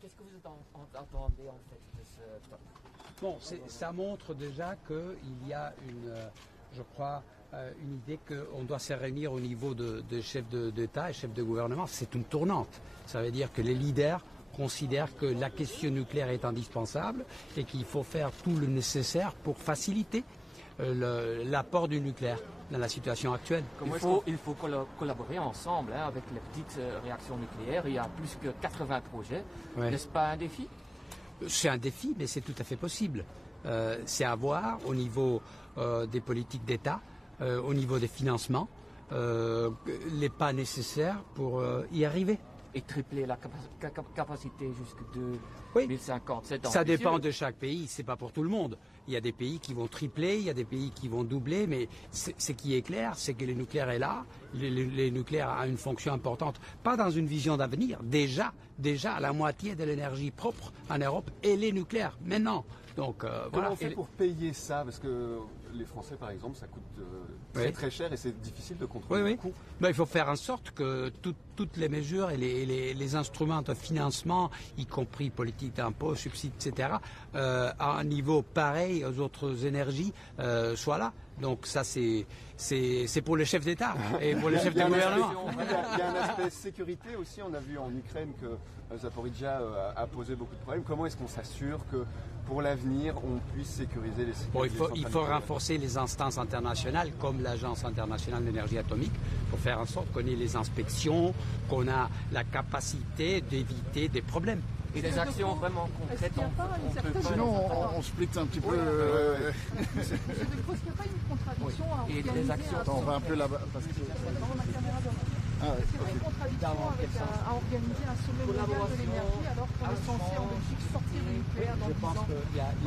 Qu'est-ce que vous attendez en fait de ce peuple? Bon, ça montre déjà qu'il y a je crois, une idée qu'on doit se réunir au niveau de chefs d'État et chefs de gouvernement. C'est une tournante. Ça veut dire que les leaders considèrent que la question nucléaire est indispensable et qu'il faut faire tout le nécessaire pour faciliter l'apport du nucléaire dans la situation actuelle. Il faut collaborer ensemble avec les petites réactions nucléaires. Il y a plus que 80 projets. Ouais. N'est-ce pas un défi? C'est un défi, mais c'est tout à fait possible. C'est à voir au niveau des politiques d'État, au niveau des financements, les pas nécessaires pour y arriver. Et tripler la capacité jusqu'à 2050. Oui. Ça dépend de chaque pays, c'est pas pour tout le monde. Il y a des pays qui vont tripler, il y a des pays qui vont doubler, mais ce qui est clair, c'est que le nucléaire est là, le nucléaire a une fonction importante, pas dans une vision d'avenir. Déjà, la moitié de l'énergie propre en Europe, elle est nucléaire, maintenant. Donc, comment on fait pour payer ça? Parce que les Français, par exemple, ça coûte très cher et c'est difficile de contrôler le coût. Ben, il faut faire en sorte que toutes les mesures et les instruments de financement, y compris politique d'impôt, subsides, etc., à un niveau pareil aux autres énergies, soient là. Donc ça, c'est pour les chefs d'État et pour les chefs de gouvernement. Il y a un aspect sécurité aussi. On a vu en Ukraine que Zaporizhzhia a posé beaucoup de problèmes. Comment est-ce qu'on s'assure que pour l'avenir, on puisse sécuriser les centrales? Il faut renforcer les instances internationales comme l'Agence internationale de l'énergie atomique pour faire en sorte qu'on ait les inspections, qu'on a la capacité d'éviter des problèmes. Et des actions vraiment concrètes. Sinon, on split un petit peu. Est-ce qu'il n'y a pas une contradiction à organiser des actions. On va un peu là-bas. Parce que... C'est une contradiction à organiser un sommet mondial de l'énergie alors qu'on est censé en Belgique sortir du nucléaire dans 10 ans.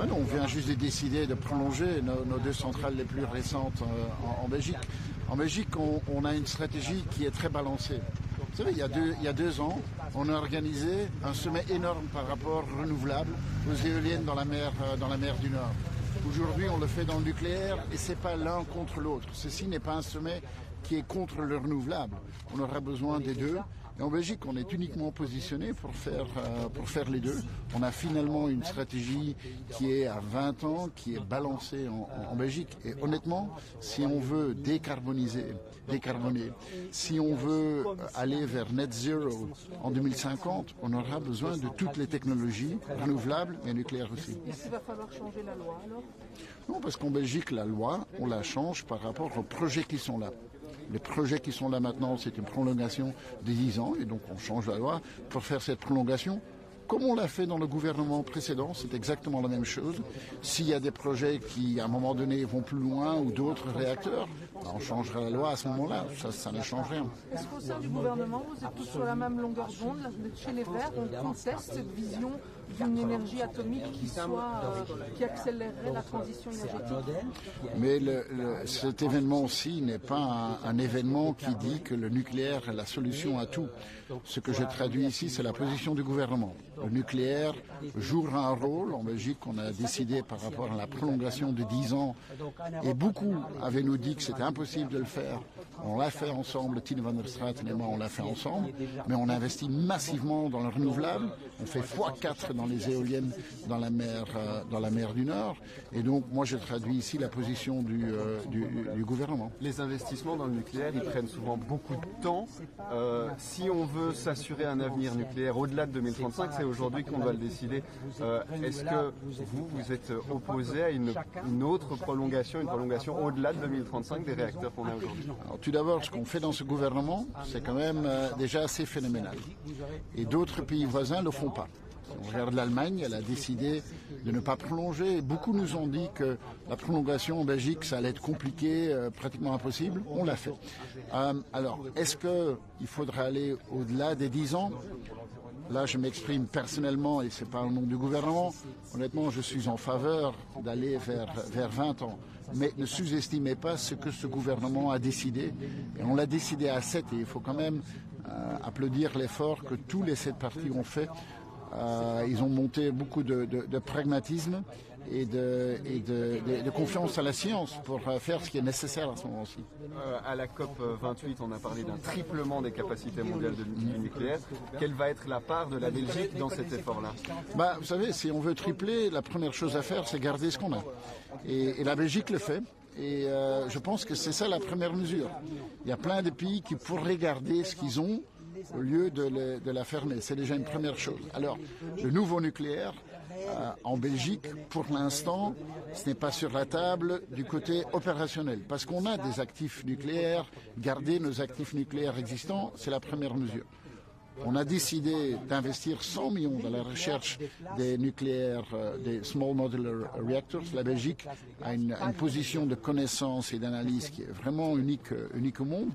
Non, on vient juste de décider de prolonger nos deux centrales les plus récentes en Belgique. En Belgique, on a une stratégie qui est très balancée. Vous savez, il y a 2 ans, on a organisé un sommet énorme par rapport renouvelable aux éoliennes dans la mer du Nord. Aujourd'hui, on le fait dans le nucléaire et c'est pas l'un contre l'autre. Ceci n'est pas un sommet qui est contre le renouvelable. On aura besoin des deux. Et en Belgique, on est uniquement positionné pour faire les deux. On a finalement une stratégie qui est à 20 ans, qui est balancée en Belgique. Et honnêtement, si on veut décarboner, si on veut aller vers net zero en 2050, on aura besoin de toutes les technologies renouvelables et nucléaires aussi. Est-ce qu'il va falloir changer la loi alors? Non, parce qu'en Belgique, la loi, on la change par rapport aux projets qui sont là. Les projets qui sont là maintenant, c'est une prolongation de 10 ans et donc on change la loi pour faire cette prolongation. Comme on l'a fait dans le gouvernement précédent, c'est exactement la même chose. S'il y a des projets qui, à un moment donné, vont plus loin ou d'autres réacteurs, on changera la loi à ce moment-là. Ça ne change rien. Est-ce qu'au sein du gouvernement, vous êtes tous sur la même longueur d'onde? Chez les Verts, on conteste cette vision d'une énergie atomique qui accélérerait la transition énergétique. Mais cet événement aussi n'est pas un événement qui dit que le nucléaire est la solution à tout. Ce que je traduis ici, c'est la position du gouvernement. Le nucléaire jouera un rôle. En Belgique, on a décidé par rapport à la prolongation de 10 ans. Et beaucoup avaient nous dit que c'était impossible de le faire. On l'a fait ensemble, Tine van der Straten et moi, on l'a fait ensemble. Mais on investit massivement dans le renouvelable. On fait x4 dans les éoliennes dans la mer du Nord. Et donc, moi, je traduis ici la position du gouvernement. Les investissements dans le nucléaire, ils prennent souvent beaucoup de temps. Si on veut s'assurer un avenir nucléaire au-delà de 2035, c'est aujourd'hui qu'on va le décider. Est-ce que vous êtes opposé à une autre prolongation, une prolongation au-delà de 2035 des réacteurs qu'on a aujourd'hui? Alors, tout d'abord, ce qu'on fait dans ce gouvernement, c'est quand même déjà assez phénoménal. Et d'autres pays voisins ne le font pas. Si on regarde l'Allemagne, elle a décidé de ne pas prolonger. Beaucoup nous ont dit que la prolongation en Belgique, ça allait être compliqué, pratiquement impossible. On l'a fait. Alors, est-ce qu'il faudra aller au-delà des 10 ans? Là, je m'exprime personnellement et c'est pas au nom du gouvernement. Honnêtement, je suis en faveur d'aller vers 20 ans. Mais ne sous-estimez pas ce que ce gouvernement a décidé. Et on l'a décidé à 7 et il faut quand même applaudir l'effort que tous les 7 partis ont fait. Ils ont monté beaucoup de pragmatisme et de confiance à la science pour faire ce qui est nécessaire à ce moment-ci. À la COP 28, on a parlé d'un triplement des capacités mondiales du nucléaire. Quelle va être la part de la Belgique dans cet effort-là? Vous savez, si on veut tripler, la première chose à faire, c'est garder ce qu'on a. Et la Belgique le fait. Et je pense que c'est ça la première mesure. Il y a plein de pays qui pourraient garder ce qu'ils ont au lieu de la fermer. C'est déjà une première chose. Alors, le nouveau nucléaire, en Belgique, pour l'instant, ce n'est pas sur la table du côté opérationnel. Parce qu'on a des actifs nucléaires, garder nos actifs nucléaires existants, c'est la première mesure. On a décidé d'investir 100 millions dans la recherche des nucléaires, des Small Modular Reactors. La Belgique a une position de connaissance et d'analyse qui est vraiment unique au monde.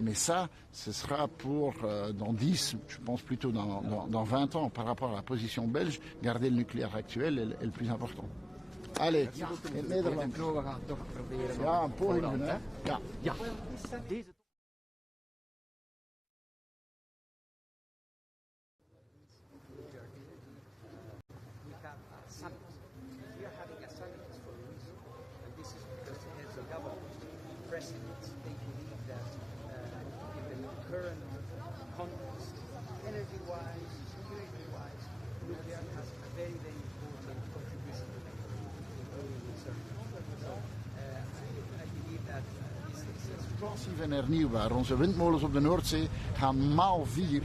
Mais ça, ce sera pour dans 10, je pense plutôt dans 20 ans, par rapport à la position belge, garder le nucléaire actuel est le plus important. Allez, in Nederland. Ja, een poging doen, hè? Ja. En hernieuwbaar. Onze windmolens op de Noordzee gaan maal 4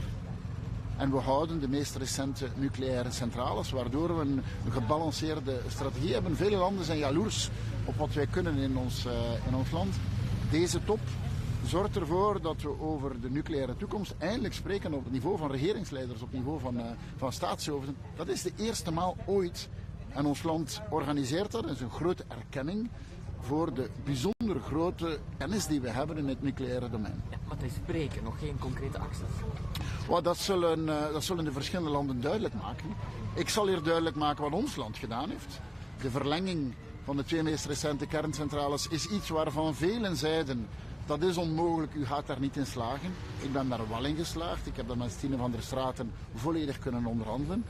en we houden de meest recente nucleaire centrales, waardoor we een gebalanceerde strategie hebben. Vele landen zijn jaloers op wat wij kunnen in ons land. Deze top zorgt ervoor dat we over de nucleaire toekomst eindelijk spreken op het niveau van regeringsleiders, op het niveau van staatshoofden. Dat is de eerste maal ooit en ons land organiseert dat. Dat is een grote erkenning voor de bijzonder grote kennis die we hebben in het nucleaire domein. Ja, maar het is spreken, nog geen concrete acties. Dat zullen de verschillende landen duidelijk maken. Ik zal hier duidelijk maken wat ons land gedaan heeft. De verlenging van de 2 meest recente kerncentrales is iets waarvan velen zeiden dat is onmogelijk, u gaat daar niet in slagen. Ik ben daar wel in geslaagd. Ik heb dat met Stine van der Straten volledig kunnen onderhandelen.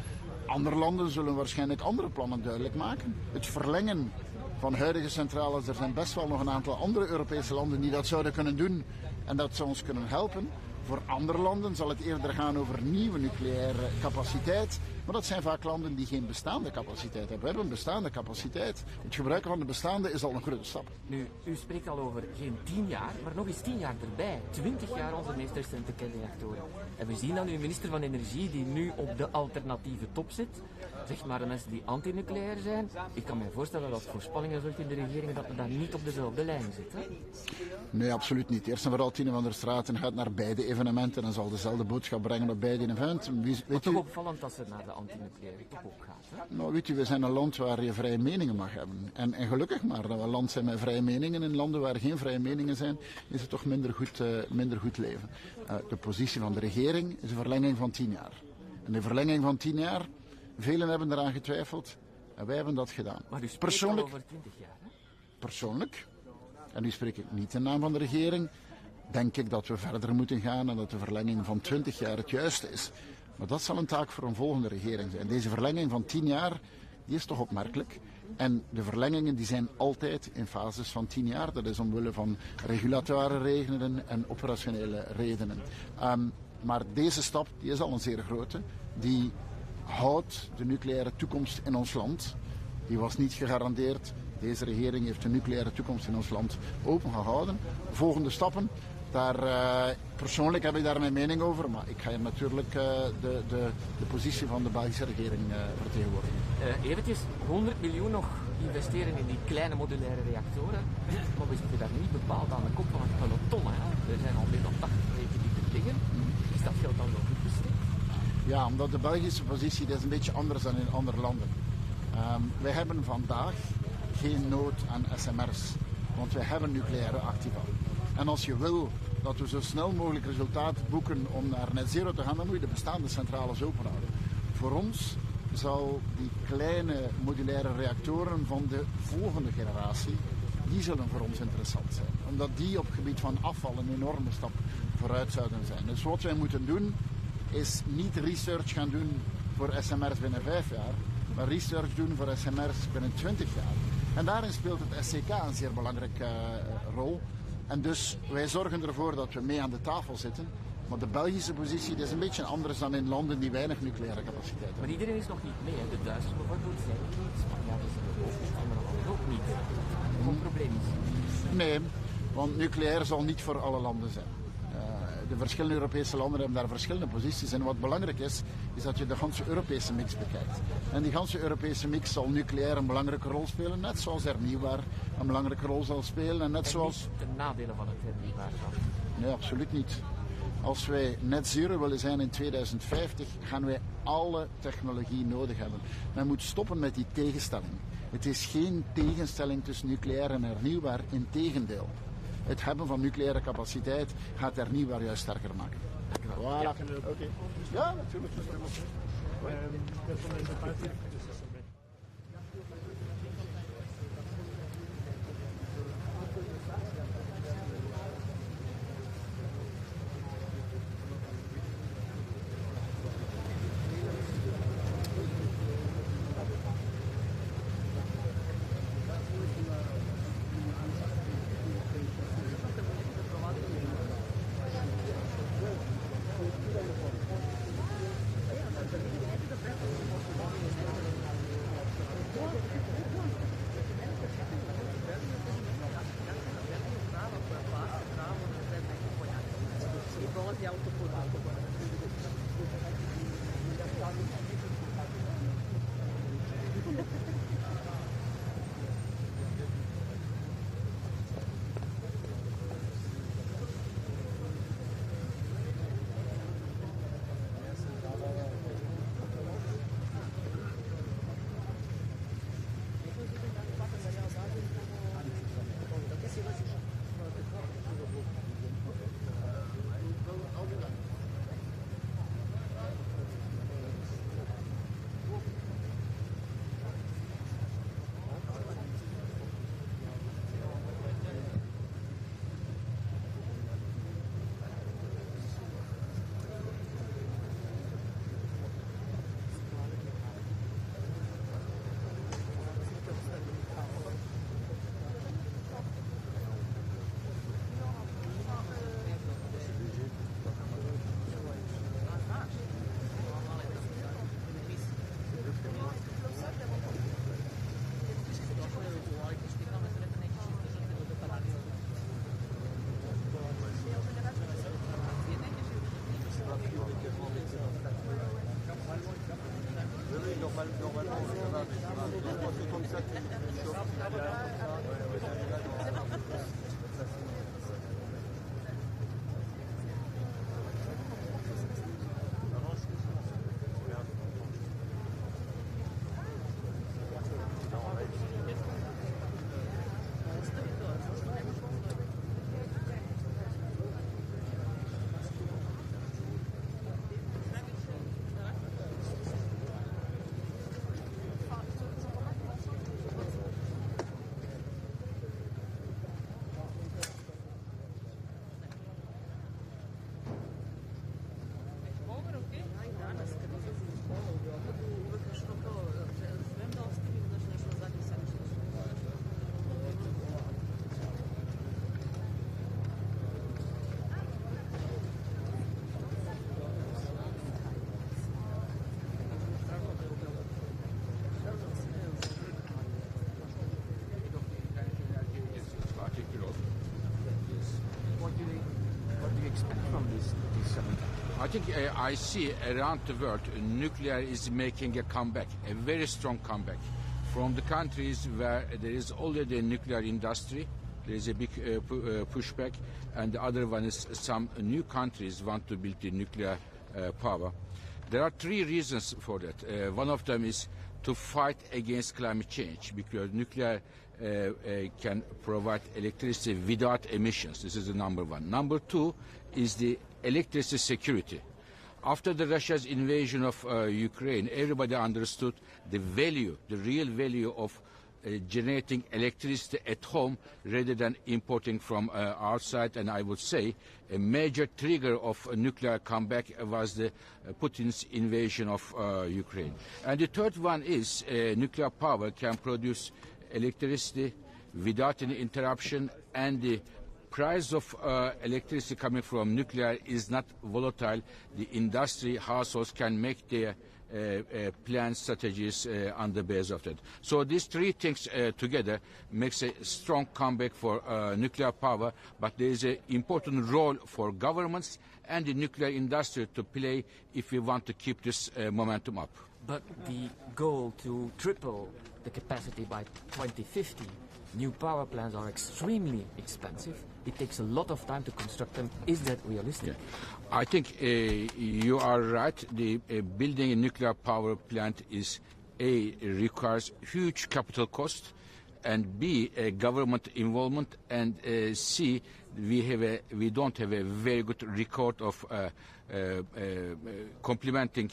Andere landen zullen waarschijnlijk andere plannen duidelijk maken. Het verlengen van huidige centrales, er zijn best wel nog een aantal andere Europese landen die dat zouden kunnen doen en dat zou ons kunnen helpen. Voor andere landen zal het eerder gaan over nieuwe nucleaire capaciteit, maar dat zijn vaak landen die geen bestaande capaciteit hebben. We hebben een bestaande capaciteit. Het gebruiken van de bestaande is al een grote stap. Nu, u spreekt al over geen 10 jaar, maar nog eens 10 jaar erbij. 20 jaar onze meest recente kernreactoren. En we zien dan uw minister van Energie die nu op de alternatieve top zit. Zeg maar de mensen die anti-nucleair zijn. Ik kan me voorstellen dat voorspellingen zorgt in de regering dat we daar niet op dezelfde lijn zitten. Nee, absoluut niet. Eerst en vooral Stine van der Straten gaat naar beide evenementen en zal dezelfde boodschap brengen op beide evenementen. Het is toch opvallend dat ze naar de anti-nucleaire top ook gaat. Hè? Nou, weet u, we zijn een land waar je vrije meningen mag hebben. En gelukkig maar dat we een land zijn met vrije meningen. In landen waar geen vrije meningen zijn, is het toch minder goed leven. De positie van de regering is een verlenging van 10 jaar. En de verlenging van 10 jaar, velen hebben eraan getwijfeld en wij hebben dat gedaan. Maar u spreekt al over 20 jaar, hè? Persoonlijk, en nu spreek ik niet in naam van de regering, denk ik dat we verder moeten gaan en dat de verlenging van 20 jaar het juiste is. Maar dat zal een taak voor een volgende regering zijn. Deze verlenging van 10 jaar, die is toch opmerkelijk. En de verlengingen die zijn altijd in fases van 10 jaar. Dat is omwille van regulatoire redenen en operationele redenen. Maar deze stap die is al een zeer grote. Die houdt de nucleaire toekomst in ons land. Die was niet gegarandeerd. Deze regering heeft de nucleaire toekomst in ons land opengehouden. Volgende stappen, persoonlijk heb ik daar mijn mening over, maar ik ga hier natuurlijk de positie van de Belgische regering vertegenwoordigen. Eventjes, 100 miljoen nog investeren in die kleine modulaire reactoren. Maar we zitten daar niet bepaald aan de kop van het peloton. Hè? Er zijn al meer dan 80 projecten die er liggen. Is dat geld dan wel goed besteed? Ja, omdat de Belgische positie dat is een beetje anders dan in andere landen. Wij hebben vandaag geen nood aan SMR's, want wij hebben nucleaire activa. En als je wil dat we zo snel mogelijk resultaat boeken om naar net zero te gaan, dan moet je de bestaande centrales openhouden. Voor ons zal die kleine modulaire reactoren van de volgende generatie, die zullen voor ons interessant zijn. Omdat die op het gebied van afval een enorme stap vooruit zouden zijn. Dus wat wij moeten doen, is niet research gaan doen voor SMR's binnen 5 jaar, maar research doen voor SMR's binnen 20 jaar. En daarin speelt het SCK een zeer belangrijke rol. En dus wij zorgen ervoor dat we mee aan de tafel zitten. Maar de Belgische positie is een beetje anders dan in landen die weinig nucleaire capaciteit hebben. Maar iedereen is nog niet mee, hè? De Duitsers bijvoorbeeld zijn niet, Spanjaarden zijn er ook, andere landen ook niet. Gewoon probleem is. Nee, want nucleair zal niet voor alle landen zijn. De verschillende Europese landen hebben daar verschillende posities. En wat belangrijk is dat je de ganse Europese mix bekijkt. En die ganse Europese mix zal nucleair een belangrijke rol spelen, net zoals hernieuwbaar een belangrijke rol zal spelen. En net zoals... niet ten nadele van het hernieuwbaar dan? Nee, absoluut niet. Als wij net zero willen zijn in 2050, gaan wij alle technologie nodig hebben. Men moet stoppen met die tegenstelling. Het is geen tegenstelling tussen nucleair en hernieuwbaar, integendeel. Het hebben van nucleaire capaciteit gaat hernieuwbaar juist sterker maken. Voilà. Ja, okay. Ja, natuurlijk. I think I see around the world nuclear is making a comeback, a very strong comeback. From the countries where there is already a nuclear industry, there is a big pushback, and the other one is some new countries want to build the nuclear power. There are three reasons for that. One of them is to fight against climate change, because nuclear can provide electricity without emissions. This is the number one. Number two is the electricity security. After Russia's invasion of Ukraine, everybody understood the value, the real value of generating electricity at home rather than importing from outside. And I would say a major trigger of a nuclear comeback was the Putin's invasion of Ukraine. And the third one is nuclear power can produce electricity without any interruption, and the price of electricity coming from nuclear is not volatile. The industry, households can make their plan strategies on the base of that. So these three things together makes a strong comeback for nuclear power, but there is an important role for governments and the nuclear industry to play if we want to keep this momentum up. But the goal to triple the capacity by 2050, new power plants are extremely expensive. It takes a lot of time to construct them. Is that realistic? I think you are right. The building a nuclear power plant is requires huge capital cost, and B, government involvement, and C, we don't have a very good record of complementing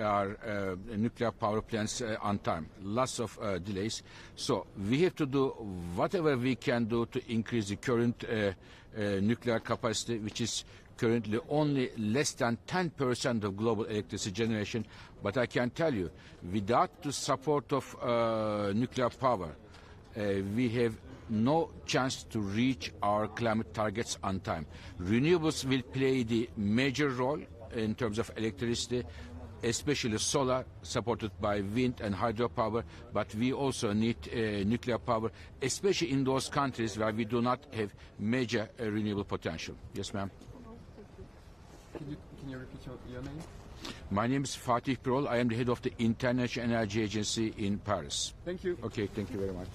our nuclear power plants on time. Lots of delays. So we have to do whatever we can do to increase the current nuclear capacity, which is currently only less than 10% of global electricity generation. But I can tell you, without the support of nuclear power, we have no chance to reach our climate targets on time. Renewables will play the major role in terms of electricity, especially solar, supported by wind and hydropower, but we also need nuclear power, especially in those countries where we do not have major renewable potential. Yes, ma'am. Can you repeat your name? My name is Fatih Pirol. I am the head of the International Energy Agency in Paris. Thank you. Okay, thank you very much.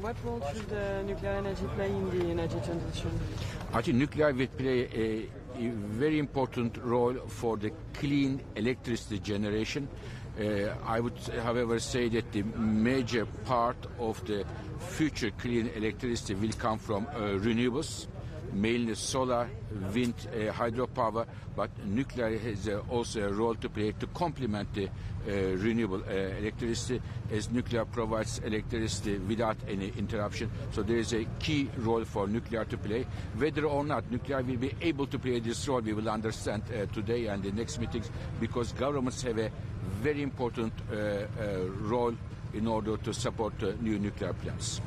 What role should nuclear energy play in the energy transition? I think nuclear will play a very important role for the clean electricity generation. I would, however, say that the major part of the future clean electricity will come from renewables, mainly solar, wind, hydropower, but nuclear has also a role to play to complement the renewable electricity, as nuclear provides electricity without any interruption. So there is a key role for nuclear to play. Whether or not nuclear will be able to play this role, we will understand today and the next meetings, because governments have a very important role in order to support new nuclear plants.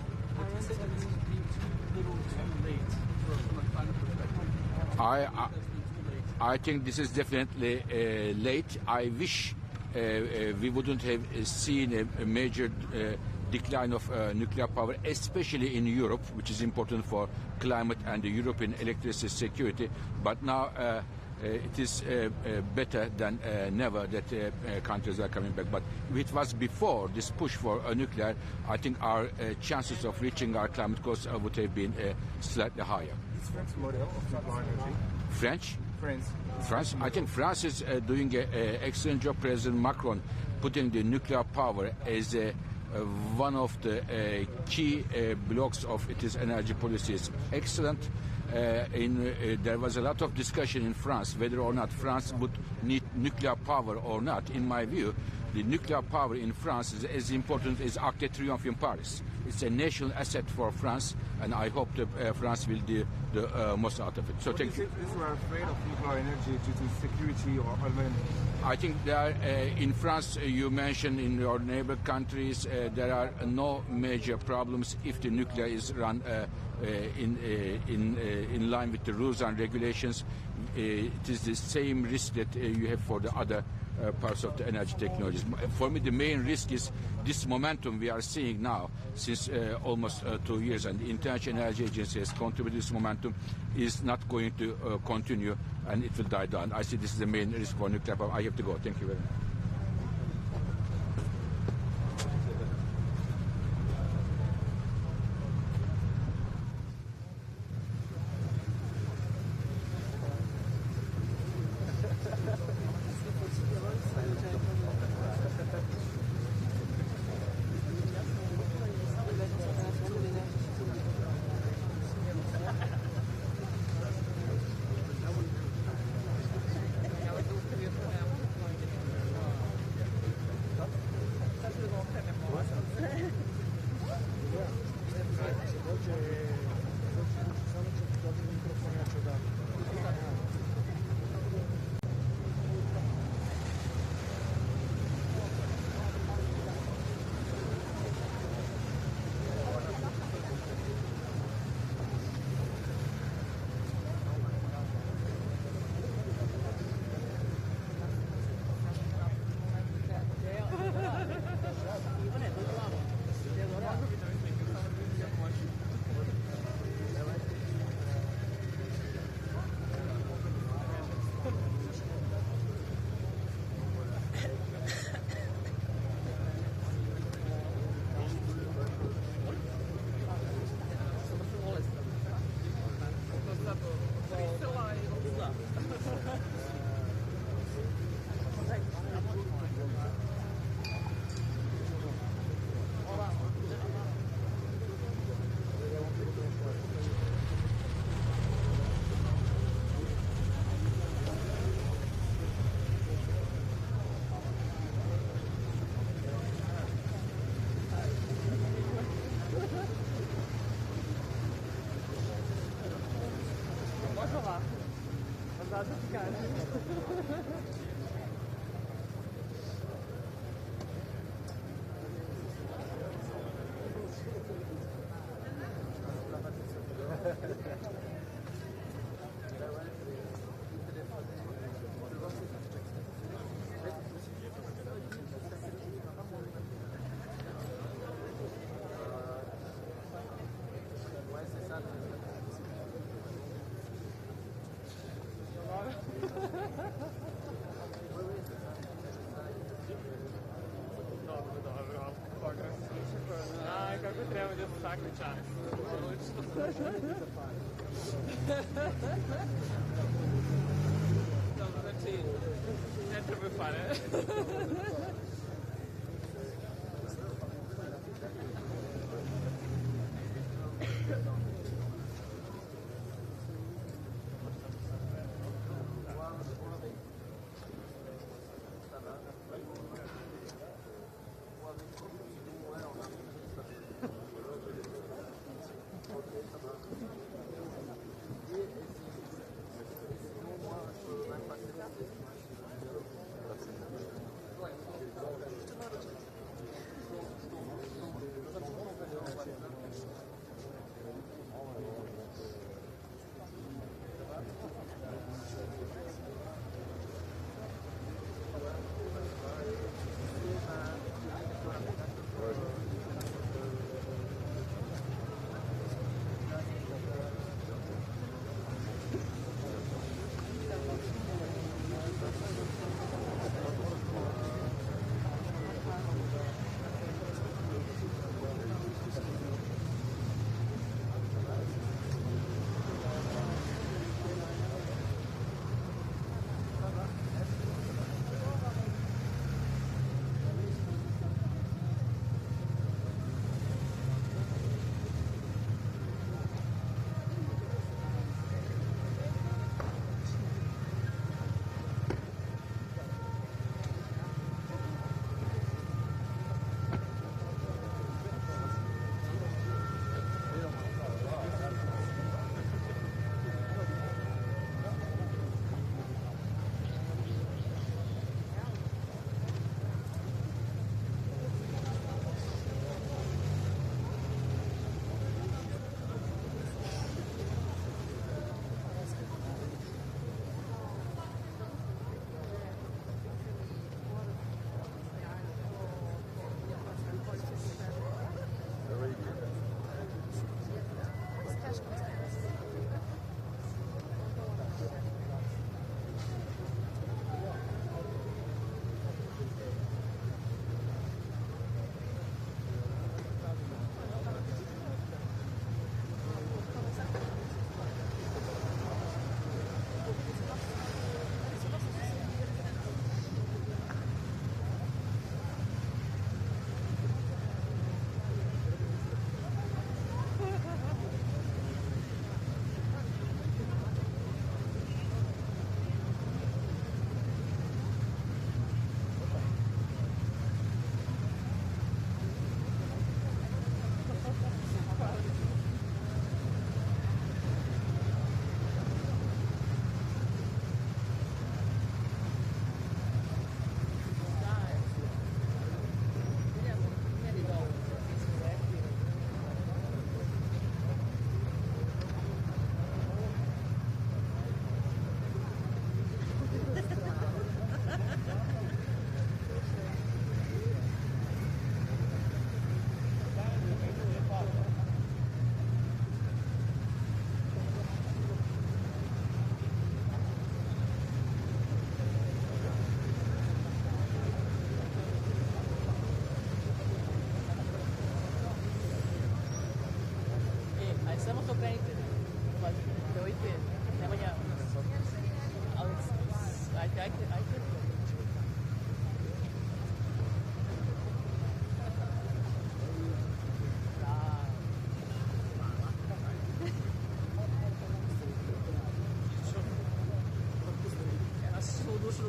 I think this is definitely late. I wish we wouldn't have seen a major decline of nuclear power, especially in Europe, which is important for climate and the European electricity security. But now it is better than never that countries are coming back. But if it was before this push for nuclear, I think our chances of reaching our climate goals would have been slightly higher. Is French model of nuclear energy? French? France. I think France is doing an excellent job. President Macron putting the nuclear power as one of the key blocks of its energy policy is excellent. There was a lot of discussion in France whether or not France would need nuclear power or not. In my view, the nuclear power in France is as important as Arc de Triomphe in Paris. It's a national asset for France, and I hope that France will do the most out of it. So thank you. Is you are afraid of nuclear energy due to security or other? I think there, in France, you mentioned in your neighbor countries, there are no major problems if the nuclear is run in line with the rules and regulations. It is the same risk that you have for the other parts of the energy technologies. For me, the main risk is this momentum we are seeing now since almost 2 years, and the International Energy Agency has contributed this momentum, is not going to continue, and it will die down. I see this is the main risk for nuclear power. I have to go. Thank you very much. estou a ficar. Ai, как бы трябва да сакне час. Dobro, znači, ne treba pare.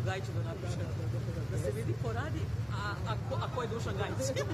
Gajči da napiše, da se vidi ko radi, a ko je Dušan Gajči.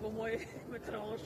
По-моему, трошку.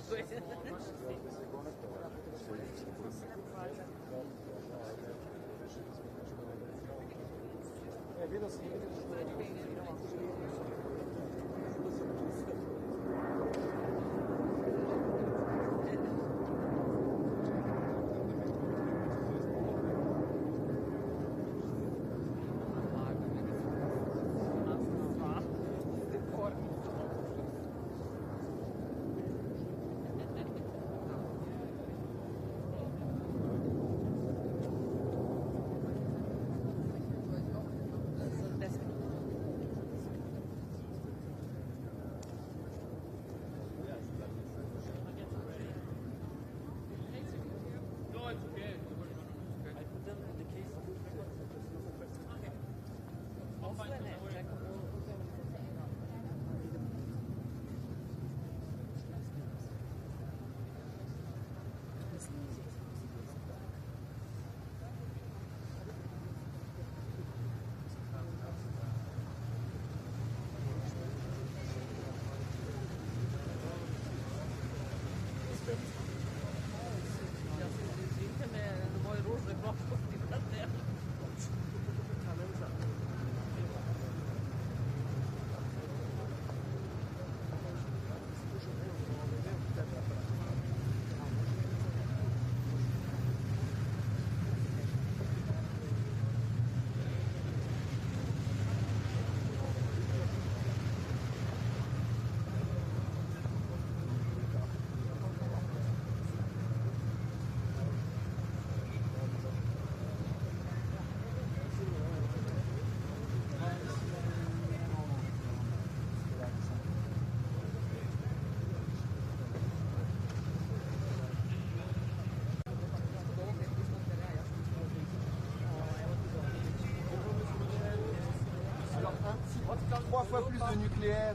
Trois fois plus de nucléaire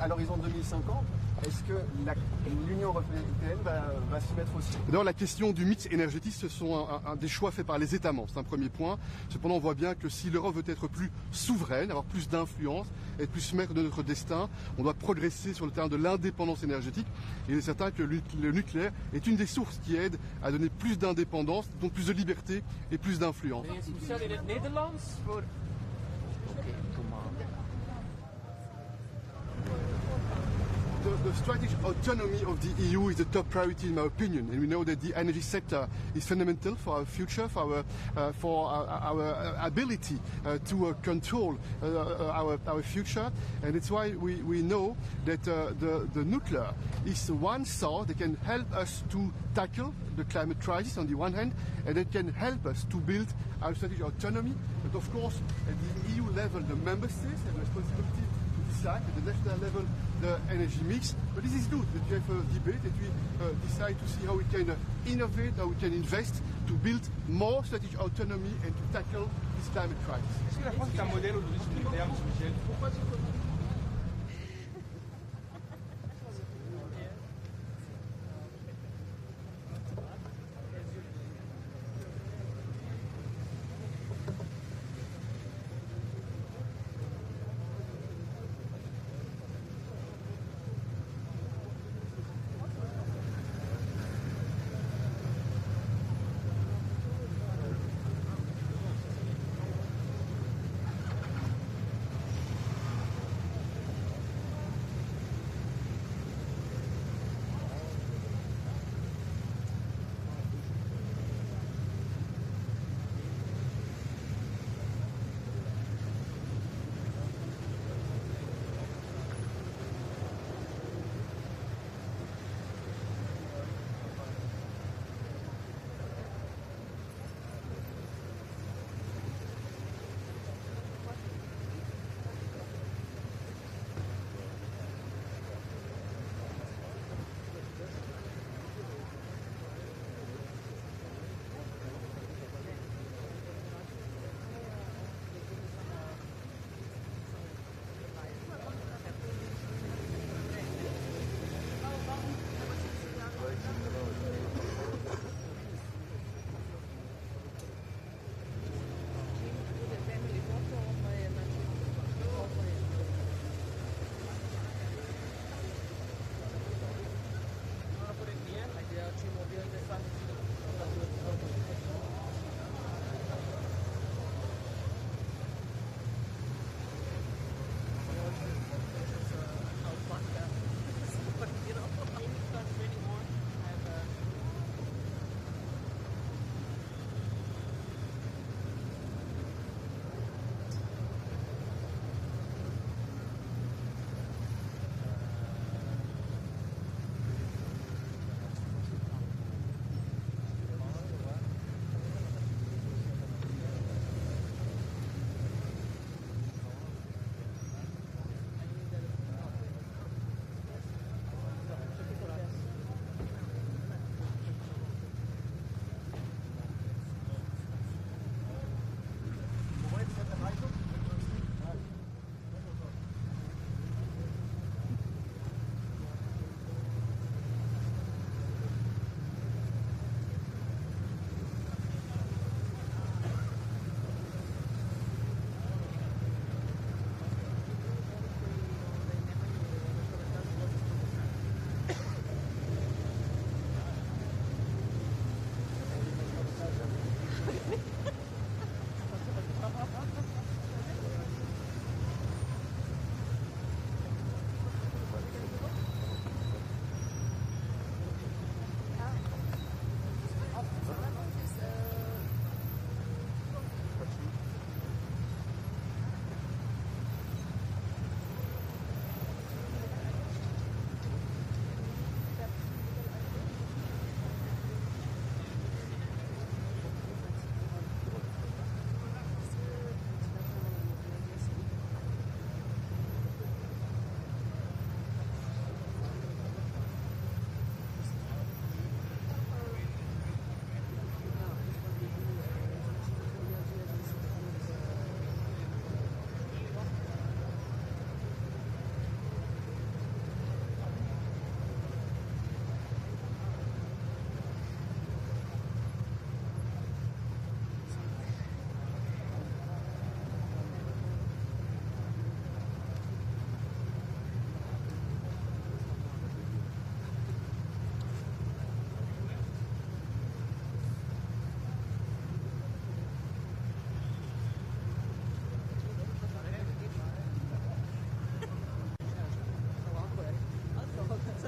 à l'horizon 2050. Est-ce que l'Union européenne va s'y mettre aussi? D'abord, la question du mix énergétique, ce sont un des choix faits par les États membres. C'est un premier point. Cependant, on voit bien que si l'Europe veut être plus souveraine, avoir plus d'influence, être plus maître de notre destin, on doit progresser sur le terrain de l'indépendance énergétique. Et il est certain que le nucléaire est une des sources qui aide à donner plus d'indépendance, donc plus de liberté et plus d'influence. The strategic autonomy of the EU is the top priority in my opinion, and we know that the energy sector is fundamental for our future, for our ability to control our future, and it's why we know that the nuclear is one source that can help us to tackle the climate crisis on the one hand, and it can help us to build our strategic autonomy. But of course, at the EU level, the member states have the responsibility at the national level the energy mix, but this is good that we have a debate, that we decide to see how we can innovate, how we can invest to build more strategic autonomy and to tackle this climate crisis. Est-ce que la France est un modèle aujourd'hui sur le nucléaire, M. Michel? Pourquoi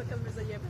Շնորհակալ մեզ է եւ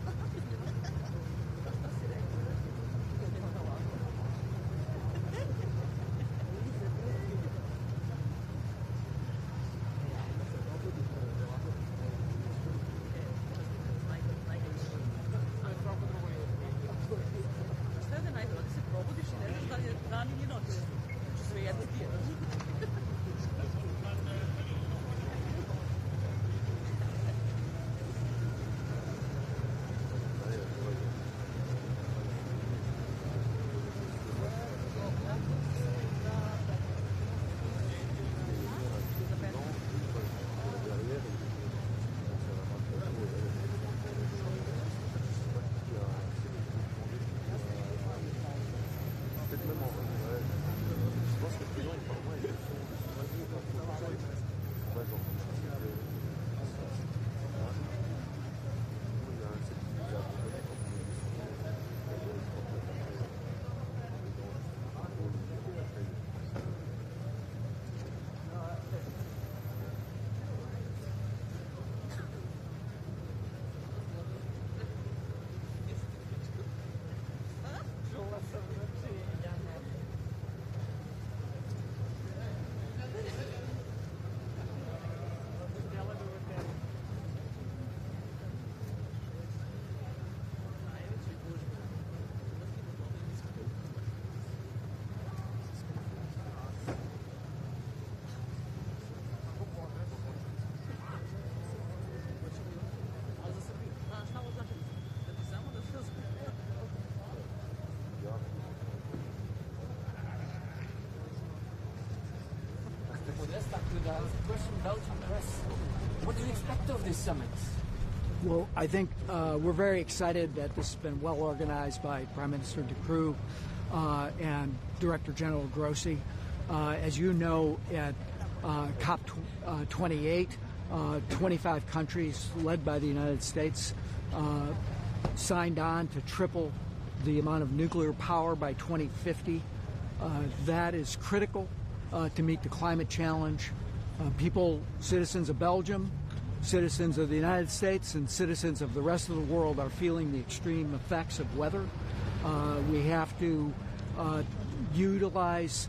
What do you expect of this summit? Well, I think we're very excited that this has been well organized by Prime Minister De Croo and Director General Grossi. As you know, at COP28, 25 countries led by the United States signed on to triple the amount of nuclear power by 2050. That is critical to meet the climate challenge. Citizens of Belgium, citizens of the United States, and citizens of the rest of the world are feeling the extreme effects of weather. We have to utilize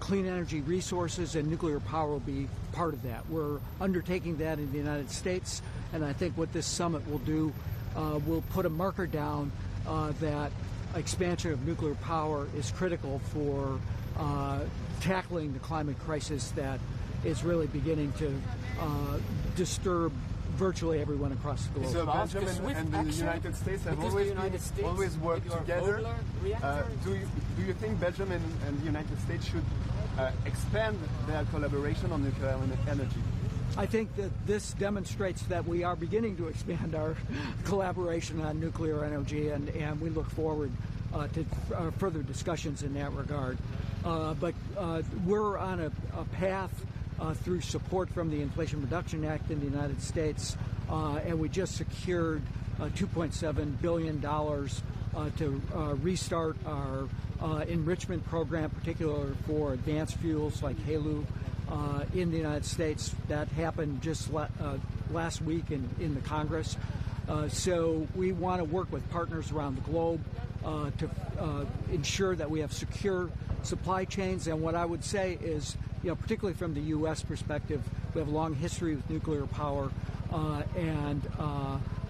clean energy resources, and nuclear power will be part of that. We're undertaking that in the United States, and I think what this summit will do will put a marker down that expansion of nuclear power is critical for tackling the climate crisis that is really beginning to disturb virtually everyone across the globe. So Belgium and the United States have always worked together. Do you think Belgium and the United States should expand their collaboration on nuclear energy? I think that this demonstrates that we are beginning to expand our collaboration on nuclear energy, and we look forward to further discussions in that regard. But we're on a path through support from the Inflation Reduction Act in the United States, and we just secured $2.7 billion to restart our enrichment program, particularly for advanced fuels like HALEU in the United States. That happened just last week in the Congress. So we want to work with partners around the globe to ensure that we have secure supply chains. And what I would say is, particularly from the U.S. perspective, we have a long history with nuclear power and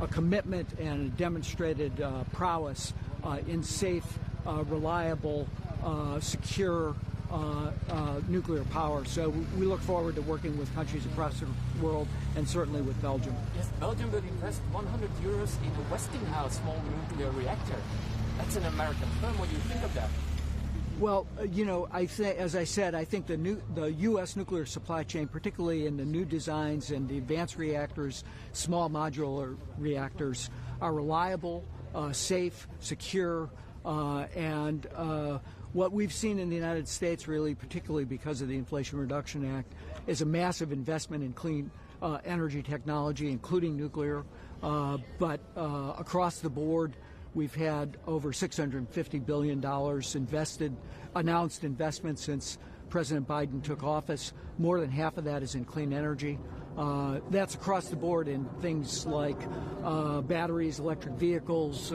a commitment and a demonstrated prowess in safe, reliable, secure nuclear power. So we look forward to working with countries across the world, and certainly with Belgium. Yes, Belgium will invest €100 in a Westinghouse small nuclear reactor. That's an American firm. What do you think of that? Well, as I said, I think the U.S. nuclear supply chain, particularly in the new designs and the advanced reactors, small modular reactors, are reliable, safe, secure, and what we've seen in the United States, really, particularly because of the Inflation Reduction Act, is a massive investment in clean energy technology, including nuclear. But across the board, we've had over $650 billion announced investment since President Biden took office. More than half of that is in clean energy. That's across the board in things like batteries, electric vehicles,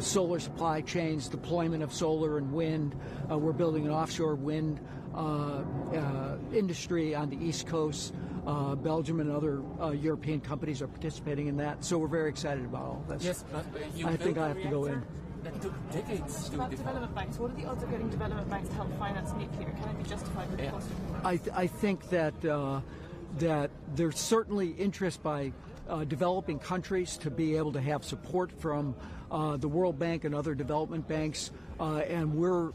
solar supply chains, deployment of solar and wind. We're building an offshore wind industry on the East Coast. Belgium and other European companies are participating in that. So we're very excited about all this. Yes, but I think I have to go in. That took decades to About develop. development banks, what are the odds of getting development banks to help finance nuclear? Can it be justified with the cost of I think that that there's certainly interest by developing countries to be able to have support from the World Bank and other development banks, and we're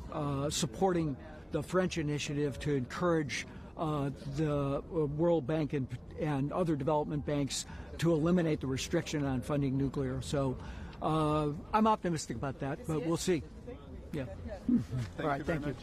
supporting the French initiative to encourage the World Bank and other development banks to eliminate the restriction on funding nuclear. So I'm optimistic about that, but we'll see. Yeah. All right, thank you.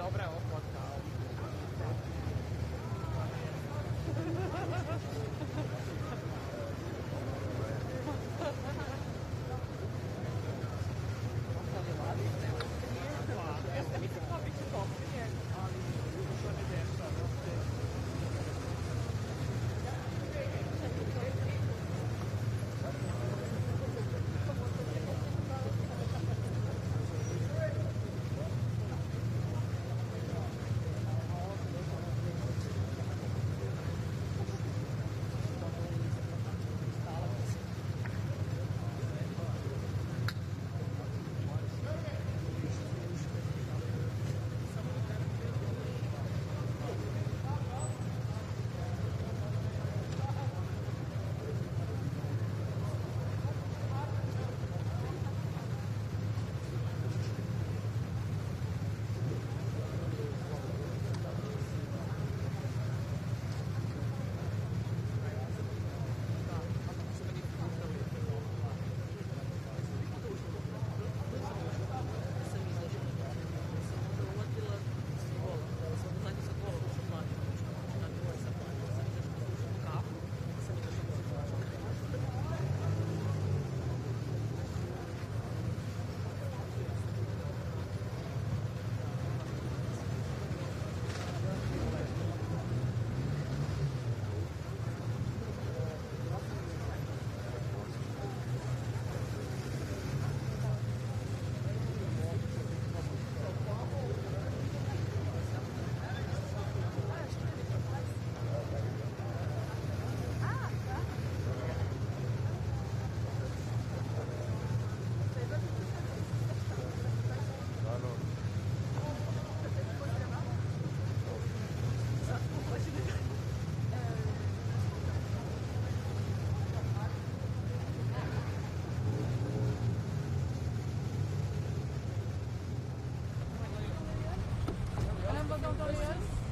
Dobra ochota.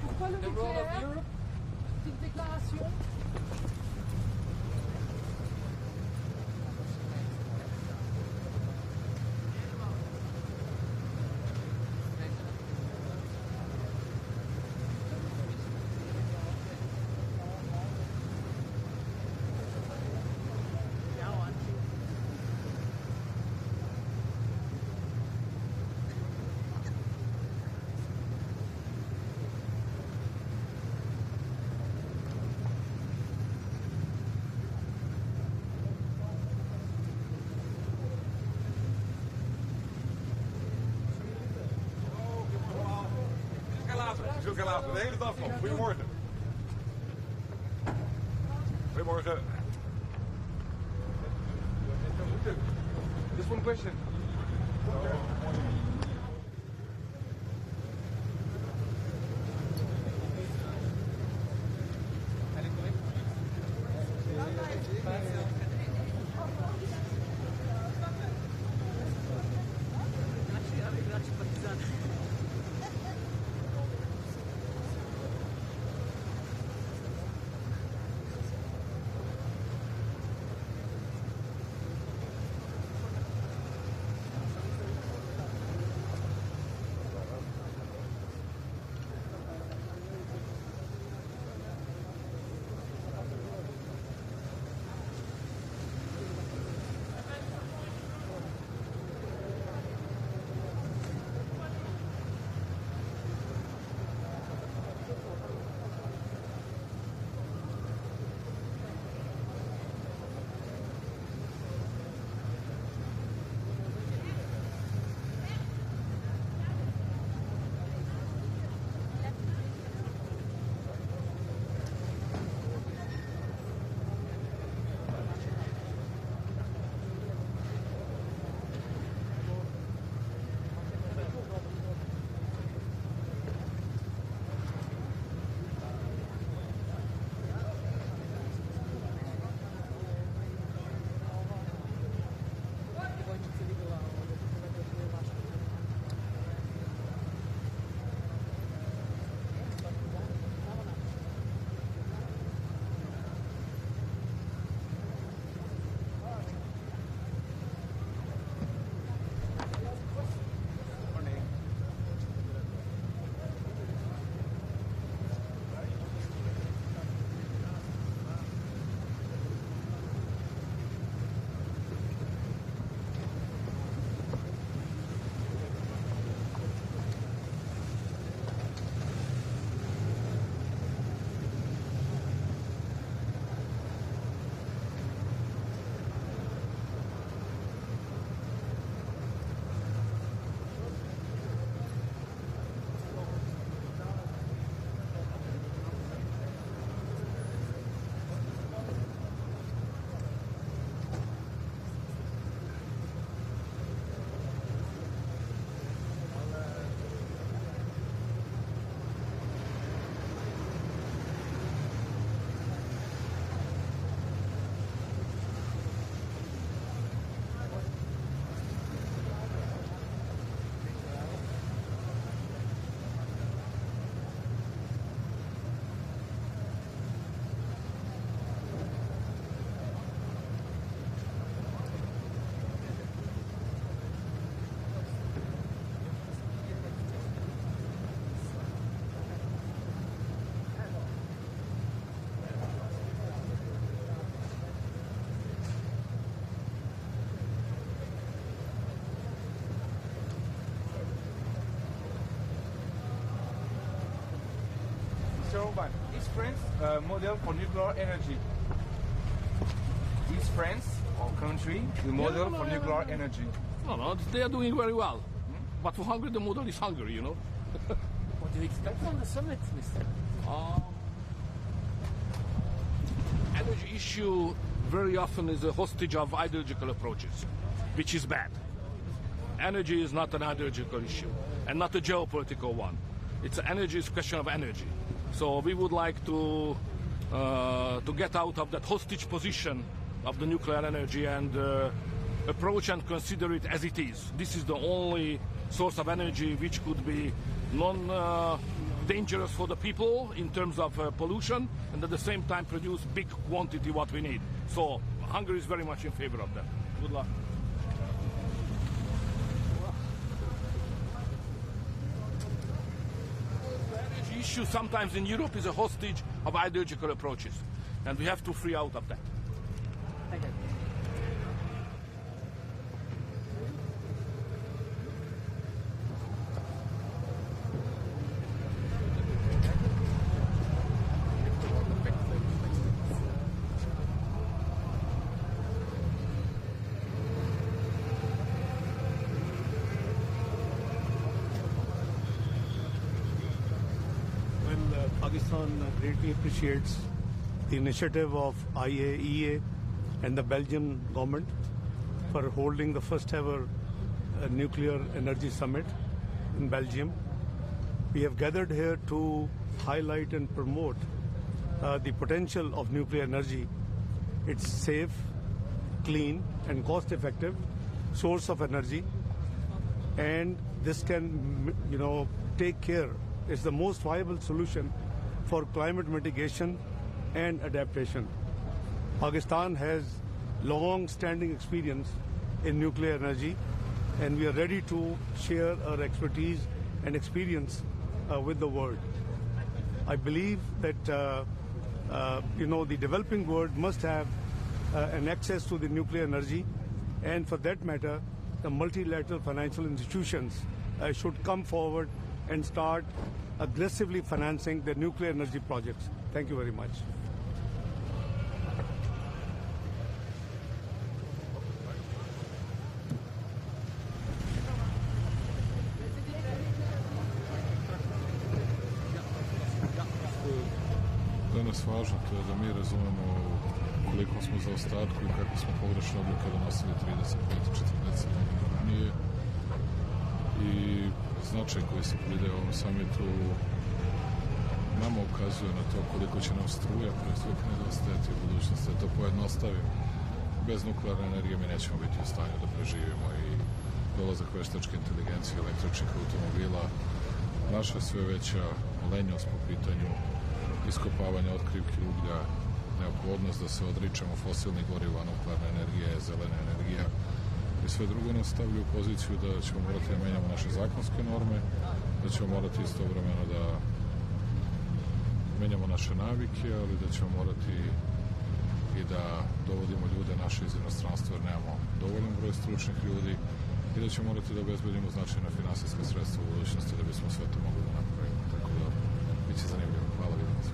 Pourquoi le nucléaire? Petite déclaration. De hele dag nog. Goedemorgen. Goedemorgen. Just one question. Mr. Orban, is France a model for nuclear energy? Is France, our country, the model for nuclear energy? No, they are doing very well. But for Hungary, the model is Hungary, you know. What do you expect from the summit, Mr.? Energy issue very often is a hostage of ideological approaches, which is bad. Energy is not an ideological issue and not a geopolitical one. It's energy, it's a question of energy. So we would like to get out of that hostage position of the nuclear energy and approach and consider it as it is. This is the only source of energy which could be non-dangerous for the people in terms of pollution and at the same time produce big quantity what we need. So Hungary is very much in favor of that. Good luck. The energy issue sometimes in Europe is a hostage of ideological approaches and we have to free out of that. Thank you. Pakistan greatly appreciates the initiative of IAEA and the Belgian government for holding the first ever nuclear energy summit in Belgium. We have gathered here to highlight and promote the potential of nuclear energy. It's safe, clean and cost-effective source of energy, and this can, take care. It's the most viable solution for climate mitigation and adaptation. Pakistan has long-standing experience in nuclear energy, and we are ready to share our expertise and experience with the world. I believe that the developing world must have an access to the nuclear energy, and for that matter, the multilateral financial institutions should come forward and start aggressively financing the nuclear energy projects. Thank you very much. Danas važno to je da mi razumemo koliko smo za ostatku i kako smo pogrešne odluke donosili 35-40 godina ranije i značaj koji se pridaje ovom samitu nama ukazuje na to koliko će nam struja proizvoditi nedostajati u budućnosti. Da to pojednostavim, bez nuklearne energije mi nećemo biti u stanju da preživimo i dolazak veštačke inteligencije električnih automobila, naša sve veća lenjost po pitanju iskopavanja otkrivki uglja, neophodnost da se odričemo fosilnih goriva, nuklearna energija je zelena energija i sve drugo nas stavlja u poziciju da ćemo morati da menjamo naše zakonske norme, da ćemo morati istovremeno da menjamo naše navike, ali da ćemo morati i da dovodimo ljude naše iz inostranstva jer nemamo dovoljan broj stručnih ljudi i da ćemo morati da obezbedimo značajna finansijska sredstva u budućnosti da bismo sve to mogli da napravimo. Tako da, bit će zanimljivo. Hvala, vidimo se.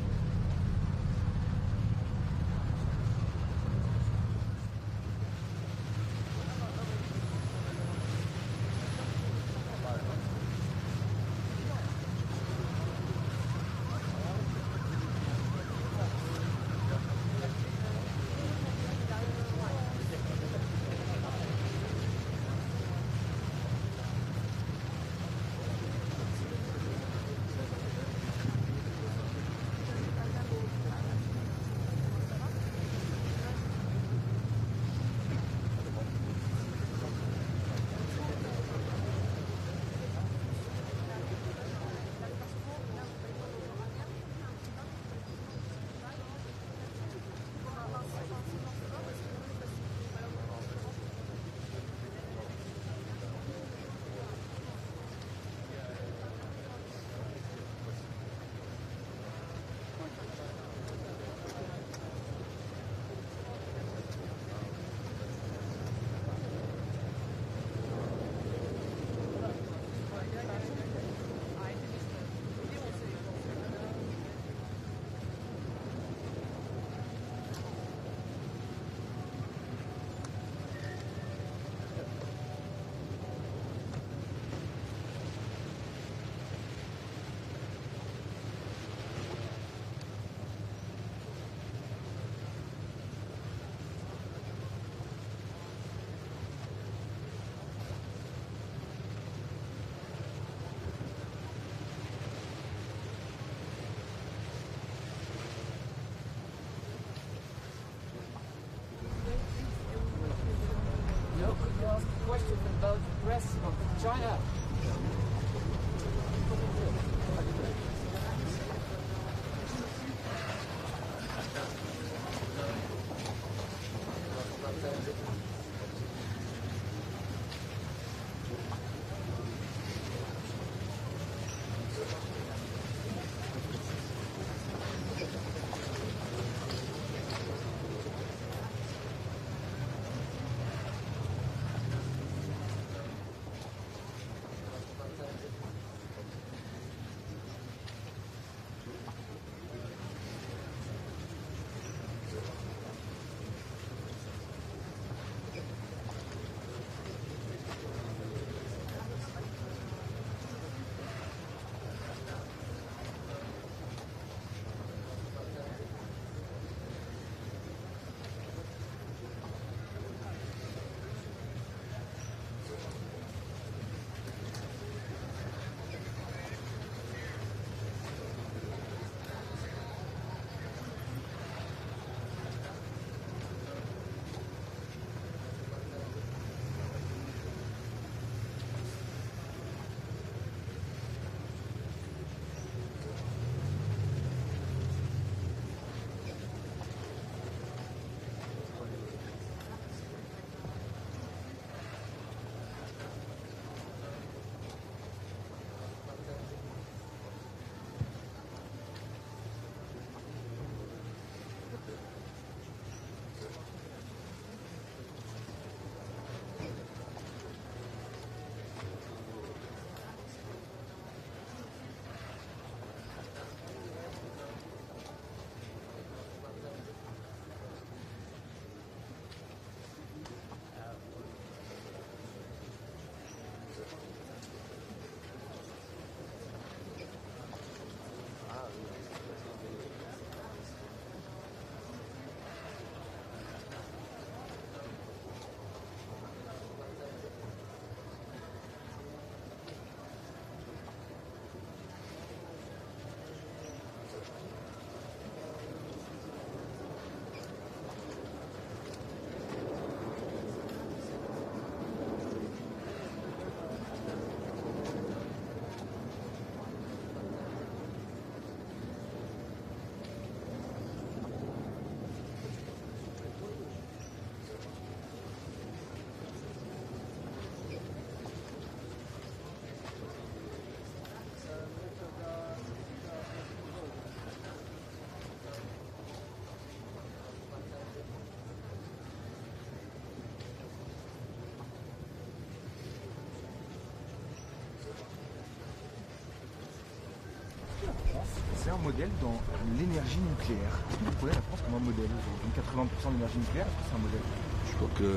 c'est un modèle dans l'énergie nucléaire. Est-ce que vous prenez la France comme un modèle aujourd'hui? 80% de l'énergie nucléaire, est-ce que c'est un modèle? Je crois que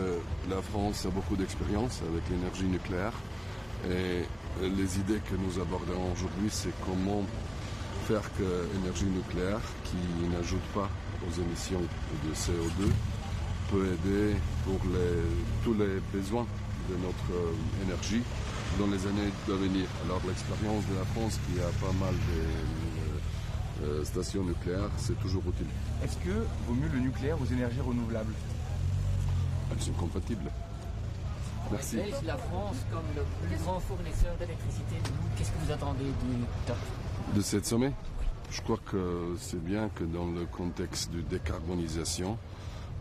la France a beaucoup d'expérience avec l'énergie nucléaire et les idées que nous abordons aujourd'hui, c'est comment faire que l'énergie nucléaire, qui n'ajoute pas aux émissions de CO2, peut aider pour tous les besoins de notre énergie dans les années à venir. Alors l'expérience de la France, qui a pas mal de stations nucléaires, c'est toujours utile. Est-ce que vaut mieux le nucléaire aux énergies renouvelables? Elles sont compatibles. Merci. La France, comme le plus grand fournisseur d'électricité, qu'est-ce que vous attendez du top? De cette sommet, je crois que c'est bien que dans le contexte de décarbonisation,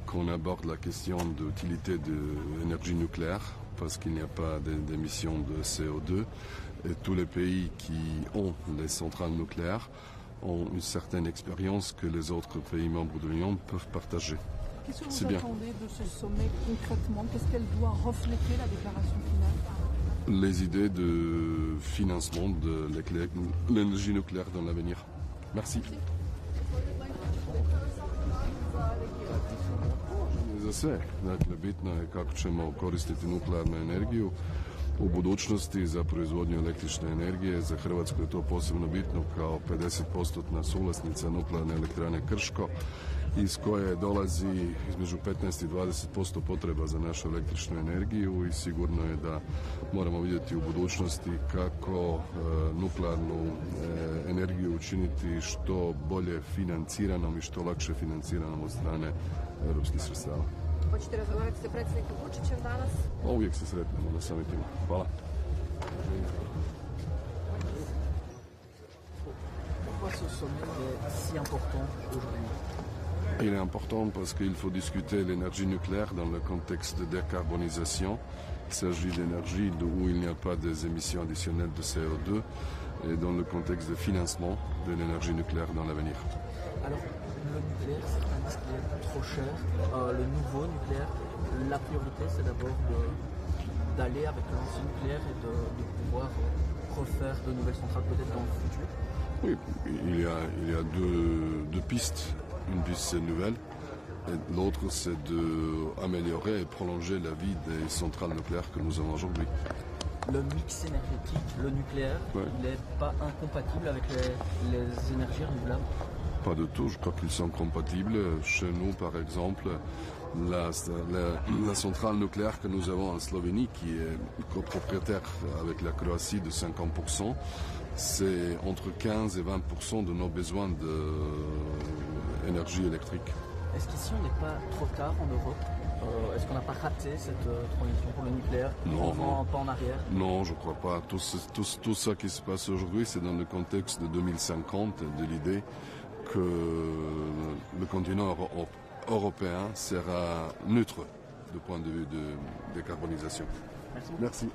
qu'on aborde la question de l'utilité de l'énergie nucléaire, parce qu'il n'y a pas d'émissions de CO2, et tous les pays qui ont des centrales nucléaires ont une certaine expérience que les autres pays membres de l'Union peuvent partager. Qu'est-ce que vous attendez de ce sommet concrètement? Qu'est-ce qu'elle doit refléter, la déclaration finale? Les idées de financement de l'énergie nucléaire dans l'avenir. Merci. Za sve. Dakle, bitno je kako ćemo koristiti nuklearnu energiju u budućnosti za proizvodnju električne energije. Za Hrvatsku je to posebno bitno kao 50% suvlasnica nuklearne elektrane Krško, iz koje dolazi između 15 i 20% potreba za našu električnu energiju i sigurno je da moramo vidjeti u budućnosti kako nuklearnu energiju učiniti što bolje financiranom i što lakše financiranom od strane europskih sredstava. Hoćete razgovarati sa predsjednikom Vučićem danas? Uvijek se sretnemo na samitima. Hvala. Pourquoi ce sommet est si important aujourd'hui? Il est important parce qu'il faut discuter l'énergie nucléaire dans le contexte de décarbonisation. Il s'agit d'énergie où il n'y a pas des émissions additionnelles de CO2 et dans le contexte de financement de l'énergie nucléaire dans l'avenir. Alors, le nucléaire, certains disent qu'il est trop cher. Le nouveau nucléaire, la priorité, c'est d'abord d'aller avec l'ancien nucléaire et de pouvoir refaire de nouvelles centrales peut-être dans le futur. Oui, il y a deux pistes. Une piste c'est nouvelle et l'autre c'est d'améliorer et prolonger la vie des centrales nucléaires que nous avons aujourd'hui. Le mix énergétique, le nucléaire, il n'est pas incompatible avec les énergies renouvelables? Pas du tout, je crois qu'ils sont compatibles. Chez nous, par exemple, la centrale nucléaire que nous avons en Slovénie, qui est copropriétaire avec la Croatie de 50%, c'est entre 15 et 20% de nos besoins d'énergie électrique. Est-ce qu'ici on n'est pas trop tard en Europe? Est-ce qu'on n'a pas raté cette transition pour le nucléaire? Non, pas en arrière? Non, je ne crois pas. Tout ça qui se passe aujourd'hui, c'est dans le contexte de 2050, de l'idée que le continent européen sera neutre du point de vue de décarbonisation. Merci. Merci.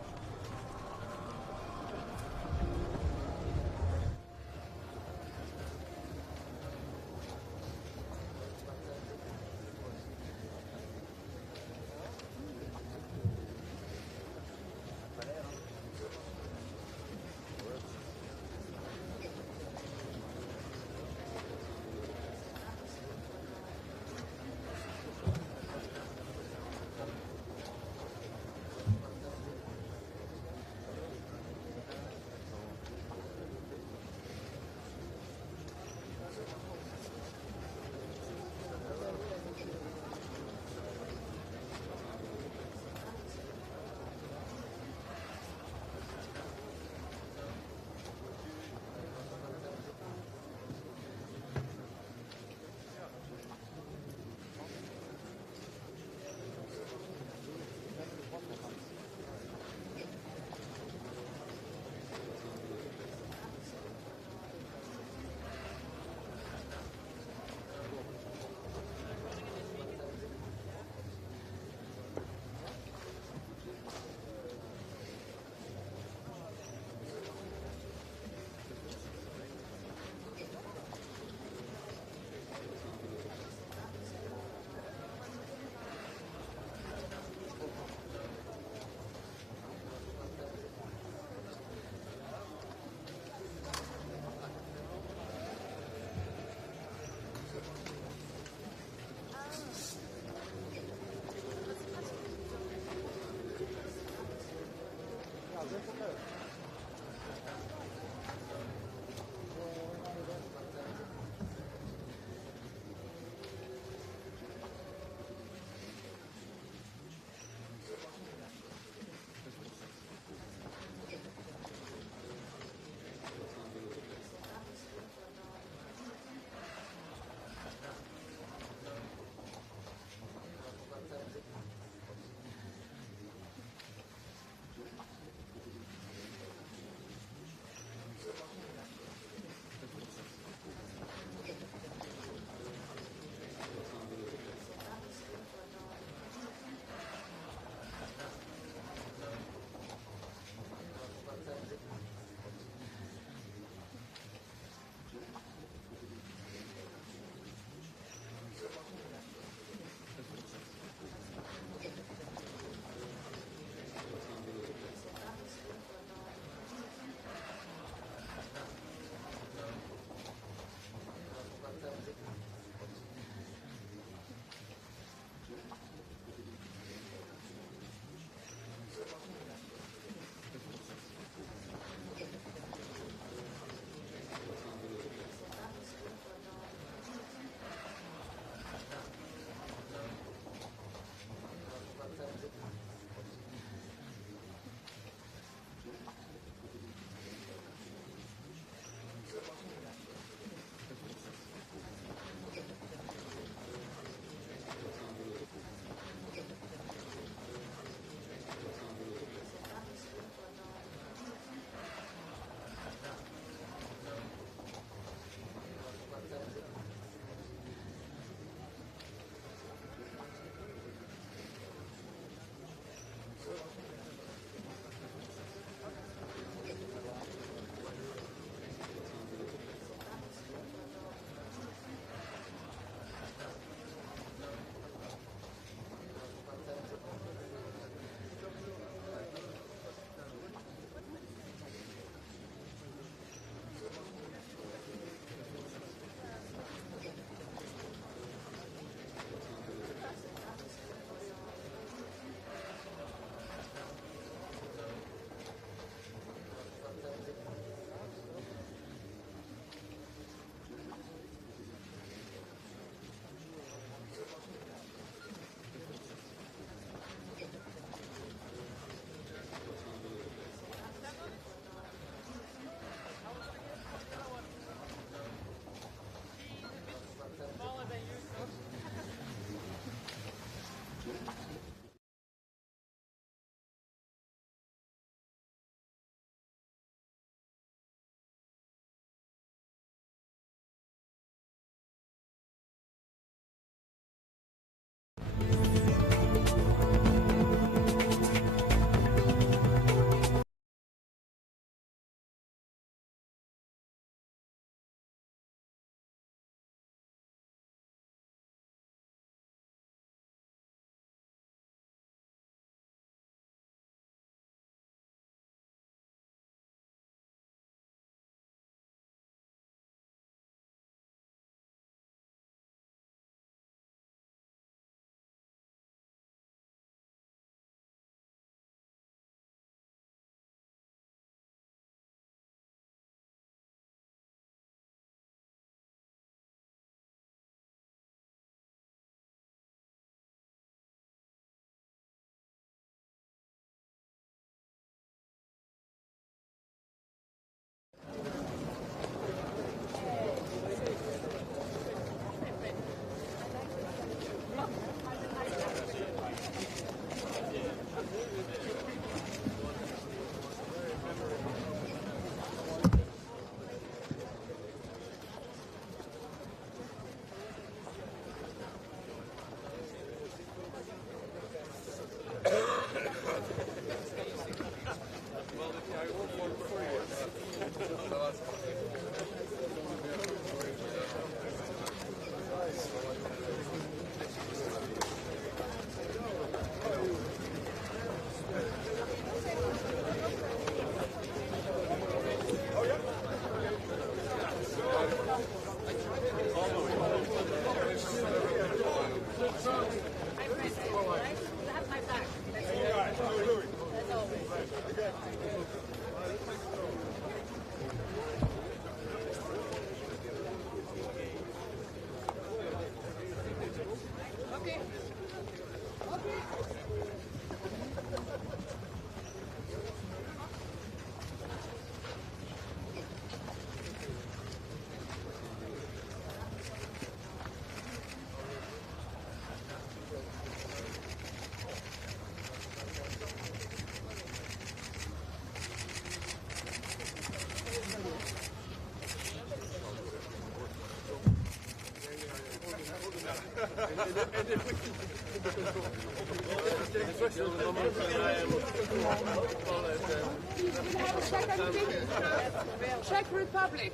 Czech Republic.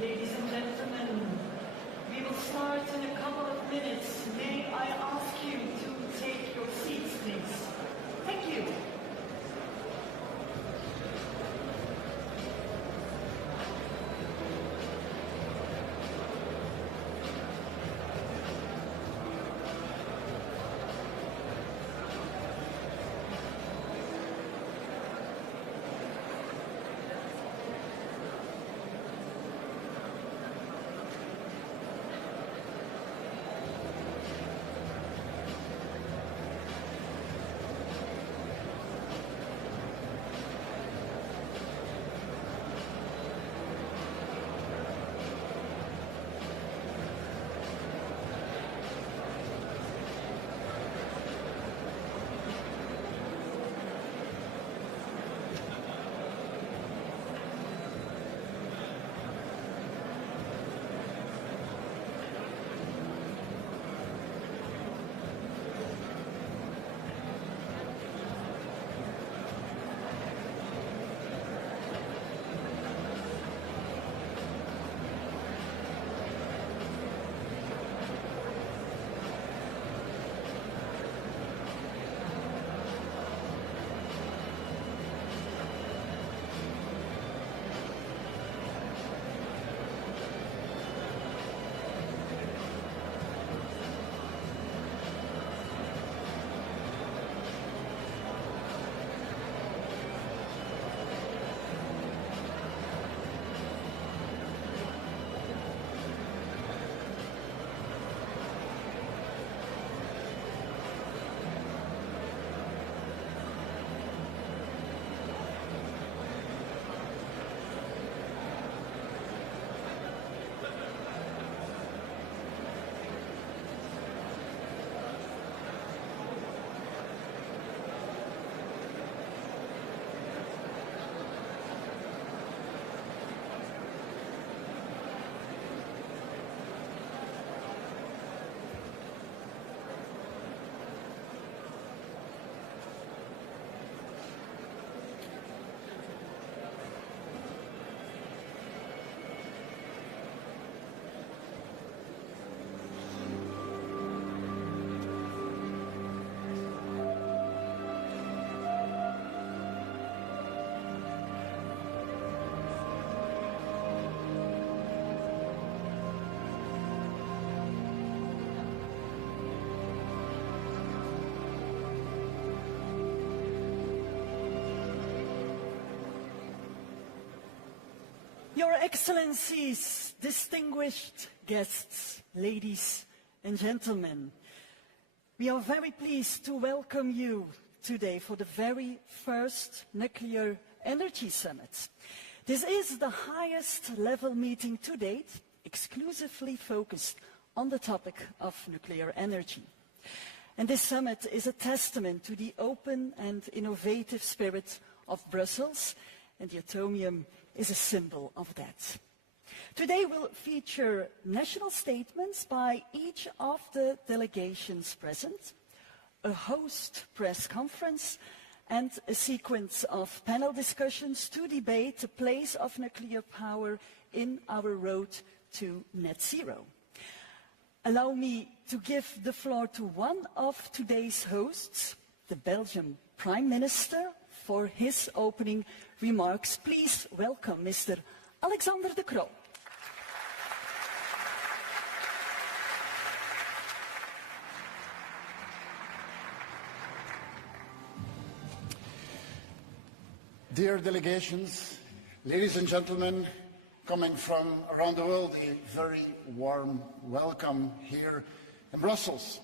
Ladies and gentlemen, we will start in a couple of minutes. May I ask you to take your seats, please? Thank you. Your Excellencies, distinguished guests, ladies and gentlemen, we are very pleased to welcome you today for the very first Nuclear Energy Summit. This is the highest level meeting to date, exclusively focused on the topic of nuclear energy. And this summit is a testament to the open and innovative spirit of Brussels, and the Atomium is a symbol of that. Today will feature national statements by each of the delegations present, a host press conference, and a sequence of panel discussions to debate the place of nuclear power in our road to net zero. Allow me to give the floor to one of today's hosts, the Belgian Prime Minister, for his opening remarks. Please welcome Mr. Alexander De Croo. Dear delegations, ladies and gentlemen, coming from around the world, a very warm welcome here in Brussels.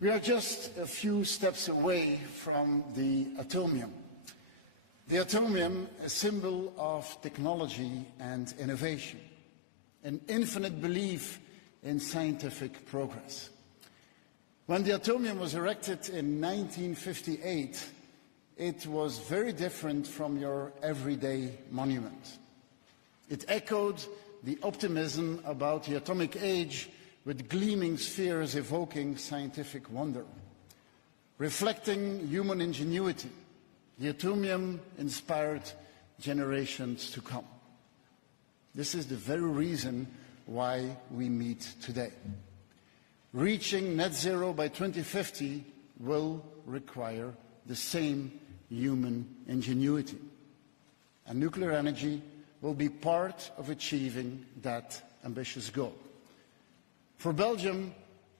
We are just a few steps away from the Atomium. The Atomium, a symbol of technology and innovation, an infinite belief in scientific progress. When the Atomium was erected in 1958, it was very different from your everyday monument. It echoed the optimism about the atomic age, with gleaming spheres evoking scientific wonder. Reflecting human ingenuity, the Atomium inspired generations to come. This is the very reason why we meet today. Reaching net zero by 2050 will require the same human ingenuity. And nuclear energy will be part of achieving that ambitious goal. For Belgium,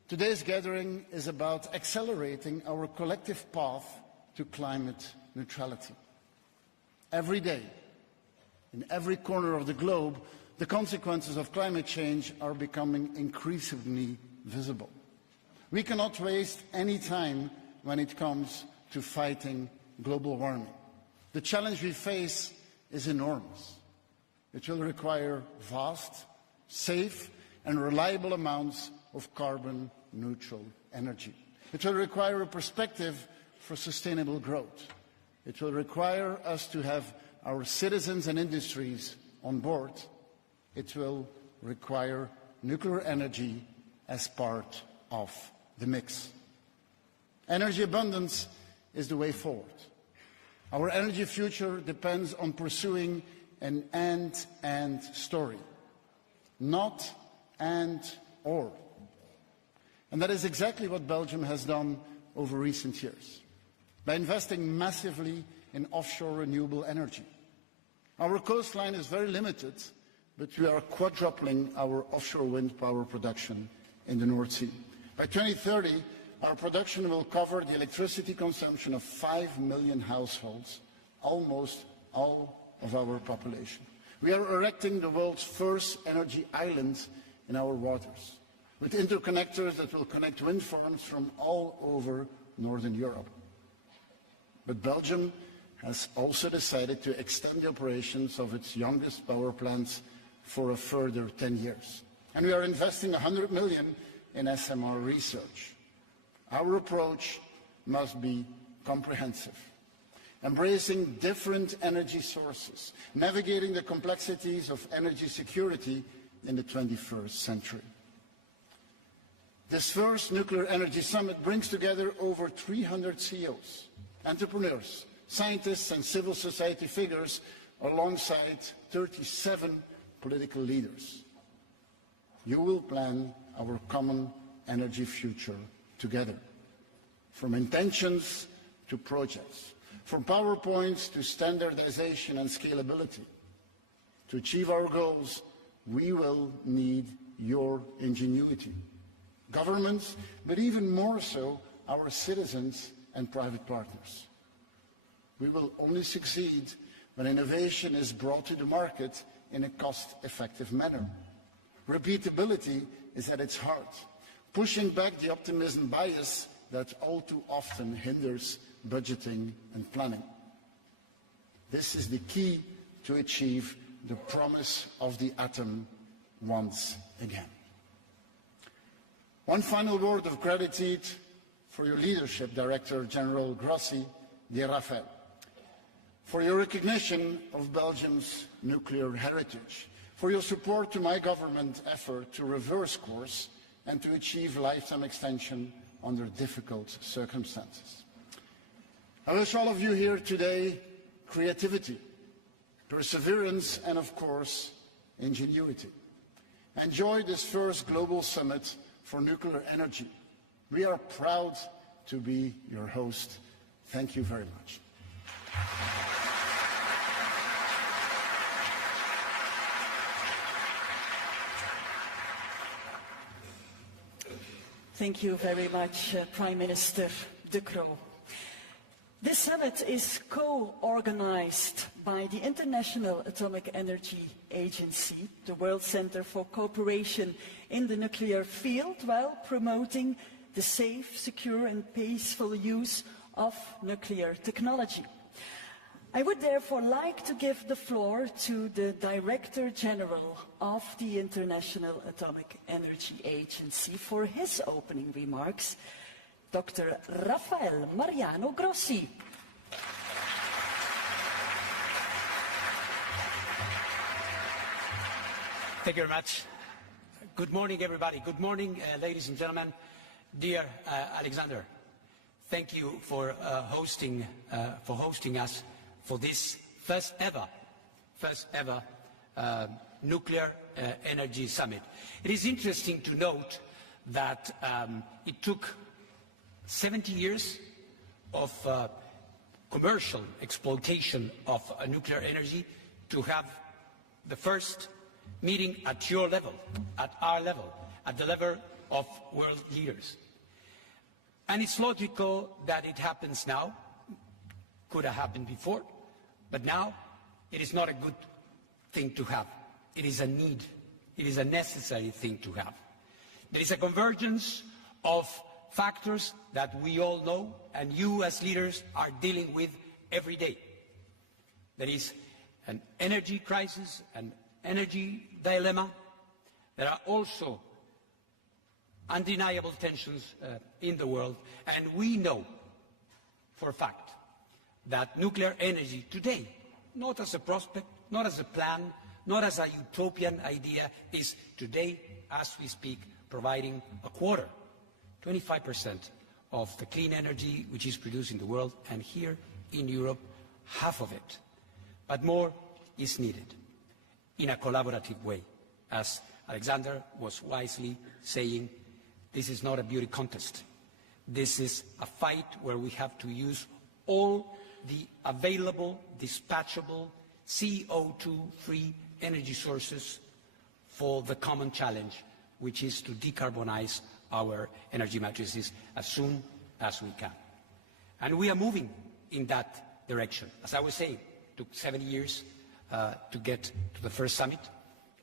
today's gathering is about accelerating our collective path to climate neutrality. Every day, in every corner of the globe, the consequences of climate change are becoming increasingly visible. We cannot waste any time when it comes to fighting global warming. The challenge we face is enormous. It will require vast, safe, and reliable amounts of carbon-neutral energy. It will require a perspective for sustainable growth. It will require us to have our citizens and industries on board. It will require nuclear energy as part of the mix. Energy abundance is the way forward. Our energy future depends on pursuing an and story, not and or. And that is exactly what Belgium has done over recent years, by investing massively in offshore renewable energy. Our coastline is very limited, but we are quadrupling our offshore wind power production in the North Sea. By 2030, our production will cover the electricity consumption of 5 million households, almost all of our population. We are erecting the world's first energy island in our waters, with interconnectors that will connect wind farms from all over Northern Europe. But Belgium has also decided to extend the operations of its youngest power plants for a further 10 years. And we are investing 100 million in SMR research. Our approach must be comprehensive, embracing different energy sources, navigating the complexities of energy security in the 21st century. This first nuclear energy summit brings together over 300 CEOs, entrepreneurs, scientists and civil society figures alongside 37 political leaders. You will plan our common energy future together, from intentions to projects, from PowerPoints to standardization and scalability. To achieve our goals, we will need your ingenuity. Governments, but even more so, our citizens and private partners. We will only succeed when innovation is brought to the market in a cost-effective manner. Repeatability is at its heart, pushing back the optimism bias that all too often hinders budgeting and planning. This is the key to achieve the promise of the atom once again. One final word of gratitude for your leadership, Director General Grossi de Rafael, for your recognition of Belgium's nuclear heritage, for your support to my government effort to reverse course and to achieve lifetime extension under difficult circumstances. I wish all of you here today creativity, perseverance, and of course, ingenuity. Enjoy this first global summit for nuclear energy. We are proud to be your host. Thank you very much. Thank you very much, Prime Minister De Croo. This summit is co-organized by the International Atomic Energy Agency, the World Center for Cooperation in the Nuclear Field, while promoting the safe, secure and peaceful use of nuclear technology. I would therefore like to give the floor to the Director General of the International Atomic Energy Agency for his opening remarks, Dr. Rafael Mariano Grossi. Thank you very much. Good morning, everybody. Good morning, ladies and gentlemen. Dear Alexander, thank you for hosting us for this first ever nuclear energy summit. It is interesting to note that it took 70 years of commercial exploitation of nuclear energy to have the first meeting at your level, at our level, at the level of world leaders. And it's logical that it happens now. Could have happened before, but now it is not a good thing to have. It is a need. It is a necessary thing to have. There is a convergence of factors that we all know and you as leaders are dealing with every day. There is an energy crisis, an energy dilemma. There are also undeniable tensions in the world, and we know for a fact that nuclear energy today, not as a prospect, not as a plan, not as a utopian idea, is today, as we speak, providing a quarter, 25% of the clean energy which is produced in the world, and here in Europe, half of it. But more is needed in a collaborative way. As Alexander was wisely saying, this is not a beauty contest. This is a fight where we have to use all the available, dispatchable, CO2-free energy sources for the common challenge, which is to decarbonize our energy matrices as soon as we can. And we are moving in that direction. As I was saying, it took 70 years to get to the first summit.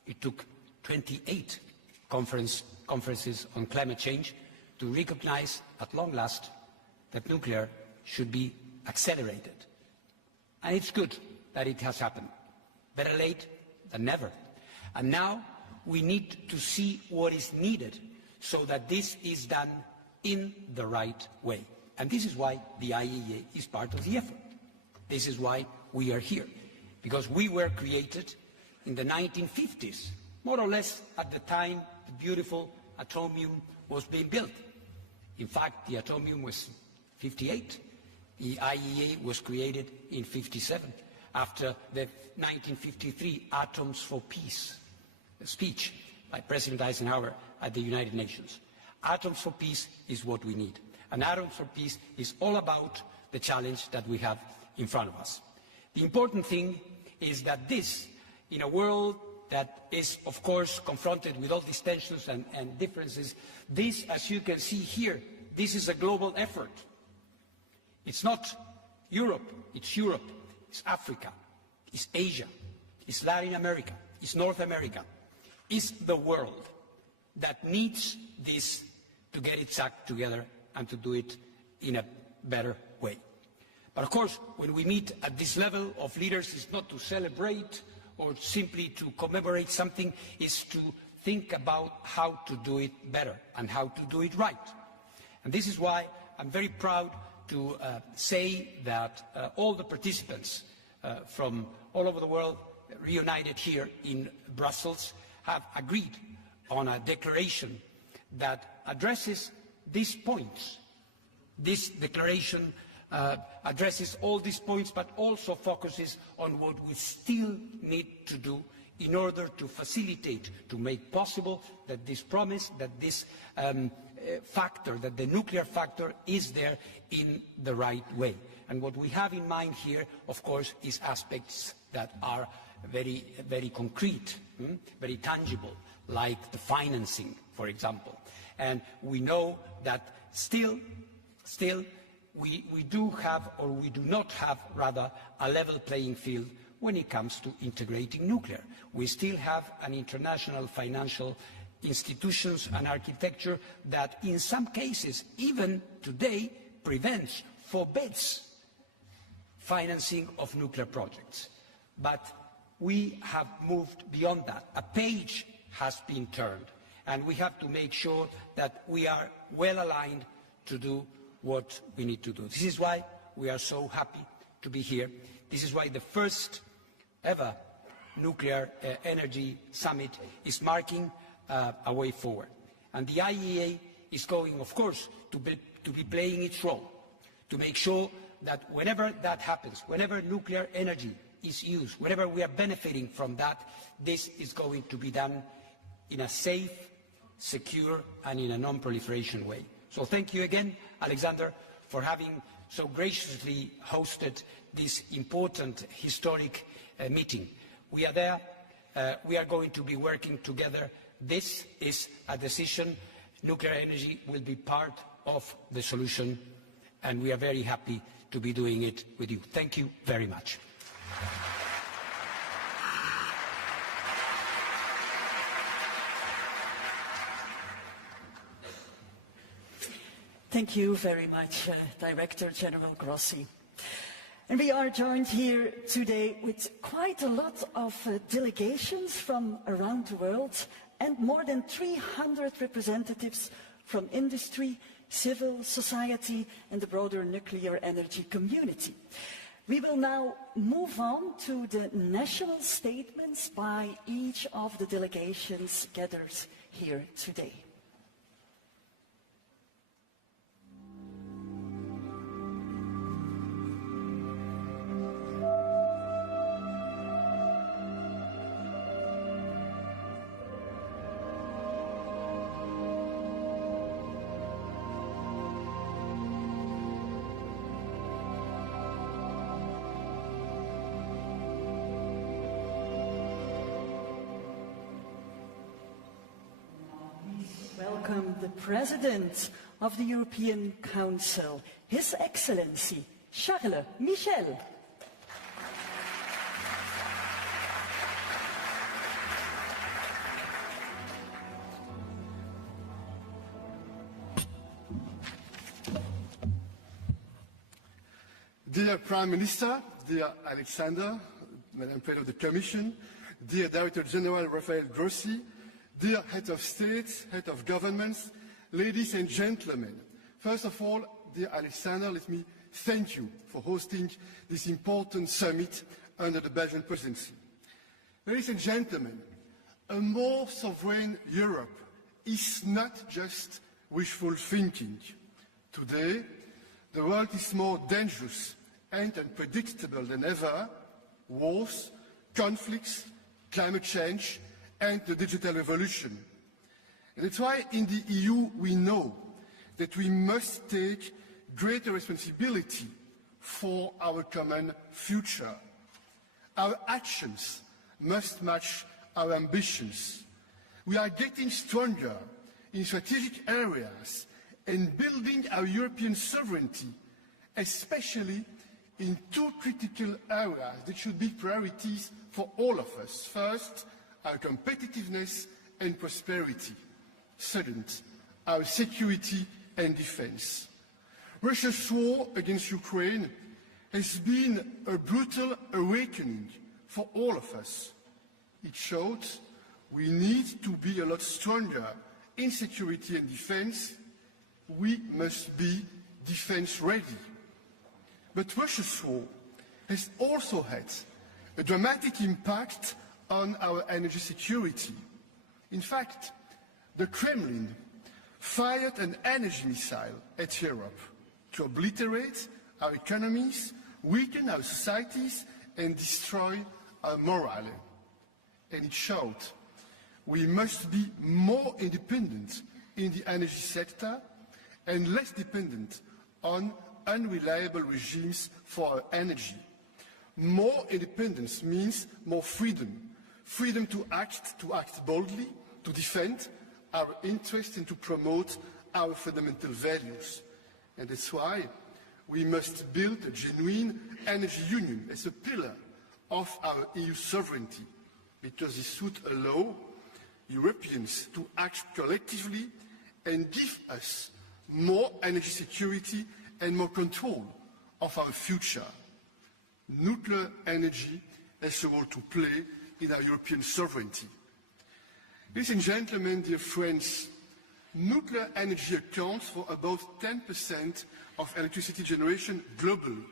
It took 28 conferences on climate change to recognize at long last that nuclear should be accelerated. And it's good that it has happened. Better late than never. And now we need to see what is needed so that this is done in the right way. And this is why the IAEA is part of the effort. This is why we are here. Because we were created in the 1950s, more or less at the time the beautiful atomium was being built. In fact, the atomium was 58. The IAEA was created in 57, after the 1953 Atoms for Peace speech by President Eisenhower at the United Nations. Atoms for Peace is what we need. And Atoms for Peace is all about the challenge that we have in front of us. The important thing is that this, in a world that is, of course, confronted with all these tensions and differences, this, as you can see here, this is a global effort. It's not Europe, it's Africa, it's Asia, it's Latin America, it's North America, it's the world that needs this to get its act together and to do it in a better way. But of course, when we meet at this level of leaders, it's not to celebrate or simply to commemorate something, it's to think about how to do it better and how to do it right. And this is why I'm very proud to say that all the participants from all over the world reunited here in Brussels have agreed on a declaration that addresses these points. This declaration addresses all these points, but also focuses on what we still need to do in order to facilitate, to make possible that this promise, that this factor, that the nuclear factor is there in the right way. And what we have in mind here, of course, is aspects that are very, very concrete, very tangible, like the financing, for example. And we know that still we do have, or we do not have, rather, a level playing field when it comes to integrating nuclear. We still have an international financial institutions and architecture that in some cases, even today, prevents, forbids financing of nuclear projects. But we have moved beyond that. A page has been turned, and we have to make sure that we are well aligned to do what we need to do. This is why we are so happy to be here. This is why the first ever nuclear energy summit is marking a way forward. And the IAEA is going, of course, to be playing its role, to make sure that whenever that happens, whenever nuclear energy is used, whenever we are benefiting from that, this is going to be done in a safe, secure, and in a non-proliferation way. So thank you again, Alexander, for having so graciously hosted this important historic meeting. We are there. We are going to be working together. This is a decision. Nuclear energy will be part of the solution, and we are very happy to be doing it with you. Thank you very much. Thank you very much, Director General Grossi. And we are joined here today with quite a lot of delegations from around the world and more than 300 representatives from industry, civil society and the broader nuclear energy community. We will now move on to the national statements by each of the delegations gathered here today. Welcome the President of the European Council, His Excellency Charles Michel. Dear Prime Minister, dear Alexander, Madam President of the Commission, dear Director General Rafael Grossi, dear Head of State, Head of Governments, ladies and gentlemen, first of all, dear Alexander, let me thank you for hosting this important summit under the Belgian presidency. Ladies and gentlemen, a more sovereign Europe is not just wishful thinking. Today, the world is more dangerous and unpredictable than ever. Wars, conflicts, climate change, and the digital revolution. And that's why in the EU we know that we must take greater responsibility for our common future. Our actions must match our ambitions. We are getting stronger in strategic areas and building our European sovereignty, especially in two critical areas that should be priorities for all of us. First, our competitiveness and prosperity. Second, our security and defense. Russia's war against Ukraine has been a brutal awakening for all of us. It showed we need to be a lot stronger in security and defense. We must be defense ready. But Russia's war has also had a dramatic impact on our energy security. In fact, the Kremlin fired an energy missile at Europe to obliterate our economies, weaken our societies, and destroy our morale. And it showed we must be more independent in the energy sector and less dependent on unreliable regimes for our energy. More independence means more freedom. Freedom to act boldly, to defend our interests and to promote our fundamental values. And that's why we must build a genuine energy union as a pillar of our EU sovereignty, because this would allow Europeans to act collectively and give us more energy security and more control of our future. Nuclear energy has a role to play in our European sovereignty. Ladies and gentlemen, dear friends, nuclear energy accounts for about 10% of electricity generation globally.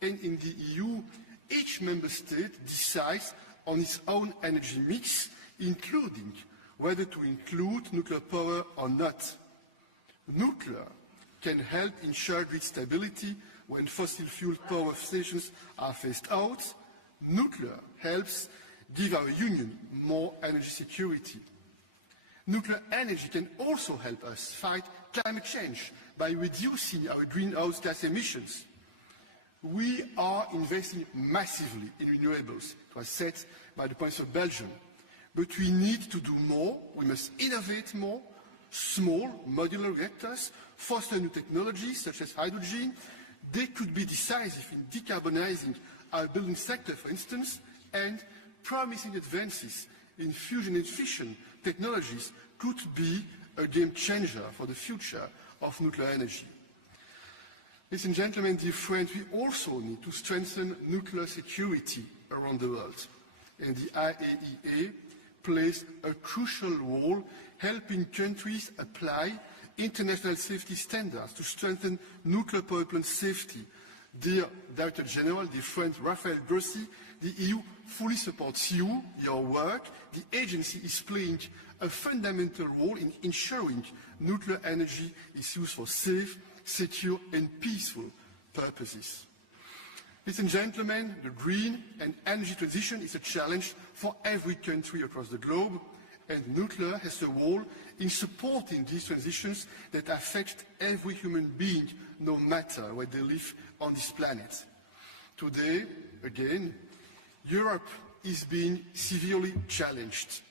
And in the EU, each member state decides on its own energy mix, including whether to include nuclear power or not. Nuclear can help ensure grid stability when fossil fuel power stations are phased out, Nuclear helps give our union more energy security. Nuclear energy can also help us fight climate change by reducing our greenhouse gas emissions. We are investing massively in renewables, it was said by the Prince of Belgium. But we need to do more, we must innovate more, small modular reactors, foster new technologies such as hydrogen. They could be decisive in decarbonizing our building sector, for instance, and promising advances in fusion and fission technologies could be a game changer for the future of nuclear energy. Ladies and gentlemen, dear friends, we also need to strengthen nuclear security around the world. And the IAEA plays a crucial role helping countries apply international safety standards to strengthen nuclear power plant safety. Dear Director General, dear friend Rafael Grossi, the EU fully supports you, your work. The agency is playing a fundamental role in ensuring nuclear energy is used for safe, secure and peaceful purposes. Ladies and gentlemen, the green and energy transition is a challenge for every country across the globe, and nuclear has a role in supporting these transitions that affect every human being, no matter where they live on this planet. Today, again, Europe is being severely challenged.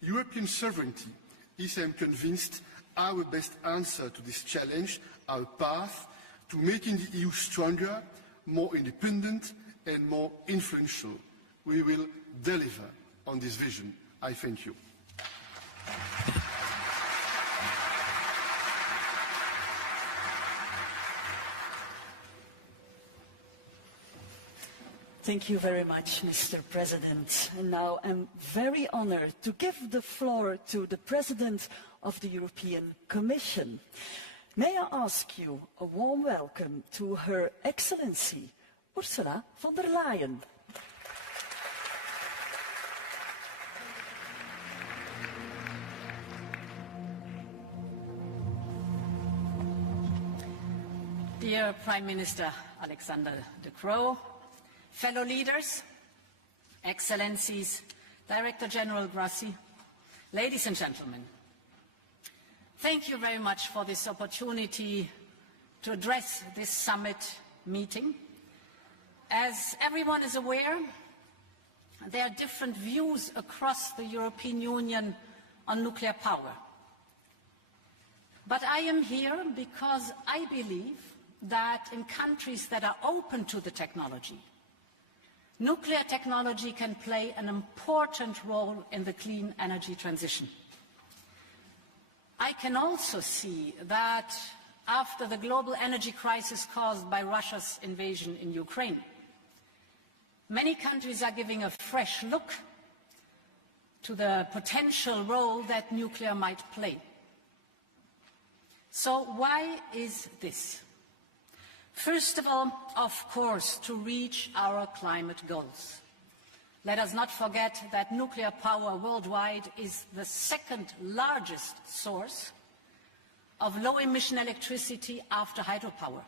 European sovereignty is, I am convinced, our best answer to this challenge, our path to making the EU stronger, more independent and more influential. We will deliver on this vision. I thank you. Thank you very much, Mr. President. And now I'm very honored to give the floor to the President of the European Commission. May I ask you a warm welcome to Her Excellency, Ursula von der Leyen. Dear Prime Minister Alexander De Croo, fellow leaders, Excellencies, Director General Grossi, ladies and gentlemen, thank you very much for this opportunity to address this summit meeting. As everyone is aware, there are different views across the European Union on nuclear power. But I am here because I believe that in countries that are open to the technology, nuclear technology can play an important role in the clean energy transition. I can also see that after the global energy crisis caused by Russia's invasion in Ukraine, many countries are giving a fresh look to the potential role that nuclear might play. So why is this? First of all, of course, to reach our climate goals. Let us not forget that nuclear power worldwide is the second largest source of low-emission electricity after hydropower.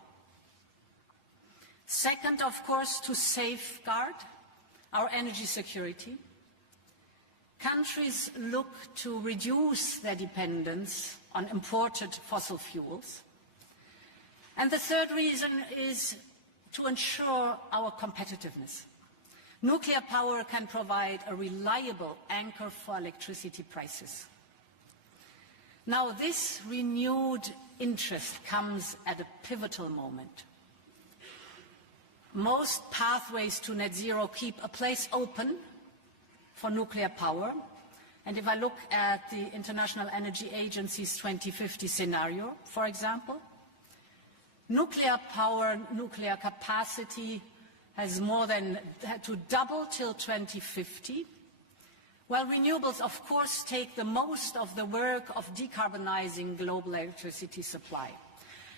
Second, of course, to safeguard our energy security. Countries look to reduce their dependence on imported fossil fuels. And the third reason is to ensure our competitiveness. Nuclear power can provide a reliable anchor for electricity prices. Now, this renewed interest comes at a pivotal moment. Most pathways to net zero keep a place open for nuclear power. And if I look at the International Energy Agency's 2050 scenario, for example, nuclear power, nuclear capacity has had to double till 2050, while renewables, of course, take the most of the work of decarbonizing global electricity supply.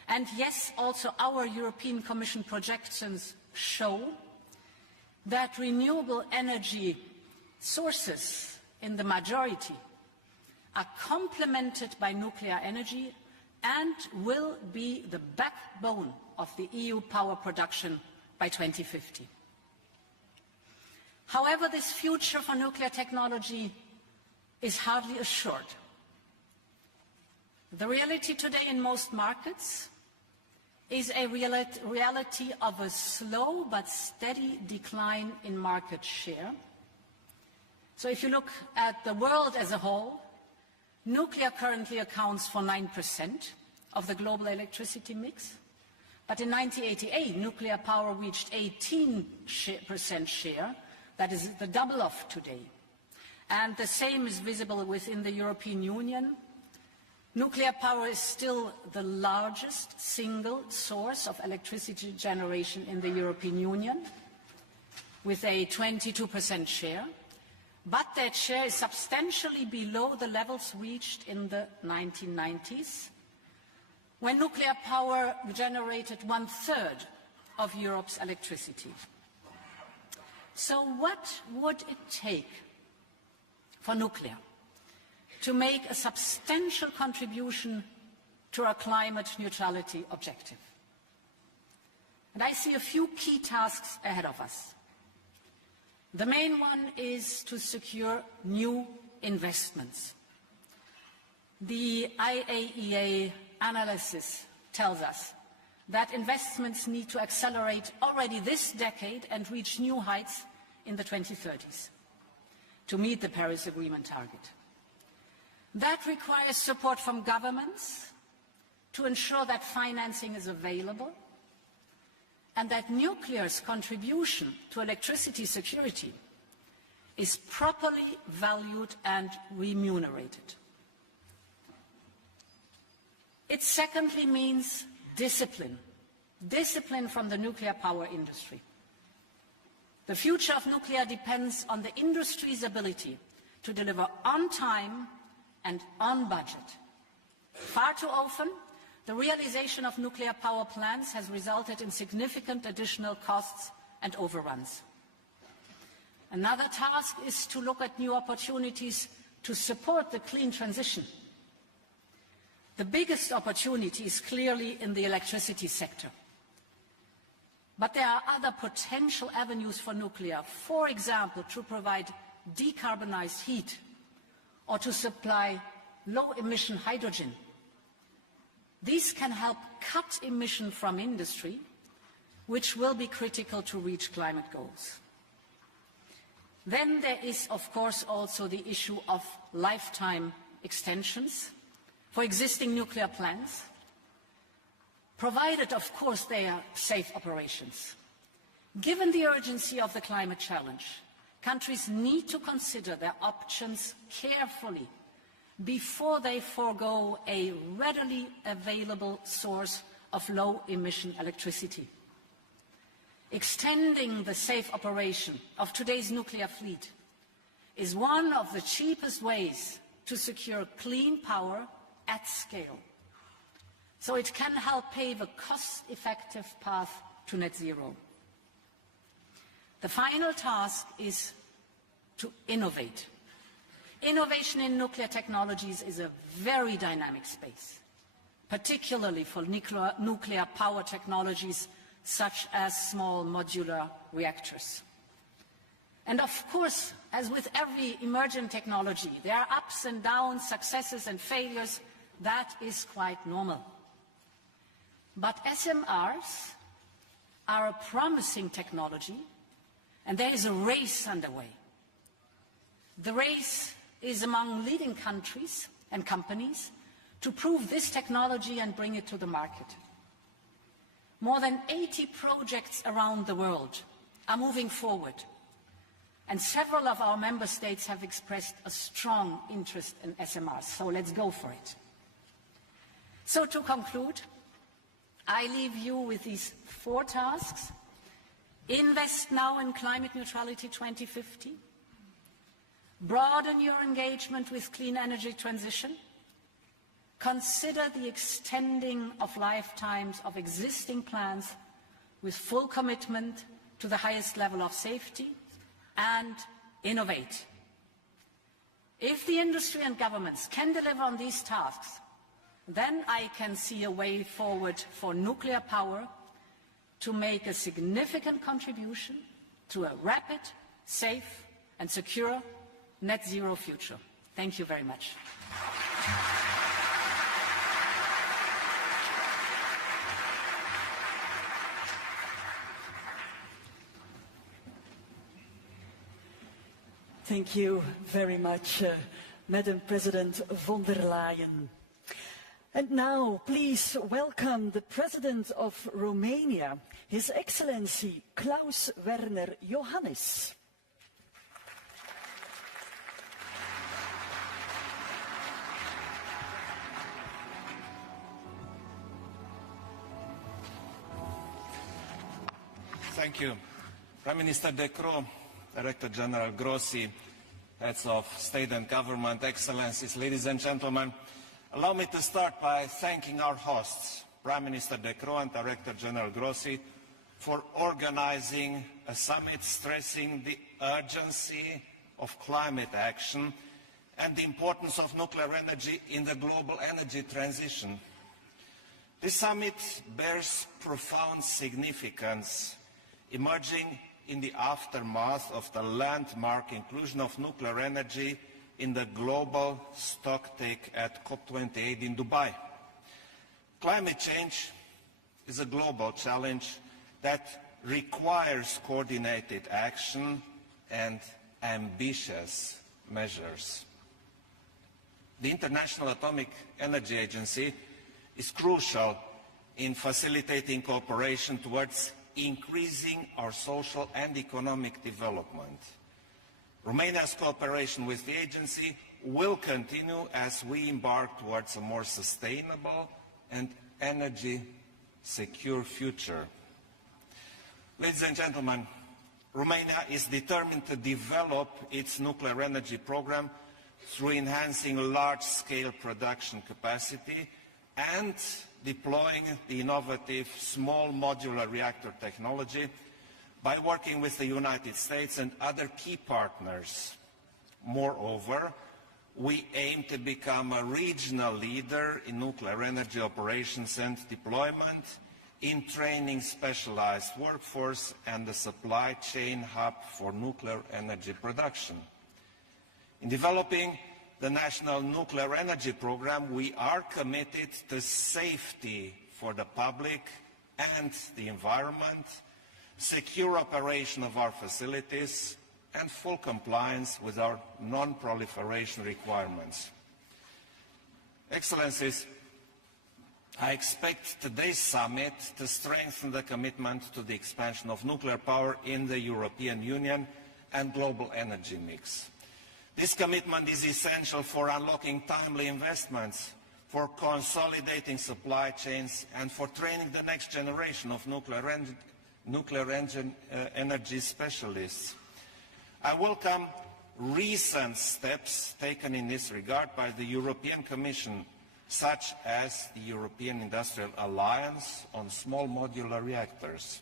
And yes, also our European Commission projections show that renewable energy sources in the majority are complemented by nuclear energy and will be the backbone of the EU power production by 2050. However, this future for nuclear technology is hardly assured. The reality today in most markets is a reality of a slow but steady decline in market share. So if you look at the world as a whole, nuclear currently accounts for 9% of the global electricity mix. But in 1988, nuclear power reached 18% share. That is the double of today. And the same is visible within the European Union. Nuclear power is still the largest single source of electricity generation in the European Union, with a 22% share. But that share is substantially below the levels reached in the 1990s, when nuclear power generated 1/3 of Europe's electricity. So what would it take for nuclear to make a substantial contribution to our climate neutrality objective? And I see a few key tasks ahead of us. The main one is to secure new investments. The IAEA analysis tells us that investments need to accelerate already this decade and reach new heights in the 2030s to meet the Paris Agreement target. That requires support from governments to ensure that financing is available and that nuclear's contribution to electricity security is properly valued and remunerated. It secondly means discipline from the nuclear power industry. The future of nuclear depends on the industry's ability to deliver on time and on budget. Far too often, the realization of nuclear power plants has resulted in significant additional costs and overruns. Another task is to look at new opportunities to support the clean transition. The biggest opportunity is clearly in the electricity sector. But there are other potential avenues for nuclear, for example, to provide decarbonized heat or to supply low-emission hydrogen. These can help cut emission from industry, which will be critical to reach climate goals. Then there is, of course, also the issue of lifetime extensions for existing nuclear plants, provided, of course, they are safe operations. Given the urgency of the climate challenge, countries need to consider their options carefully before they forego a readily available source of low-emission electricity. Extending the safe operation of today's nuclear fleet is one of the cheapest ways to secure clean power at scale. So it can help pave a cost-effective path to net zero. The final task is to innovate. Innovation in nuclear technologies is a very dynamic space, particularly for nuclear power technologies such as small modular reactors. And of course, as with every emerging technology, there are ups and downs, successes and failures. That is quite normal. But SMRs are a promising technology, and there is a race underway. The race is among leading countries and companies to prove this technology and bring it to the market. More than 80 projects around the world are moving forward, and several of our member states have expressed a strong interest in SMRs, so let's go for it. So to conclude, I leave you with these 4 tasks. Invest now in climate neutrality 2050. Broaden your engagement with clean energy transition. Consider the extending of lifetimes of existing plants with full commitment to the highest level of safety, and innovate. If the industry and governments can deliver on these tasks, then I can see a way forward for nuclear power to make a significant contribution to a rapid safe and secure net zero future. Thank you very much. Thank you very much, Madam President von der Leyen. And now, please welcome the President of Romania, His Excellency Klaus Werner Iohannis. Thank you. Prime Minister De Croo, Director General Grossi, Heads of State and Government, Excellencies, ladies and gentlemen, allow me to start by thanking our hosts, Prime Minister De Croo and Director General Grossi, for organizing a summit stressing the urgency of climate action and the importance of nuclear energy in the global energy transition. This summit bears profound significance, emerging in the aftermath of the landmark inclusion of nuclear energy in the global stocktake at COP28 in Dubai. Climate change is a global challenge that requires coordinated action and ambitious measures. The International Atomic Energy Agency is crucial in facilitating cooperation towards increasing our social and economic development. Romania's cooperation with the agency will continue as we embark towards a more sustainable and energy-secure future. Ladies and gentlemen, Romania is determined to develop its nuclear energy program through enhancing large-scale production capacity and deploying the innovative small modular reactor technology by working with the United States and other key partners. Moreover, we aim to become a regional leader in nuclear energy operations and deployment, in training specialized workforce and the supply chain hub for nuclear energy production. In developing the National Nuclear Energy Program, we are committed to safety for the public and the environment, secure operation of our facilities, and full compliance with our non-proliferation requirements. Excellencies, I expect today's summit to strengthen the commitment to the expansion of nuclear power in the European Union and global energy mix. This commitment is essential for unlocking timely investments, for consolidating supply chains, and for training the next generation of nuclear energy specialists. I welcome recent steps taken in this regard by the European Commission, such as the European Industrial Alliance on small modular reactors.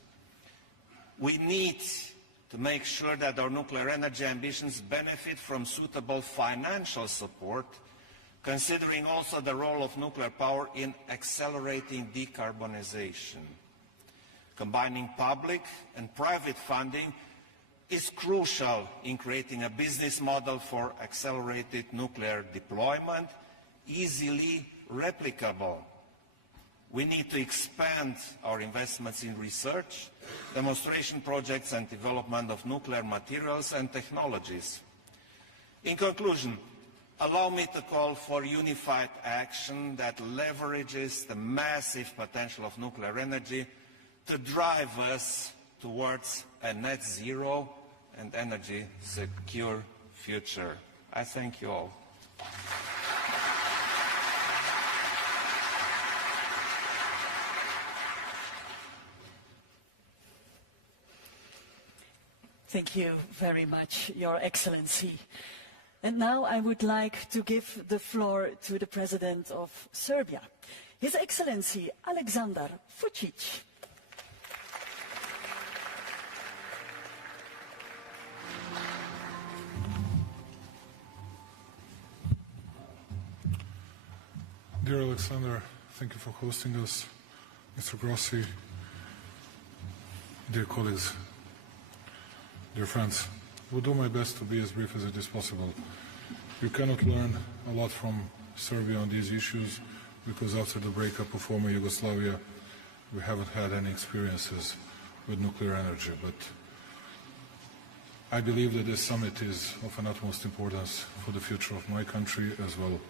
We need to make sure that our nuclear energy ambitions benefit from suitable financial support, considering also the role of nuclear power in accelerating decarbonization. Combining public and private funding is crucial in creating a business model for accelerated nuclear deployment, easily replicable. We need to expand our investments in research, demonstration projects and development of nuclear materials and technologies. In conclusion, allow me to call for unified action that leverages the massive potential of nuclear energy to drive us towards a net zero and energy secure future. I thank you all. Thank you very much, Your Excellency. And now I would like to give the floor to the President of Serbia, His Excellency Aleksandar Vučić. Dear Alexander, thank you for hosting us. Mr. Grossi, dear colleagues, dear friends, will do my best to be as brief as it is possible. You cannot learn a lot from Serbia on these issues because after the breakup of former Yugoslavia, we haven't had any experiences with nuclear energy. But I believe that this summit is of an utmost importance for the future of my country as well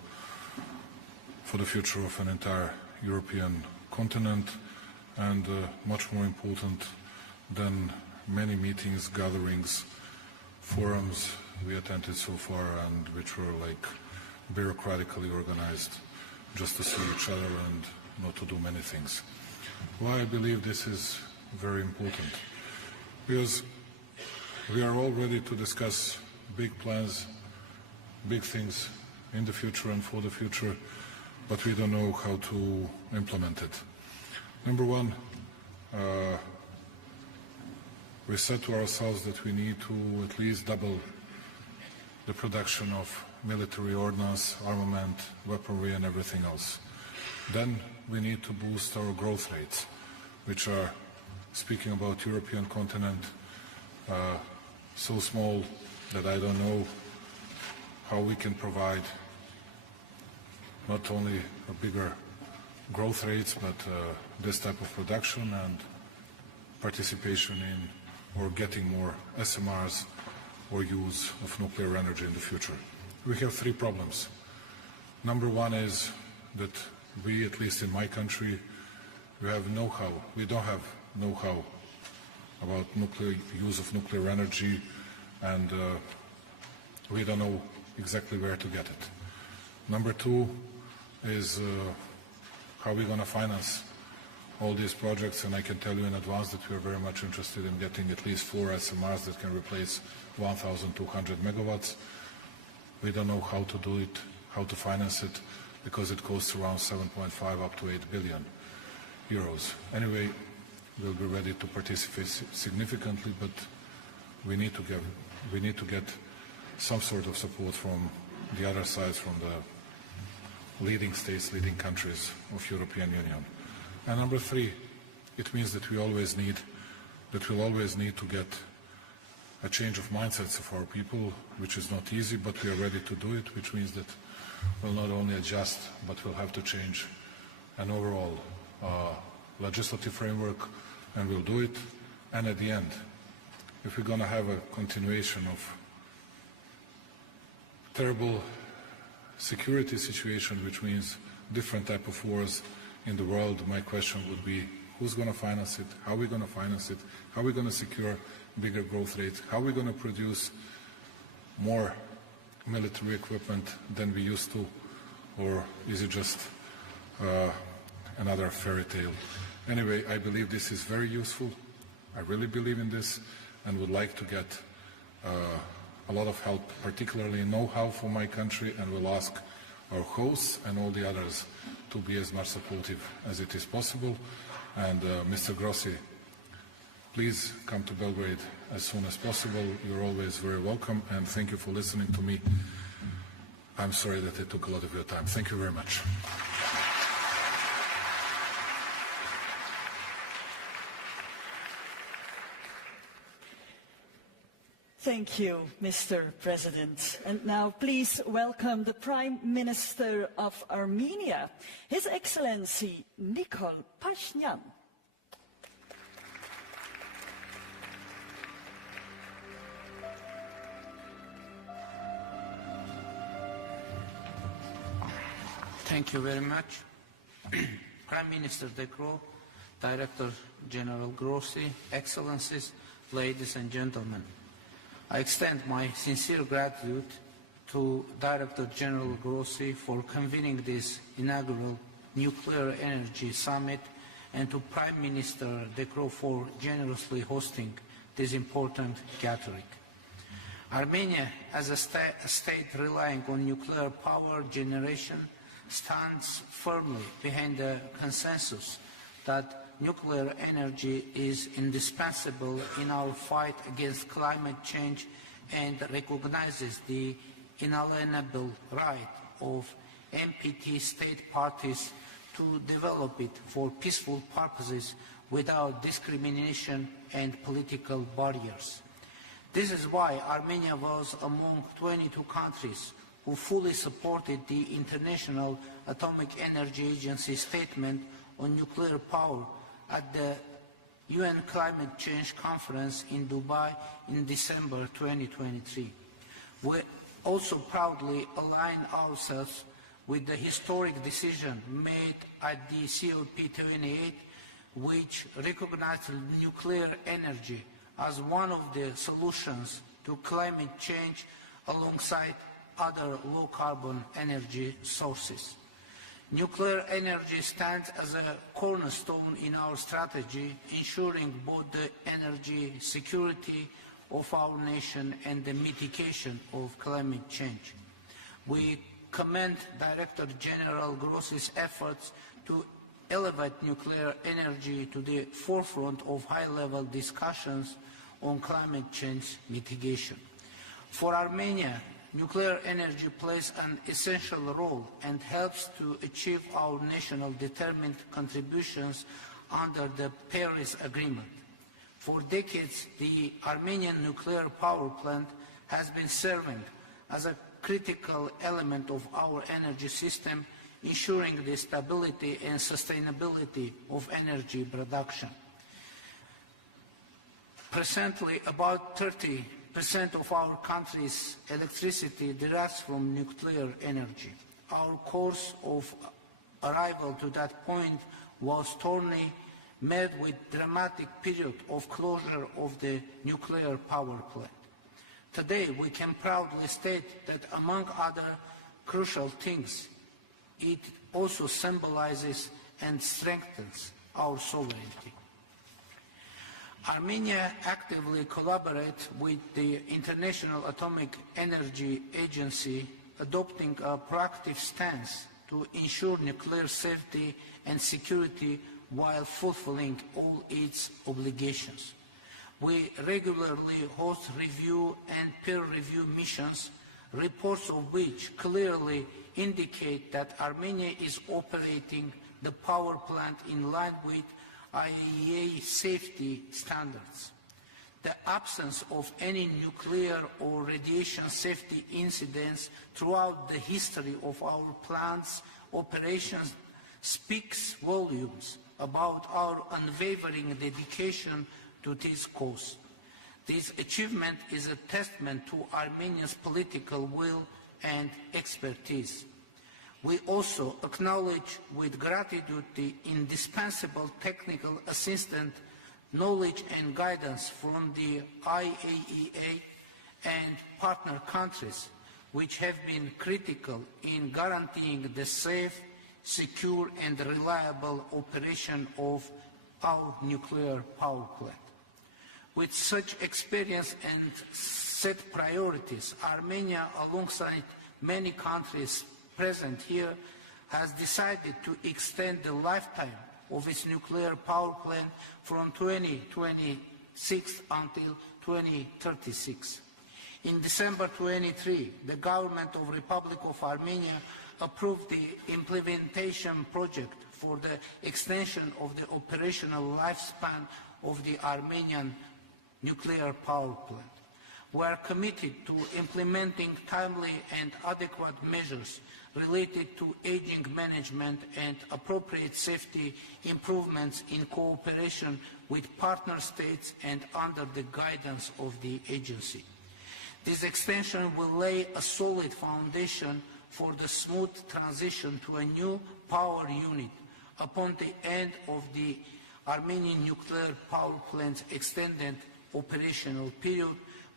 for the future of an entire European continent, and much more important than many meetings, gatherings, forums we attended so far, and which were like bureaucratically organized just to see each other and not to do many things. Why I believe this is very important? Because we are all ready to discuss big plans, big things in the future and for the future, but we don't know how to implement it. Number one, we said to ourselves that we need to at least double the production of military ordnance, armament, weaponry and everything else. Then we need to boost our growth rates, which are, speaking about European continent, so small that I don't know how we can provide not only a bigger growth rates, but this type of production and participation in or getting more SMRs or use of nuclear energy in the future. We have three problems. Number one is that we, at least in my country, we have know-how. We don't have know-how about use of nuclear energy, and we don't know exactly where to get it. Number two is how we're going to finance all these projects, and I can tell you in advance that we are very much interested in getting at least 4 SMRs that can replace 1,200 megawatts. We don't know how to do it, how to finance it, because it costs around 7.5 up to 8 billion euros. Anyway, we'll be ready to participate significantly, but we need to get some sort of support from the other sides, from the leading states, leading countries of European Union. And number three, it means that we'll always need to get a change of mindsets of our people, which is not easy, but we are ready to do it, which means that we'll not only adjust, but we'll have to change an overall legislative framework, and we'll do it. And at the end, if we're going to have a continuation of terrible security situation, which means different type of wars in the world, my question would be, who's going to finance it? How are we going to finance it? How are we going to secure bigger growth rates? How are we going to produce more military equipment than we used to? Or is it just another fairy tale? Anyway, I believe this is very useful. I really believe in this and would like to get a lot of help, particularly know-how for my country, and will ask our hosts and all the others to be as much supportive as it is possible. And Mr. Grossi, please come to Belgrade as soon as possible. You're always very welcome, and thank you for listening to me. I'm sorry that it took a lot of your time. Thank you very much. Thank you, Mr. President. And now please welcome the Prime Minister of Armenia, His Excellency Nikol Pashinyan. Thank you very much. Prime Minister De Croo, Director General Grossi, Excellencies, ladies and gentlemen. I extend my sincere gratitude to Director General Grossi for convening this inaugural Nuclear Energy Summit, and to Prime Minister De Croo for generously hosting this important gathering. Armenia, as a state relying on nuclear power generation, stands firmly behind the consensus that nuclear energy is indispensable in our fight against climate change, and recognizes the inalienable right of NPT state parties to develop it for peaceful purposes without discrimination and political barriers. This is why Armenia was among 22 countries who fully supported the International Atomic Energy Agency statement on nuclear power at the UN Climate Change Conference in Dubai in December 2023. We also proudly align ourselves with the historic decision made at the COP28, which recognized nuclear energy as one of the solutions to climate change alongside other low-carbon energy sources. Nuclear energy stands as a cornerstone in our strategy, ensuring both the energy security of our nation and the mitigation of climate change. We commend Director General Grossi's efforts to elevate nuclear energy to the forefront of high-level discussions on climate change mitigation. For Armenia, nuclear energy plays an essential role and helps to achieve our national determined contributions under the Paris Agreement. For decades, the Armenian nuclear power plant has been serving as a critical element of our energy system, ensuring the stability and sustainability of energy production. Presently, about 30% of our country's electricity derives from nuclear energy. Our course of arrival to that point was thorny, met with dramatic period of closure of the nuclear power plant. Today, we can proudly state that among other crucial things, it also symbolizes and strengthens our sovereignty. Armenia actively collaborates with the International Atomic Energy Agency, adopting a proactive stance to ensure nuclear safety and security while fulfilling all its obligations. We regularly host review and peer review missions, reports of which clearly indicate that Armenia is operating the power plant in line with IAEA safety standards. The absence of any nuclear or radiation safety incidents throughout the history of our plant's operations speaks volumes about our unwavering dedication to this cause. This achievement is a testament to Armenia's political will and expertise. We also acknowledge with gratitude the indispensable technical assistance, knowledge and guidance from the IAEA and partner countries, which have been critical in guaranteeing the safe, secure and reliable operation of our nuclear power plant. With such experience and set priorities, Armenia, alongside many countries present here, has decided to extend the lifetime of its nuclear power plant from 2026 until 2036. In December 23, the government of Republic of Armenia approved the implementation project for the extension of the operational lifespan of the Armenian nuclear power plant. We are committed to implementing timely and adequate measures related to aging management and appropriate safety improvements in cooperation with partner states and under the guidance of the agency. This extension will lay a solid foundation for the smooth transition to a new power unit upon the end of the Armenian nuclear power plant's extended operational period,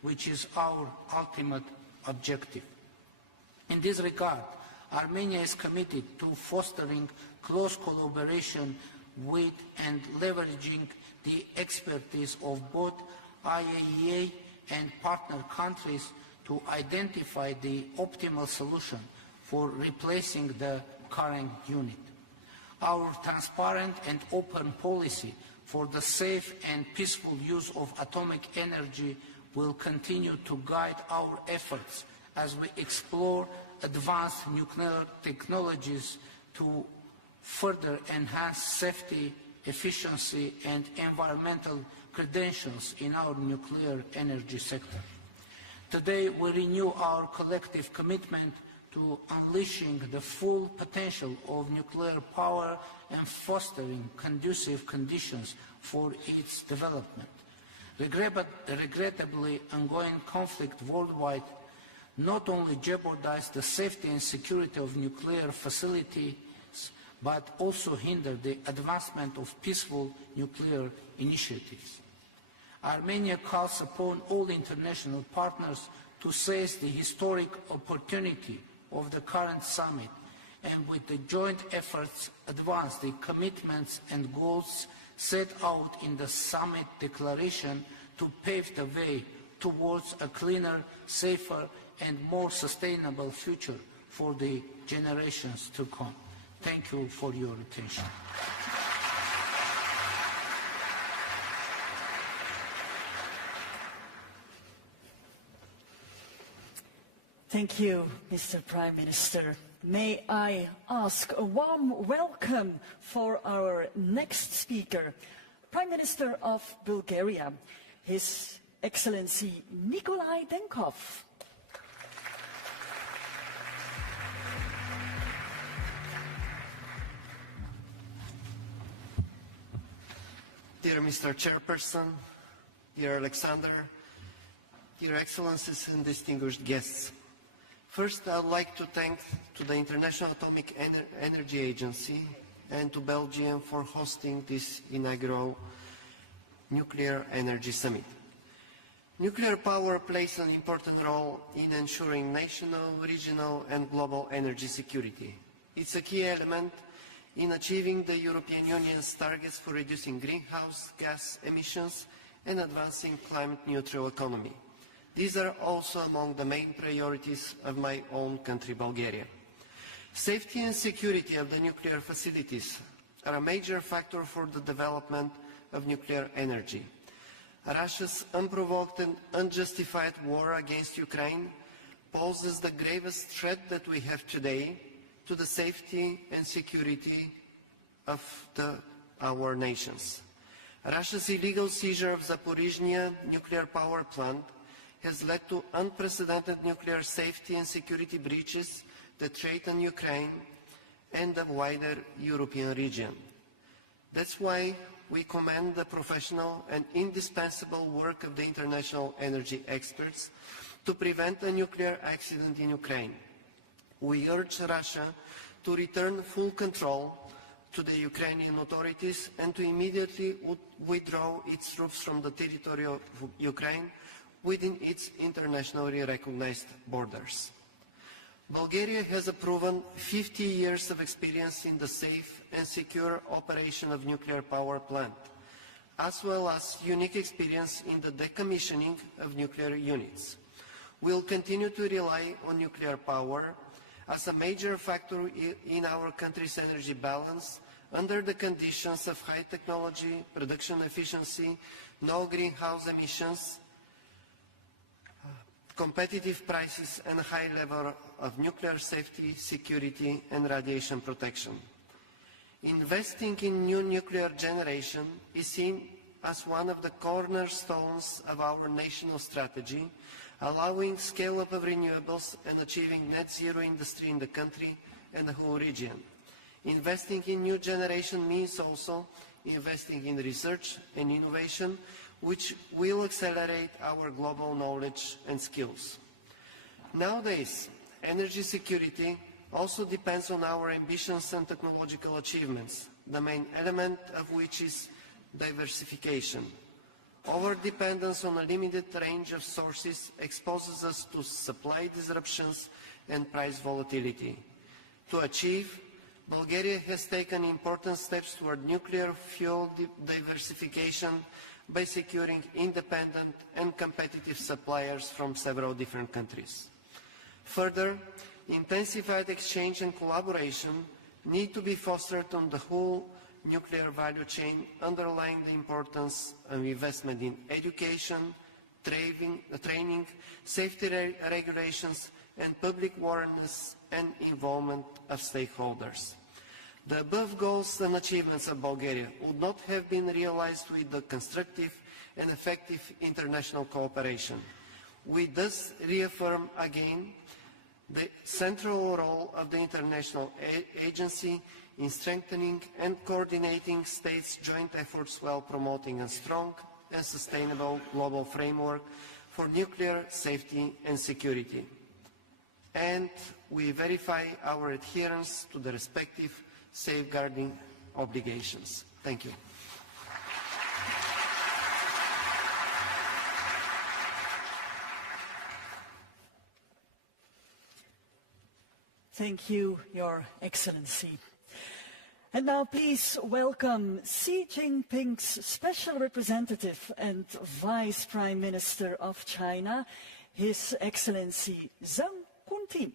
which is our ultimate objective. In this regard, Armenia is committed to fostering close collaboration with and leveraging the expertise of both IAEA and partner countries to identify the optimal solution for replacing the current unit. Our transparent and open policy for the safe and peaceful use of atomic energy will continue to guide our efforts as we explore advanced nuclear technologies to further enhance safety, efficiency and environmental credentials in our nuclear energy sector. Today, we renew our collective commitment to unleashing the full potential of nuclear power and fostering conducive conditions for its development. Regrettably, ongoing conflict worldwide not only jeopardize the safety and security of nuclear facilities, but also hinder the advancement of peaceful nuclear initiatives. Armenia calls upon all international partners to seize the historic opportunity of the current summit and with the joint efforts advance the commitments and goals set out in the summit declaration to pave the way towards a cleaner, safer and more sustainable future for the generations to come. Thank you for your attention. Thank you, Mr. Prime Minister. May I ask a warm welcome for our next speaker, Prime Minister of Bulgaria, His Excellency Nikolai Denkov. Dear Mr. Chairperson, dear Alexander, dear Excellencies and distinguished guests. First, I would like to thank the International Atomic Energy Agency and to Belgium for hosting this inaugural Nuclear Energy Summit. Nuclear power plays an important role in ensuring national, regional and global energy security. It's a key element in achieving the European Union's targets for reducing greenhouse gas emissions and advancing climate-neutral economy. These are also among the main priorities of my own country, Bulgaria. Safety and security of the nuclear facilities are a major factor for the development of nuclear energy. Russia's unprovoked and unjustified war against Ukraine poses the gravest threat that we have today to the safety and security of our nations. Russia's illegal seizure of Zaporizhzhia nuclear power plant has led to unprecedented nuclear safety and security breaches that threaten Ukraine and the wider European region. That's why we commend the professional and indispensable work of the international energy experts to prevent a nuclear accident in Ukraine. We urge Russia to return full control to the Ukrainian authorities and to immediately withdraw its troops from the territory of Ukraine within its internationally recognized borders. Bulgaria has a proven 50 years of experience in the safe and secure operation of nuclear power plant, as well as unique experience in the decommissioning of nuclear units. We will continue to rely on nuclear power as a major factor in our country's energy balance under the conditions of high technology, production efficiency, no greenhouse emissions, competitive prices and a high level of nuclear safety, security and radiation protection. Investing in new nuclear generation is seen as one of the cornerstones of our national strategy, allowing scale-up of renewables and achieving net zero industry in the country and the whole region. Investing in new generation means also investing in research and innovation, which will accelerate our global knowledge and skills. Nowadays, energy security also depends on our ambitions and technological achievements, the main element of which is diversification. Over-dependence on a limited range of sources exposes us to supply disruptions and price volatility. To achieve, Bulgaria has taken important steps toward nuclear fuel diversification by securing independent and competitive suppliers from several different countries. Further, intensified exchange and collaboration need to be fostered on the whole nuclear value chain, underlying the importance of investment in education, training, safety regulations, and public awareness and involvement of stakeholders. The above goals and achievements of Bulgaria would not have been realized with the constructive and effective international cooperation. We thus reaffirm again the central role of the international agency in strengthening and coordinating states' joint efforts while promoting a strong and sustainable global framework for nuclear safety and security. And we verify our adherence to the respective safeguarding obligations. Thank you. Thank you, Your Excellency. And now please welcome Xi Jinping's Special Representative and Vice Prime Minister of China, His Excellency Zhang Kuntin.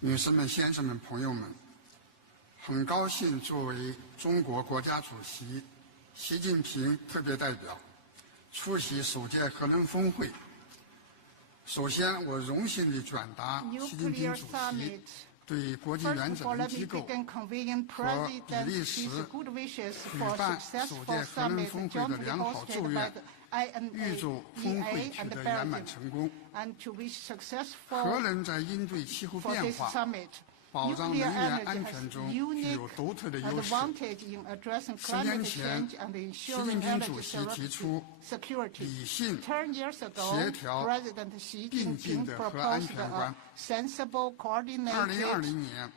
女士们、先生们、朋友们，很高兴作为中国国家主席习近平特别代表出席首届核能峰会。首先，我荣幸地转达习近平主席对国际原子能机构和比利时举办首届核能峰会的良好祝愿，预祝峰会取得圆满成功。核能在应对气候变化、保障能源安全中具有独特的优势。10年前，习近平主席提出理性、协调、并进的核安全观。2020年，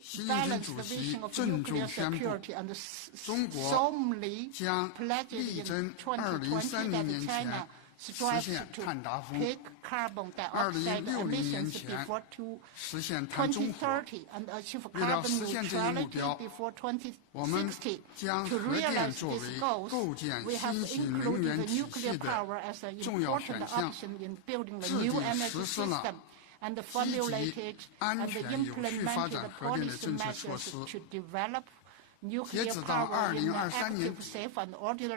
习近平主席郑重宣布，中国将力争2030年前实现碳达峰，2060年前实现碳中和。为了实现这一目标，我们将核电作为构建新型能源体系的重要选项，制定实施了积极、安全、有序发展核电的政策措施。截止到2023年底，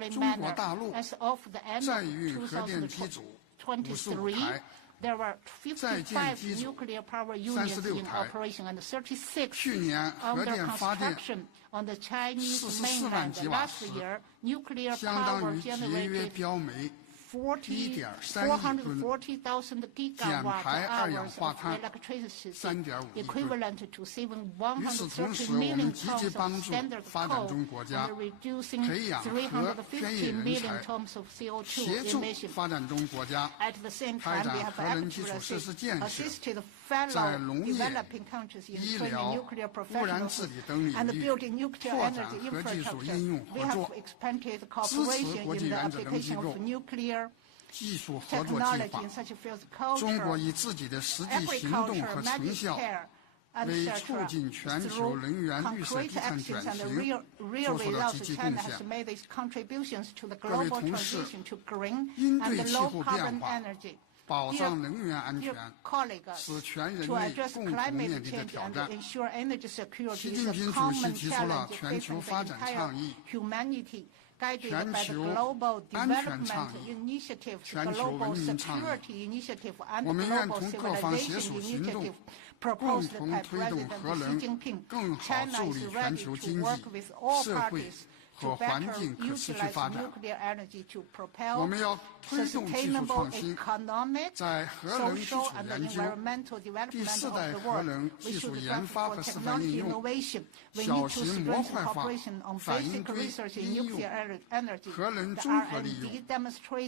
中国大陆在运核电机组55台，在建机组36台。去年核电发电44万吉瓦时，相当于节约标煤1.3亿吨，减排二氧化碳3.5亿吨。与此同时，我们积极帮助发展中国家培养核专业人才，协助发展中国家开展核能基础设施建设，在农业、医疗、污染治理等领域拓展核技术应用合作，支持国际原子能机构技术合作计划。中国以自己的实际行动和成效，为促进全球能源绿色低碳转型做出了积极贡献。各位同事，应对气候变化、保障能源安全是全人类共同面临的挑战。习近平主席提出了全球发展倡议、全球安全倡议、全球文明倡议。我们愿同各方携手行动，共同推动核能更好助力全球经济、社会和环境可持续发展。我们要推动技术创新，在核能基础研究、第4代核能技术研发和示范应用、小型模块化反应堆应用、核能综合利用、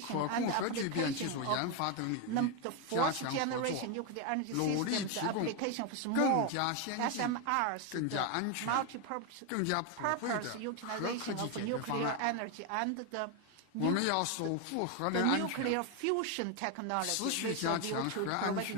可控核聚变技术研发等领域加强合作，努力提供更加先进、更加安全、更加普惠的核科技解决方案。我们要守护核能安全，持续加强核安全、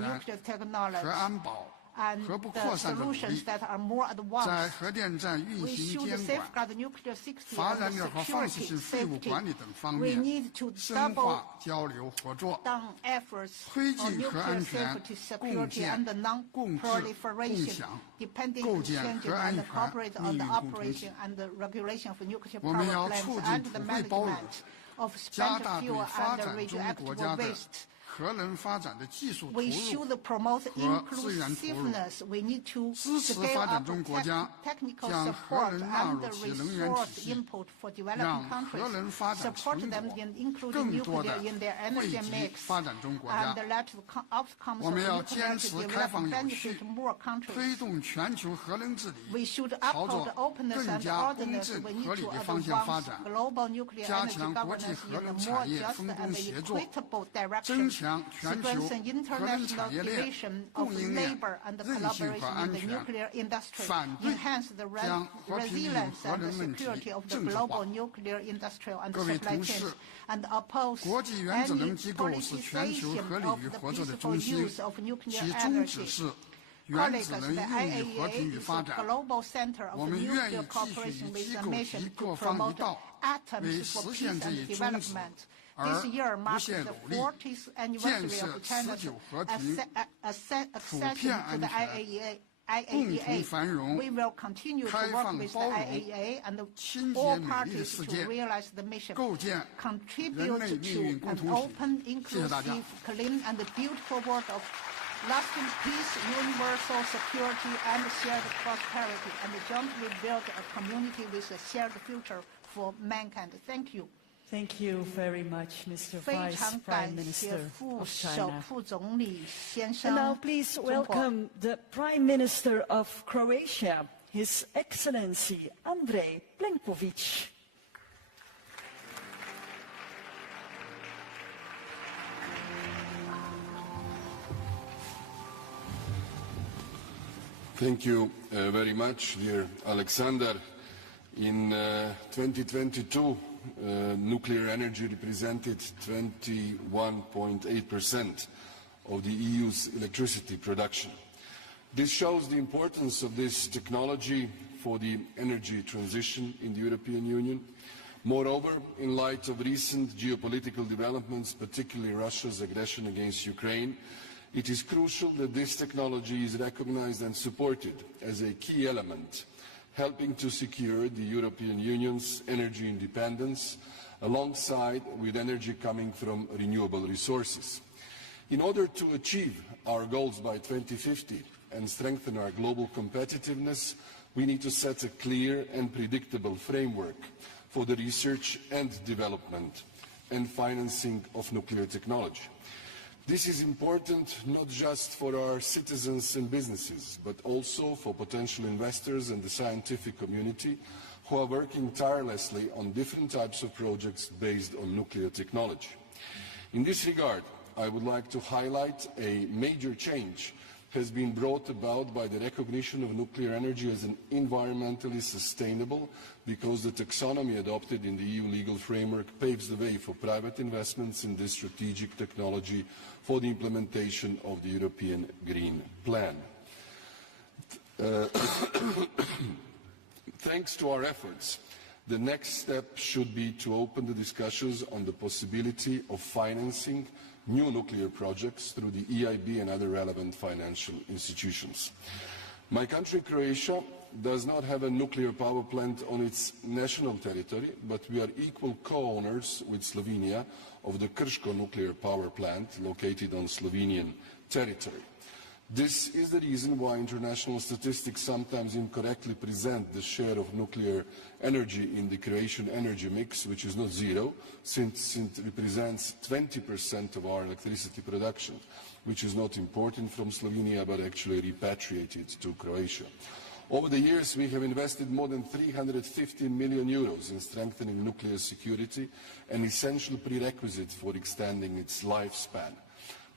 核安保、and the solutions that are more 在 advanced. 核电站运 We 行 should 监管、 safeguard the nuclear safety 发 and 燃 the 料和放射 security 性废物 safety. 管理等方 We 面 need to 深 double 化交流合作， down efforts 推 on 进核 nuclear 安全 safety, 共 security, 建 and the 共治共 non-proliferation, 享 depending 构建 exchange 核安 and 全 cooperate on 命 the 运共同体 operation and the regulation of nuclear 我们 power 要 plants 促 and 进 the 普惠包容， management of 加 spent 大对 fuel 发 and the 展中国家 radioactive 的 waste. 核能发展的技术投 We 入 should promote 和资源投入， inclusiveness. We need to 支持 scale 发展 up 中国家 technical 将核 support 能纳 and 入 the 其能源体 resource 系， input for 让 developing 核能 countries. 发展 Support 成 them 果 in including 更多的 nuclear in their 惠 energy 及 mix 发展中国家 and。let the outcomes 我 of 们要 nuclear 坚持开放 development 有序， benefit more countries. 推动全球核能治理 We should 朝 uphold 着 openness 更 and 加公 ordinance. 正 We 合 need 理 to 的方向发 advance 展， global nuclear 加 energy 强国际 governance 核 in a 能 more 产业 just 分 and 工协作， equitable 增 direction. 强全球 Strengthen 核能 international 产业链 division of 供应链 labor and 韧性和 collaboration in 安 the 全， nuclear industry. 反对 Enhance the 将和平利用 resilience 核 and the 能问题 security of the 政治 global 化。 nuclear industrial and 各位 supply 同事， chains, and oppose 国际原子能 any 机构是全球核 politicization 领 of 域 the 合作的 peaceful 中心， use of nuclear 其宗旨 energy. 是原子 Colleagues, 能 the 应用于和 IAEA 平与 is 发 a 展。 global center of 我们愿意 nuclear 继续 cooperation 与 with 机 a 构 mission 及 to 各方一 promote 道，为 atoms for 实 peace 现这 and 一宗旨 development. 而 This year 不 marks 懈 the 努力， 40th 建 anniversary 设 of 持 China's 久和平、 accession 片 to 安 the 全、 IAEA. 共同繁荣、 We will continue to 开 work 放 with the 包容、 IAEA and 清洁 all 美丽的 parties 世 to 界， realize the mission. 构建人 Contribute 类命运 to 共 an 同体。 open, 谢谢大家。 inclusive, clean, and beautiful world of lasting peace, universal security, and shared prosperity, and jointly build a community with a shared future for mankind. Thank you. Thank you very much, Mr. 非 Vice 常 Prime 感谢 Minister 副 of 首 China. 副总理先 And now 生。 please 中国 welcome the Prime Minister of Croatia, His Excellency Andrej Plenković. Thank you very much, dear Alexander. In 2022, nuclear energy represented 21.8% of the EU's electricity production. This shows the importance of this technology for the energy transition in the European Union. Moreover, in light of recent geopolitical developments, particularly Russia's aggression against Ukraine, it is crucial that this technology is recognized and supported as a key element, helping to secure the European Union's energy independence alongside with energy coming from renewable resources. In order to achieve our goals by 2050 and strengthen our global competitiveness, we need to set a clear and predictable framework for the research and development and financing of nuclear technology. This is important not just for our citizens and businesses, but also for potential investors and the scientific community who are working tirelessly on different types of projects based on nuclear technology. In this regard, I would like to highlight a major change has been brought about by the recognition of nuclear energy as an environmentally sustainable, because the taxonomy adopted in the EU legal framework paves the way for private investments in this strategic technology for the implementation of the European Green Plan. Thanks to our efforts, the next step should be to open the discussions on the possibility of financing new nuclear projects through the EIB and other relevant financial institutions. My country, Croatia, does not have a nuclear power plant on its national territory, but we are equal co-owners with Slovenia of the Krško nuclear power plant located on Slovenian territory. This is the reason why international statistics sometimes incorrectly present the share of nuclear energy in the Croatian energy mix, which is not zero, since it represents 20% of our electricity production, which is not imported from Slovenia but actually repatriated to Croatia. Over the years, we have invested more than 350 million euros in strengthening nuclear security, an essential prerequisite for extending its lifespan.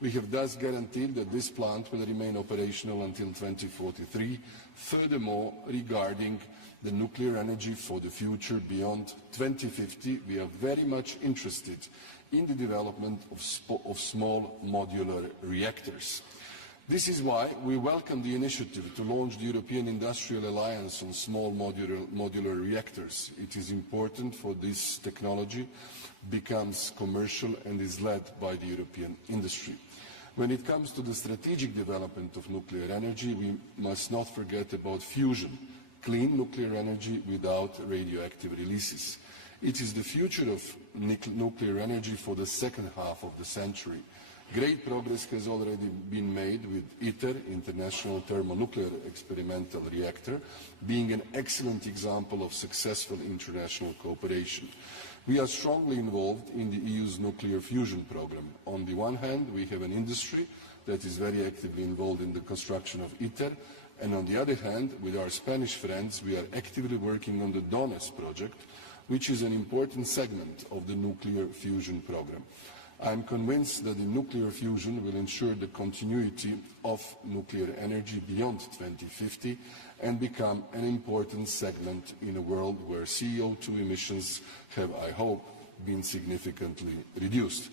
We have thus guaranteed that this plant will remain operational until 2043. Furthermore, regarding the nuclear energy for the future beyond 2050, we are very much interested in the development of small modular reactors. This is why we welcome the initiative to launch the European Industrial Alliance on Small Modular Reactors. It is important for this technology becomes commercial and is led by the European industry. When it comes to the strategic development of nuclear energy, we must not forget about fusion, clean nuclear energy without radioactive releases. It is the future of nuclear energy for the second half of the century. Great progress has already been made with ITER, International Thermonuclear Experimental Reactor, being an excellent example of successful international cooperation. We are strongly involved in the EU's nuclear fusion program. On the one hand, we have an industry that is very actively involved in the construction of ITER, and on the other hand, with our Spanish friends, we are actively working on the DONES project, which is an important segment of the nuclear fusion program. I am convinced that the nuclear fusion will ensure the continuity of nuclear energy beyond 2050 and become an important segment in a world where CO2 emissions have, I hope, been significantly reduced.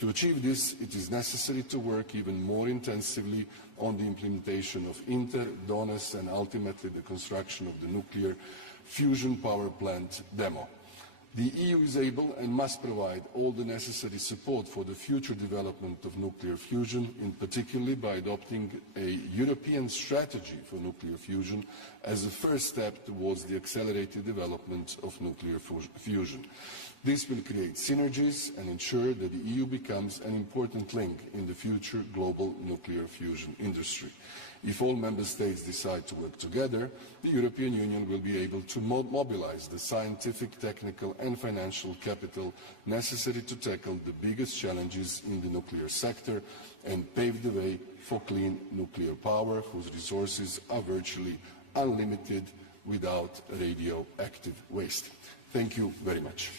To achieve this, it is necessary to work even more intensively on the implementation of ITER, DONES, and ultimately the construction of the nuclear fusion power plant demo. The EU is able and must provide all the necessary support for the future development of nuclear fusion, in particular by adopting a European strategy for nuclear fusion as a first step towards the accelerated development of nuclear fusion. This will create synergies and ensure that the EU becomes an important link in the future global nuclear fusion industry. If all member states decide to work together, the European Union will be able to mobilize the scientific, technical and financial capital necessary to tackle the biggest challenges in the nuclear sector and pave the way for clean nuclear power whose resources are virtually unlimited without radioactive waste. Thank you very much.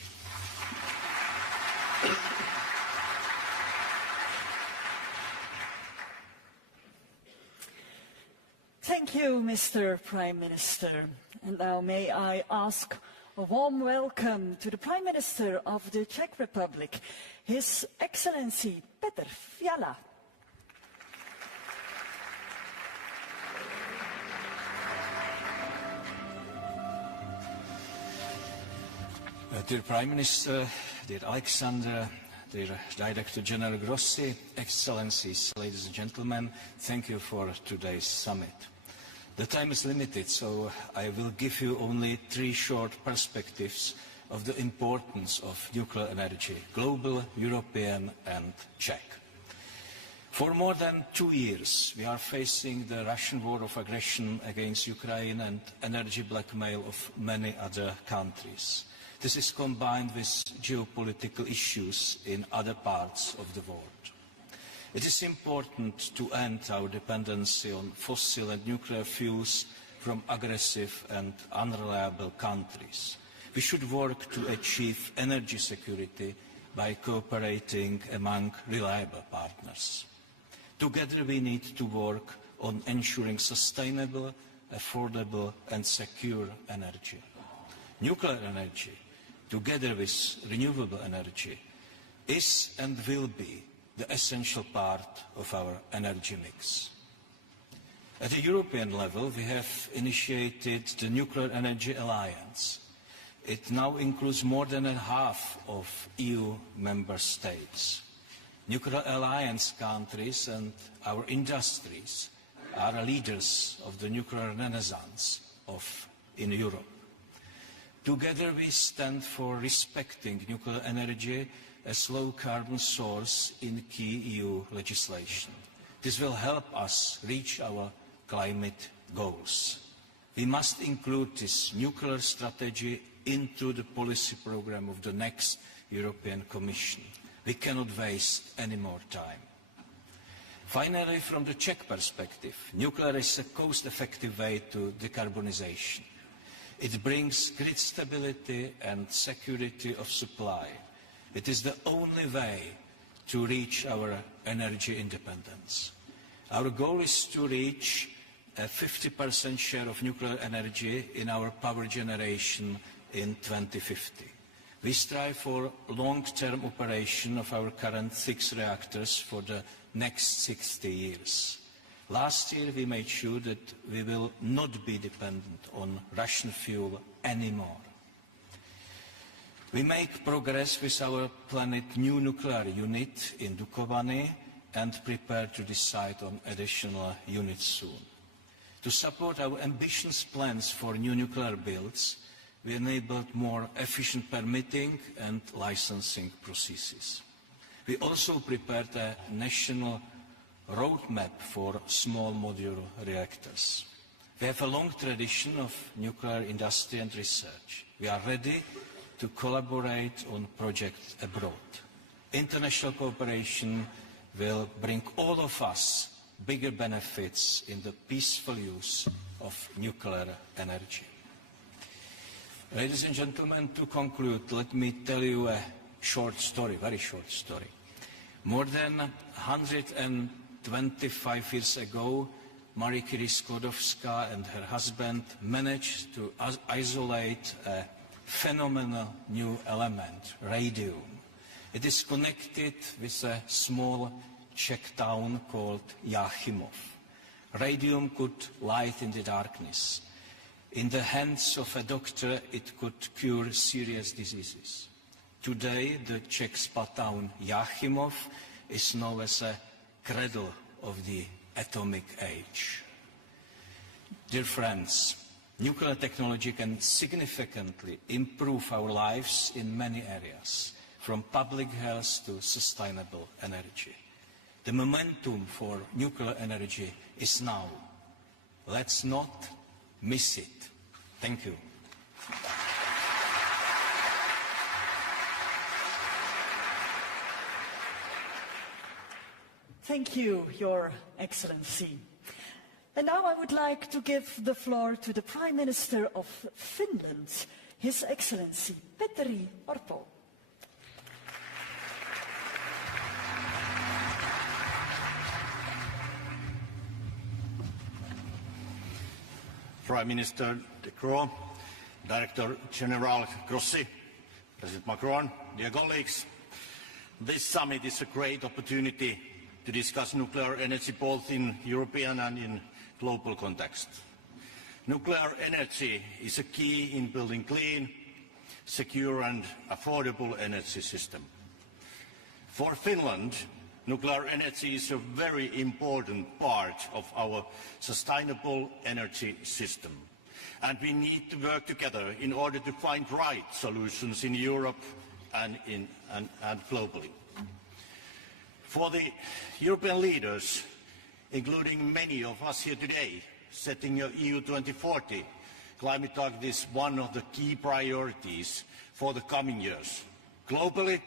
Thank you, Mr. Prime Minister. And now may I ask a warm welcome to the Prime Minister of the Czech Republic, His Excellency Petr Fiala. Dear Prime Minister, dear Alexander, dear Director General Grossi, Excellencies, ladies and gentlemen, thank you for today's summit. The time is limited, so I will give you only 3 short perspectives of the importance of nuclear energy, global, European and Czech. For more than 2 years, we are facing the Russian war of aggression against Ukraine and energy blackmail of many other countries. This is combined with geopolitical issues in other parts of the world. It is important to end our dependency on fossil and nuclear fuels from aggressive and unreliable countries. We should work to achieve energy security by cooperating among reliable partners. Together we need to work on ensuring sustainable, affordable and secure energy. Nuclear energy, together with renewable energy, is and will be the essential part of our energy mix. At the European level, we have initiated the Nuclear Energy Alliance. It now includes more than half of EU member states. Nuclear alliance countries and our industries are leaders of the nuclear renaissance in Europe. Together we stand for respecting nuclear energy as low-carbon source in key EU legislation. This will help us reach our climate goals. We must include this nuclear strategy into the policy program of the next European Commission. We cannot waste any more time. Finally, from the Czech perspective, nuclear is a cost-effective way to decarbonization. It brings grid stability and security of supply. It is the only way to reach our energy independence. Our goal is to reach a 50% share of nuclear energy in our power generation in 2050. We strive for long-term operation of our current 6 reactors for the next 60 years. Last year we made sure that we will not be dependent on Russian fuel anymore. We make progress with our planned new nuclear unit in Dukovany and prepare to decide on additional units soon. To support our ambitious plans for new nuclear builds, we enabled more efficient permitting and licensing processes. We also prepared a national roadmap for small modular reactors. We have a long tradition of nuclear industry and research. We are ready to collaborate on projects abroad. International cooperation will bring all of us bigger benefits in the peaceful use of nuclear energy. Ladies and gentlemen, to conclude, let me tell you a short story, very short story. More than 125 years ago, Marie Curie Skłodowska and her husband managed to isolate a phenomenal new element, radium. It is connected with a small Czech town called Jáchymov. Radium could light in the darkness. In the hands of a doctor, it could cure serious diseases. Today, the Czech spa town Jáchymov is known as a cradle of the atomic age. Dear friends, nuclear technology can significantly improve our lives in many areas, from public health to sustainable energy. The momentum for nuclear energy is now. Let's not miss it. Thank you. Thank you, Your Excellency. And now I would like to give the floor to the Prime Minister of Finland, His Excellency Petteri Orpo. Prime Minister De Croo, Director General Grossi, President Macron, dear colleagues, this summit is a great opportunity to discuss nuclear energy both in European and in global context. Nuclear energy is a key in building clean, secure and affordable energy system. For Finland, nuclear energy is a very important part of our sustainable energy system. And we need to work together in order to find right solutions in Europe and globally. For the European leaders, including many of us here today, setting a EU 2040 climate target is one of the key priorities for the coming years. Globally,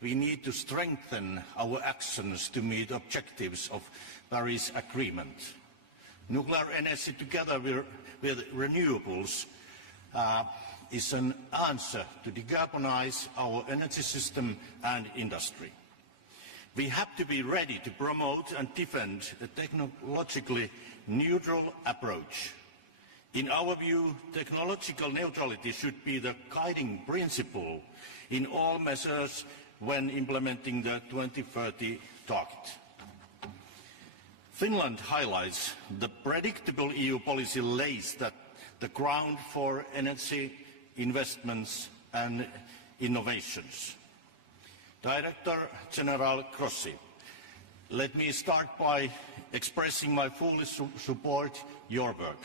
we need to strengthen our actions to meet objectives of Paris Agreement. Nuclear energy together with renewables is an answer to decarbonize our energy system and industry. We have to be ready to promote and defend a technologically neutral approach. In our view, technological neutrality should be the guiding principle in all measures when implementing the 2030 target. Finland highlights the predictable EU policy lays the ground for energy investments and innovations. Director General Grossi, let me start by expressing my full support your work.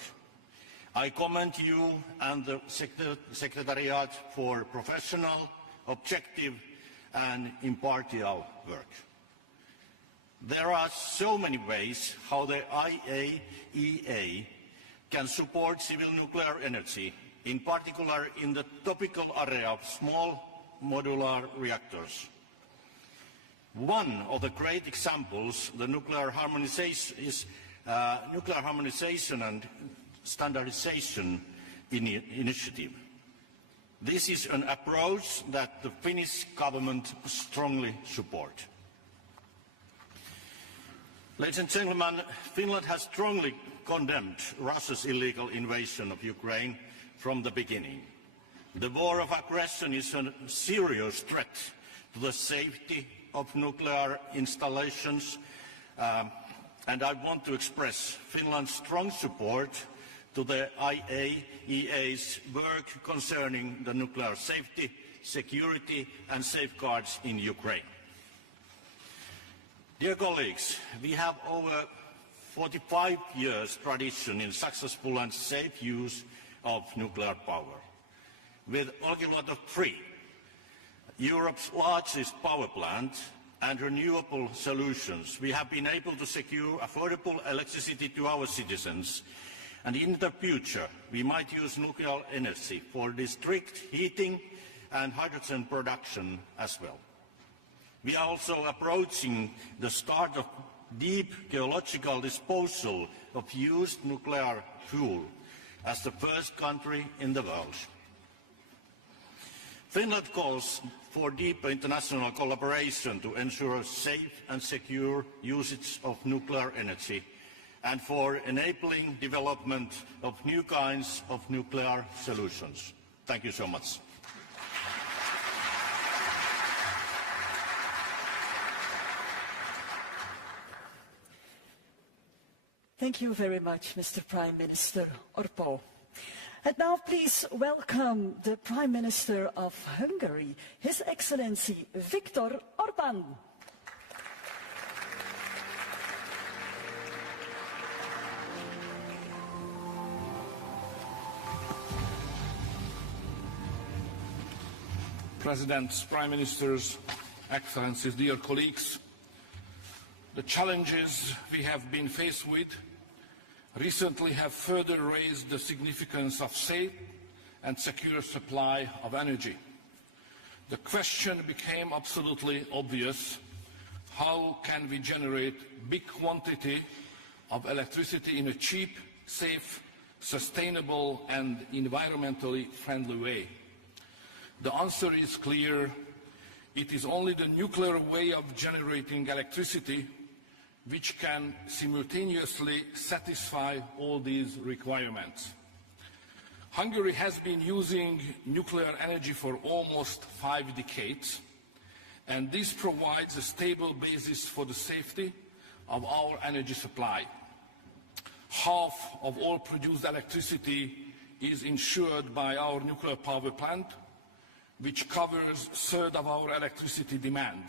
I commend you and the Secretariat for professional, objective and impartial work. There are so many ways how the IAEA can support civil nuclear energy, in particular in the topical area of small modular reactors. One of the great examples, the nuclear harmonization, is nuclear harmonization and standardization initiative. This is an approach that the Finnish government strongly supports. Ladies and gentlemen, Finland has strongly condemned Russia's illegal invasion of Ukraine from the beginning. The war of aggression is a serious threat to the safety of nuclear installations And I want to express Finland's strong support to the IAEA's work concerning the nuclear safety, security and safeguards in Ukraine. Dear colleagues, we have over 45 years tradition in successful and safe use of nuclear power. With Olkiluoto 3, Europe's largest power plant, and renewable solutions, we have been able to secure affordable electricity to our citizens. And in the future, we might use nuclear energy for district heating and hydrogen production as well. We are also approaching the start of deep geological disposal of used nuclear fuel as the first country in the world. Finland calls for deeper international collaboration to ensure safe and secure usage of nuclear energy and for enabling development of new kinds of nuclear solutions. Thank you so much. Thank you very much, Mr. Prime Minister Orpo. And now please welcome the Prime Minister of Hungary, His Excellency Viktor Orbán. Presidents, Prime Ministers, Excellencies, dear colleagues, the challenges we have been faced with recently have further raised the significance of safe and secure supply of energy. The question became absolutely obvious: how can we generate big quantity of electricity in a cheap, safe, sustainable and environmentally friendly way? The answer is clear. It is only the nuclear way of generating electricity which can simultaneously satisfy all these requirements. Hungary has been using nuclear energy for almost 5 decades, and this provides a stable basis for the safety of our energy supply. Half of all produced electricity is ensured by our nuclear power plant, which covers a third of our electricity demand.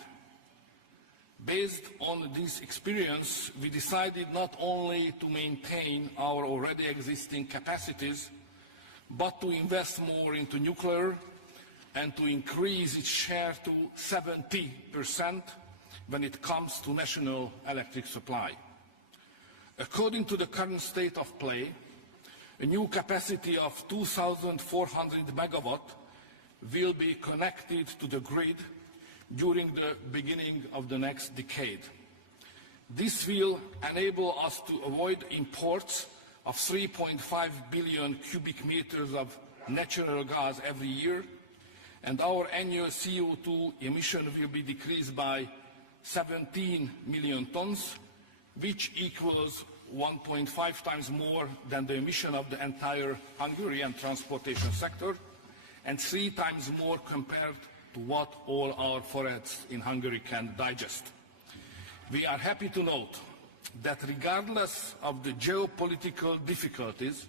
Based on this experience, we decided not only to maintain our already existing capacities, but to invest more into nuclear and to increase its share to 70% when it comes to national electric supply. According to the current state of play, a new capacity of 2,400 megawatt will be connected to the grid during the beginning of the next decade. This will enable us to avoid imports of 3.5 billion cubic meters of natural gas every year, and our annual CO2 emission will be decreased by 17 million tons, which equals 1.5 times more than the emission of the entire Hungarian transportation sector, and 3 times more compared to what all our forests in Hungary can digest. We are happy to note that regardless of the geopolitical difficulties,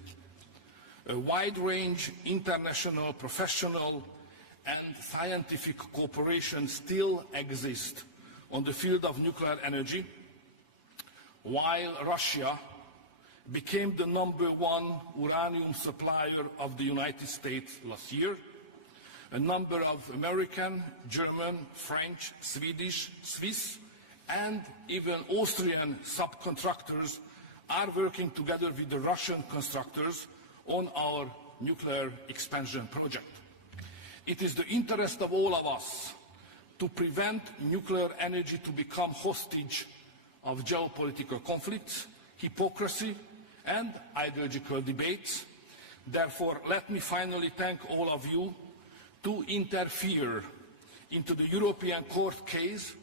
a wide-range international, professional and scientific cooperation still exists on the field of nuclear energy, while Russia became the #1 uranium supplier of the United States last year. A number of American, German, French, Swedish, Swiss, and even Austrian subcontractors are working together with the Russian constructors on our nuclear expansion project. It is the interest of all of us to prevent nuclear energy to become hostage of geopolitical conflicts, hypocrisy, and ideological debates. Therefore, let me finally thank all of you to interfere into the European Court case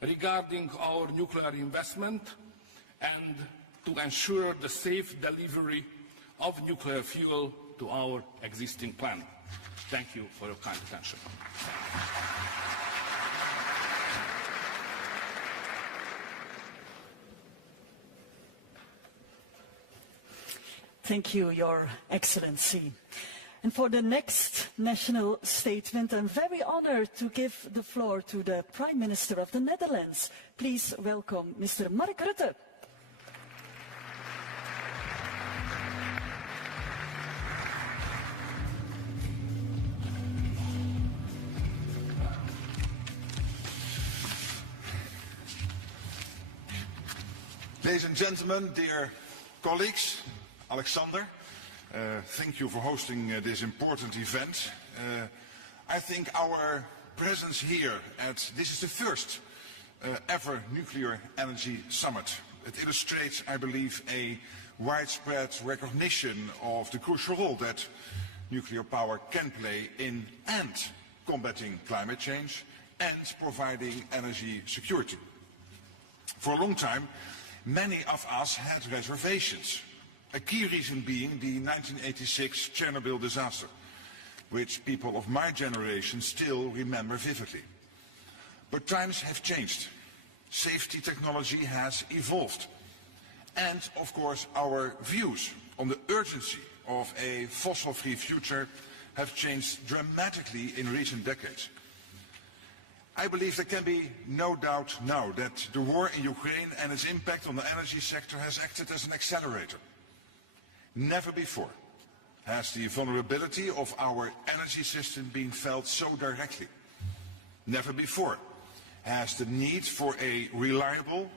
regarding our nuclear investment and to ensure the safe delivery of nuclear fuel to our existing plant. Thank you for your kind attention. Thank you, Your Excellency. And for the next national statement, I'm very honored to give the floor to the Prime Minister of the Netherlands. Please welcome Mr. Mark Rutte. Ladies and gentlemen, dear colleagues, Alexander, thank you for hosting this important event. I think our presence here this is the first ever nuclear energy summit. It illustrates, I believe, a widespread recognition of the crucial role that nuclear power can play in and combating climate change and providing energy security. For a long time, many of us had reservations, a key reason being the 1986 Chernobyl disaster, which people of my generation still remember vividly. But times have changed. Safety technology has evolved. And, of course, our views on the urgency of a fossil-free future have changed dramatically in recent decades. I believe there can be no doubt now that the war in Ukraine and its impact on the energy sector has acted as an accelerator. Never before has the vulnerability of our energy system been felt so directly. Never before has the need for a reliable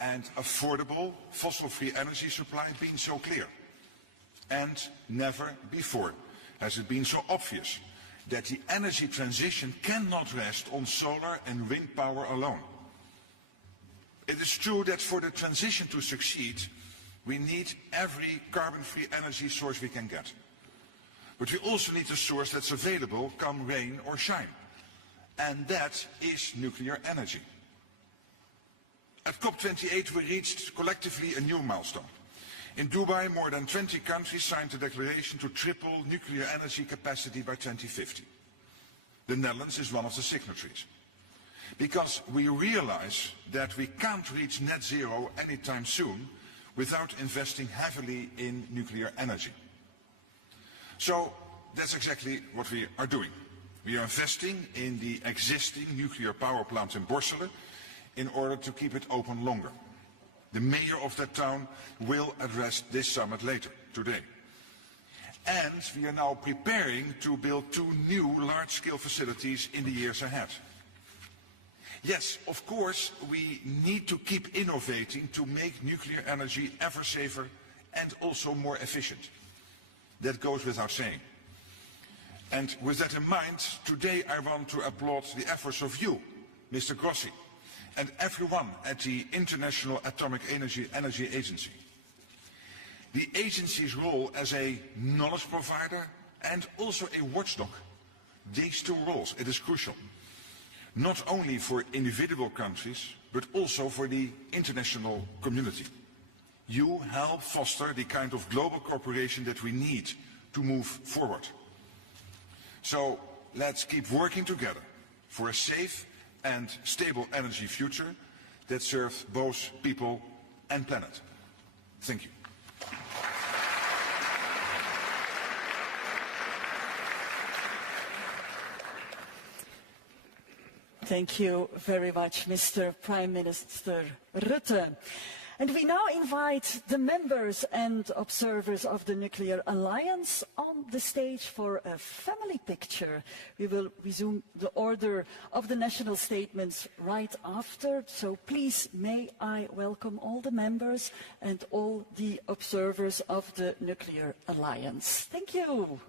and affordable fossil-free energy supply been so clear. And never before has it been so obvious that the energy transition cannot rest on solar and wind power alone. It is true that for the transition to succeed, we need every carbon-free energy source we can get. But we also need a source that's available come rain or shine. And that is nuclear energy. At COP28 we reached collectively a new milestone. In Dubai, more than 20 countries signed a declaration to triple nuclear energy capacity by 2050. The Netherlands is one of the signatories. Because we realize that we can't reach net zero anytime soon without investing heavily in nuclear energy. So that's exactly what we are doing. We are investing in the existing nuclear power plant in Borselen in order to keep it open longer. The mayor of that town will address this summit later today. And we are now preparing to build 2 new large-scale facilities in the years ahead. Yes, of course, we need to keep innovating to make nuclear energy ever safer and also more efficient. That goes without saying. And with that in mind, today I want to applaud the efforts of you, Mr. Grossi, and everyone at the International Atomic Energy Agency. The agency's role as a knowledge provider and also a watchdog. These 2 roles, it is crucial. Not only for individual countries, but also for the international community. You help foster the kind of global cooperation that we need to move forward. So let's keep working together for a safe and stable energy future that serves both people and planet. Thank you. Thank you very much, Mr. Prime Minister Rutte. And we now invite the members and observers of the Nuclear Alliance on the stage for a family picture. We will resume the order of the national statements right after, so please may I welcome all the members and all the observers of the Nuclear Alliance. Thank you.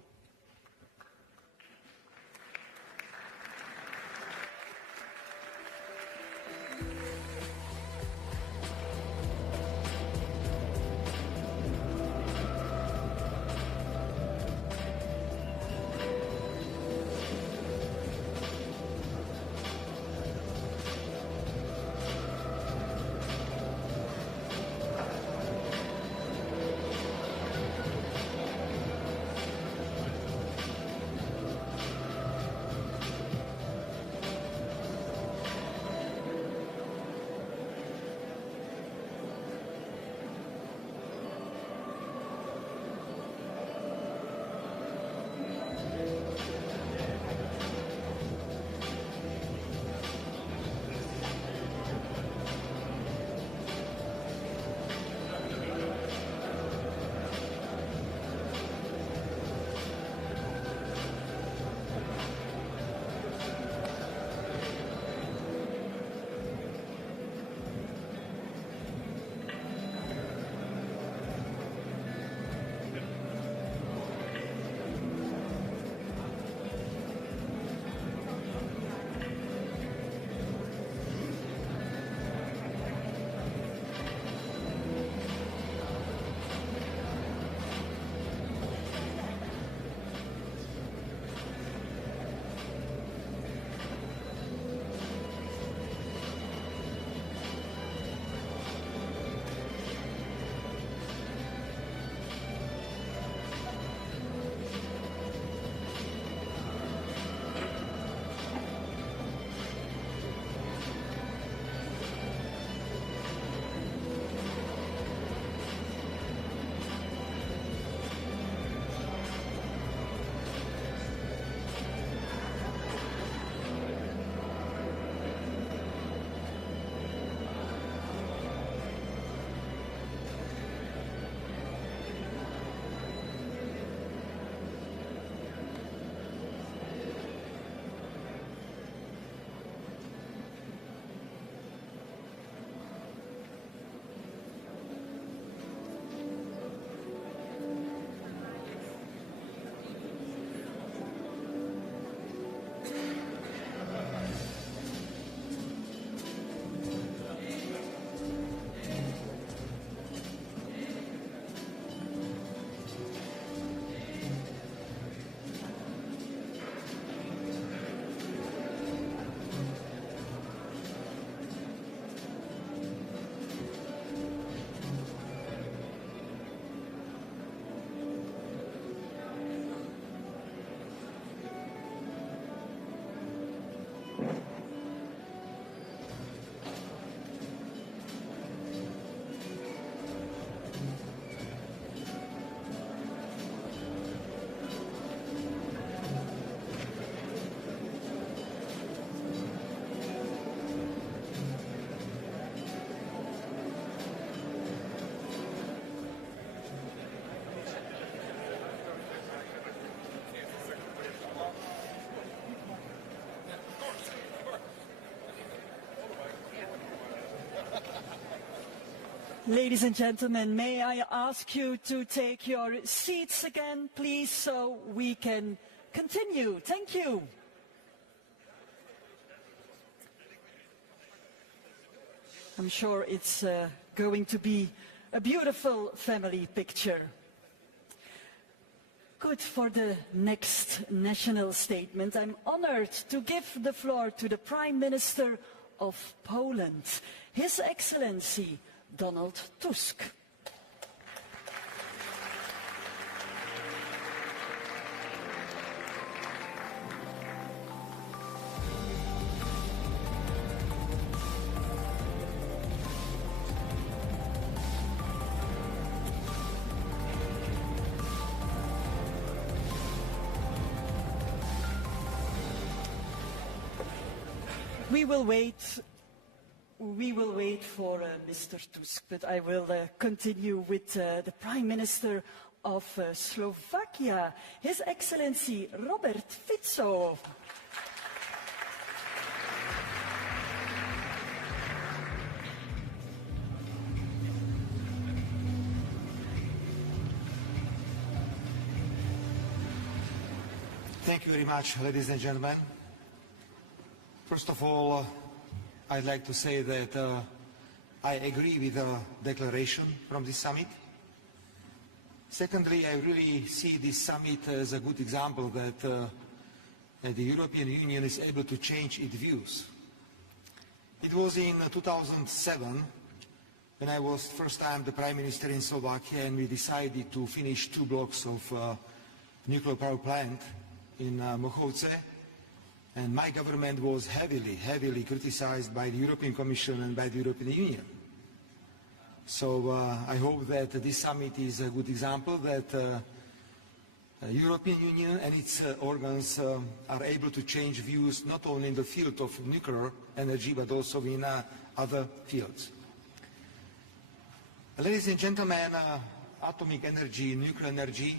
Ladies and gentlemen, may I ask you to take your seats again, please, so we can continue. Thank you. I'm sure it's going to be a beautiful family picture. Good. For the next national statement, I'm honored to give the floor to the Prime Minister of Poland, His Excellency Donald Tusk. We will wait for Mr. Tusk, but I will continue with the Prime Minister of Slovakia, His Excellency Robert Fico. Thank you very much, ladies and gentlemen. First of all, I'd like to say that I agree with the declaration from this summit. Secondly, I really see this summit as a good example that the European Union is able to change its views. It was in 2007 when I was first time the Prime Minister in Slovakia, and we decided to finish 2 blocks of nuclear power plant in Mochovce. And my government was heavily criticized by the European Commission and by the European Union. So I hope that this summit is a good example that the European Union and its organs are able to change views not only in the field of nuclear energy but also in other fields. Ladies and gentlemen, atomic energy, nuclear energy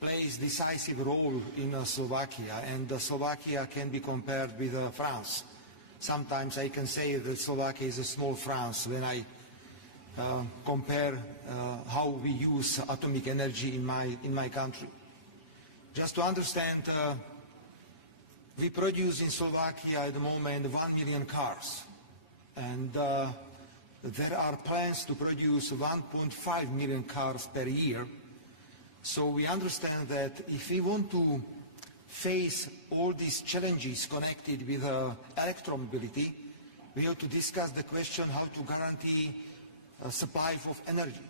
plays decisive role in Slovakia, and Slovakia can be compared with France. Sometimes I can say that Slovakia is a small France when I compare how we use atomic energy in my country. Just to understand, we produce in Slovakia at the moment 1 million cars, and there are plans to produce 1.5 million cars per year. So we understand that if we want to face all these challenges connected with electromobility, we have to discuss the question how to guarantee a supply of energy.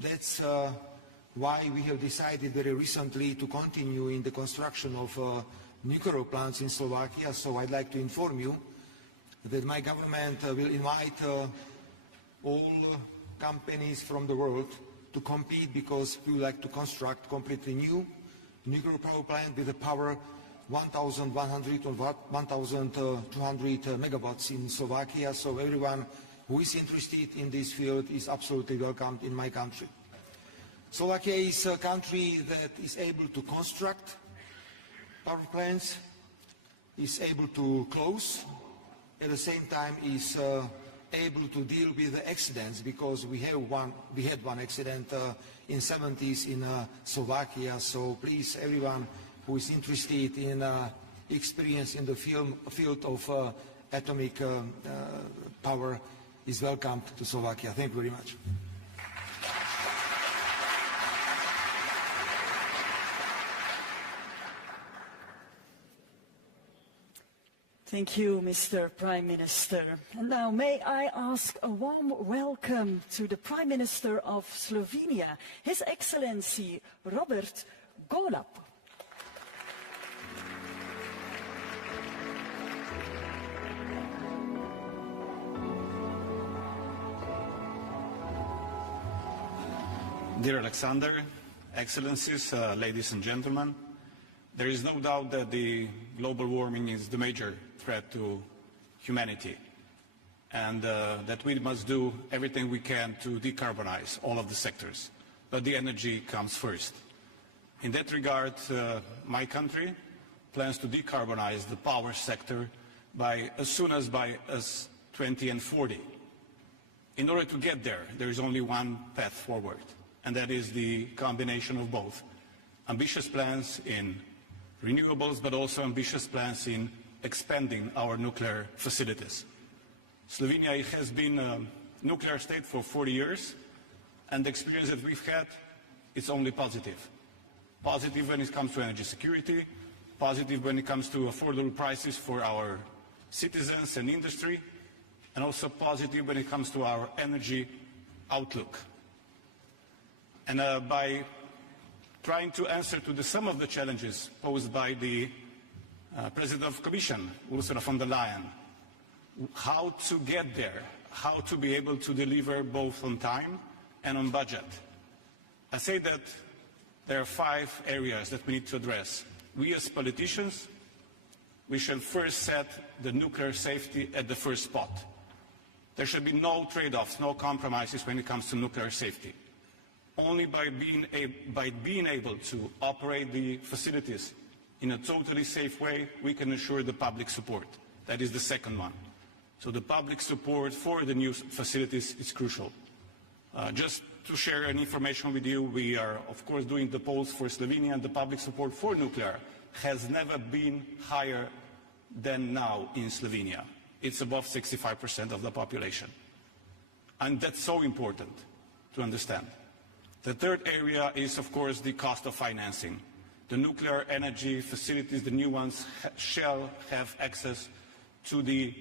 That's why we have decided very recently to continue in the construction of nuclear plants in Slovakia. So I'd like to inform you that my government will invite all companies from the world to compete, because we would like to construct completely new nuclear power plant with a power 1,100 or 1,200 megawatts in Slovakia. So everyone who is interested in this field is absolutely welcomed in my country. Slovakia is a country that is able to construct power plants, is able to close, at the same time is able to deal with the accidents, because we had one accident in the 70s in Slovakia. So please, everyone who is interested in experience in the field of atomic power is welcome to Slovakia. Thank you very much. Thank you, Mr. Prime Minister. And now may I ask a warm welcome to the Prime Minister of Slovenia, His Excellency Robert Golob. Dear Alexander, Excellencies, ladies and gentlemen, there is no doubt that the global warming is the major threat to humanity, and that we must do everything we can to decarbonize all of the sectors. But the energy comes first. In that regard, my country plans to decarbonize the power sector as soon as by 2040. In order to get there, there is only one path forward, and that is the combination of both. Ambitious plans in renewables, but also ambitious plans in expanding our nuclear facilities. Slovenia has been a nuclear state for 40 years, and the experience that we've had, it's only positive. Positive when it comes to energy security, positive when it comes to affordable prices for our citizens and industry, and also positive when it comes to our energy outlook. And by trying to answer to some of the challenges posed by the President of the Commission, Ursula von der Leyen, how to get there, how to be able to deliver both on time and on budget. I say that there are 5 areas that we need to address. We as politicians, we shall first set the nuclear safety at the first spot. There should be no trade-offs, no compromises when it comes to nuclear safety. Only by being able to operate the facilities in a totally safe way, we can ensure the public support. That is the second one. So the public support for the new facilities is crucial. Just to share an information with you, we are, of course, doing the polls for Slovenia, and the public support for nuclear has never been higher than now in Slovenia. It's above 65% of the population. And that's so important to understand. The third area is, of course, the cost of financing. The nuclear energy facilities, the new ones, shall have access to the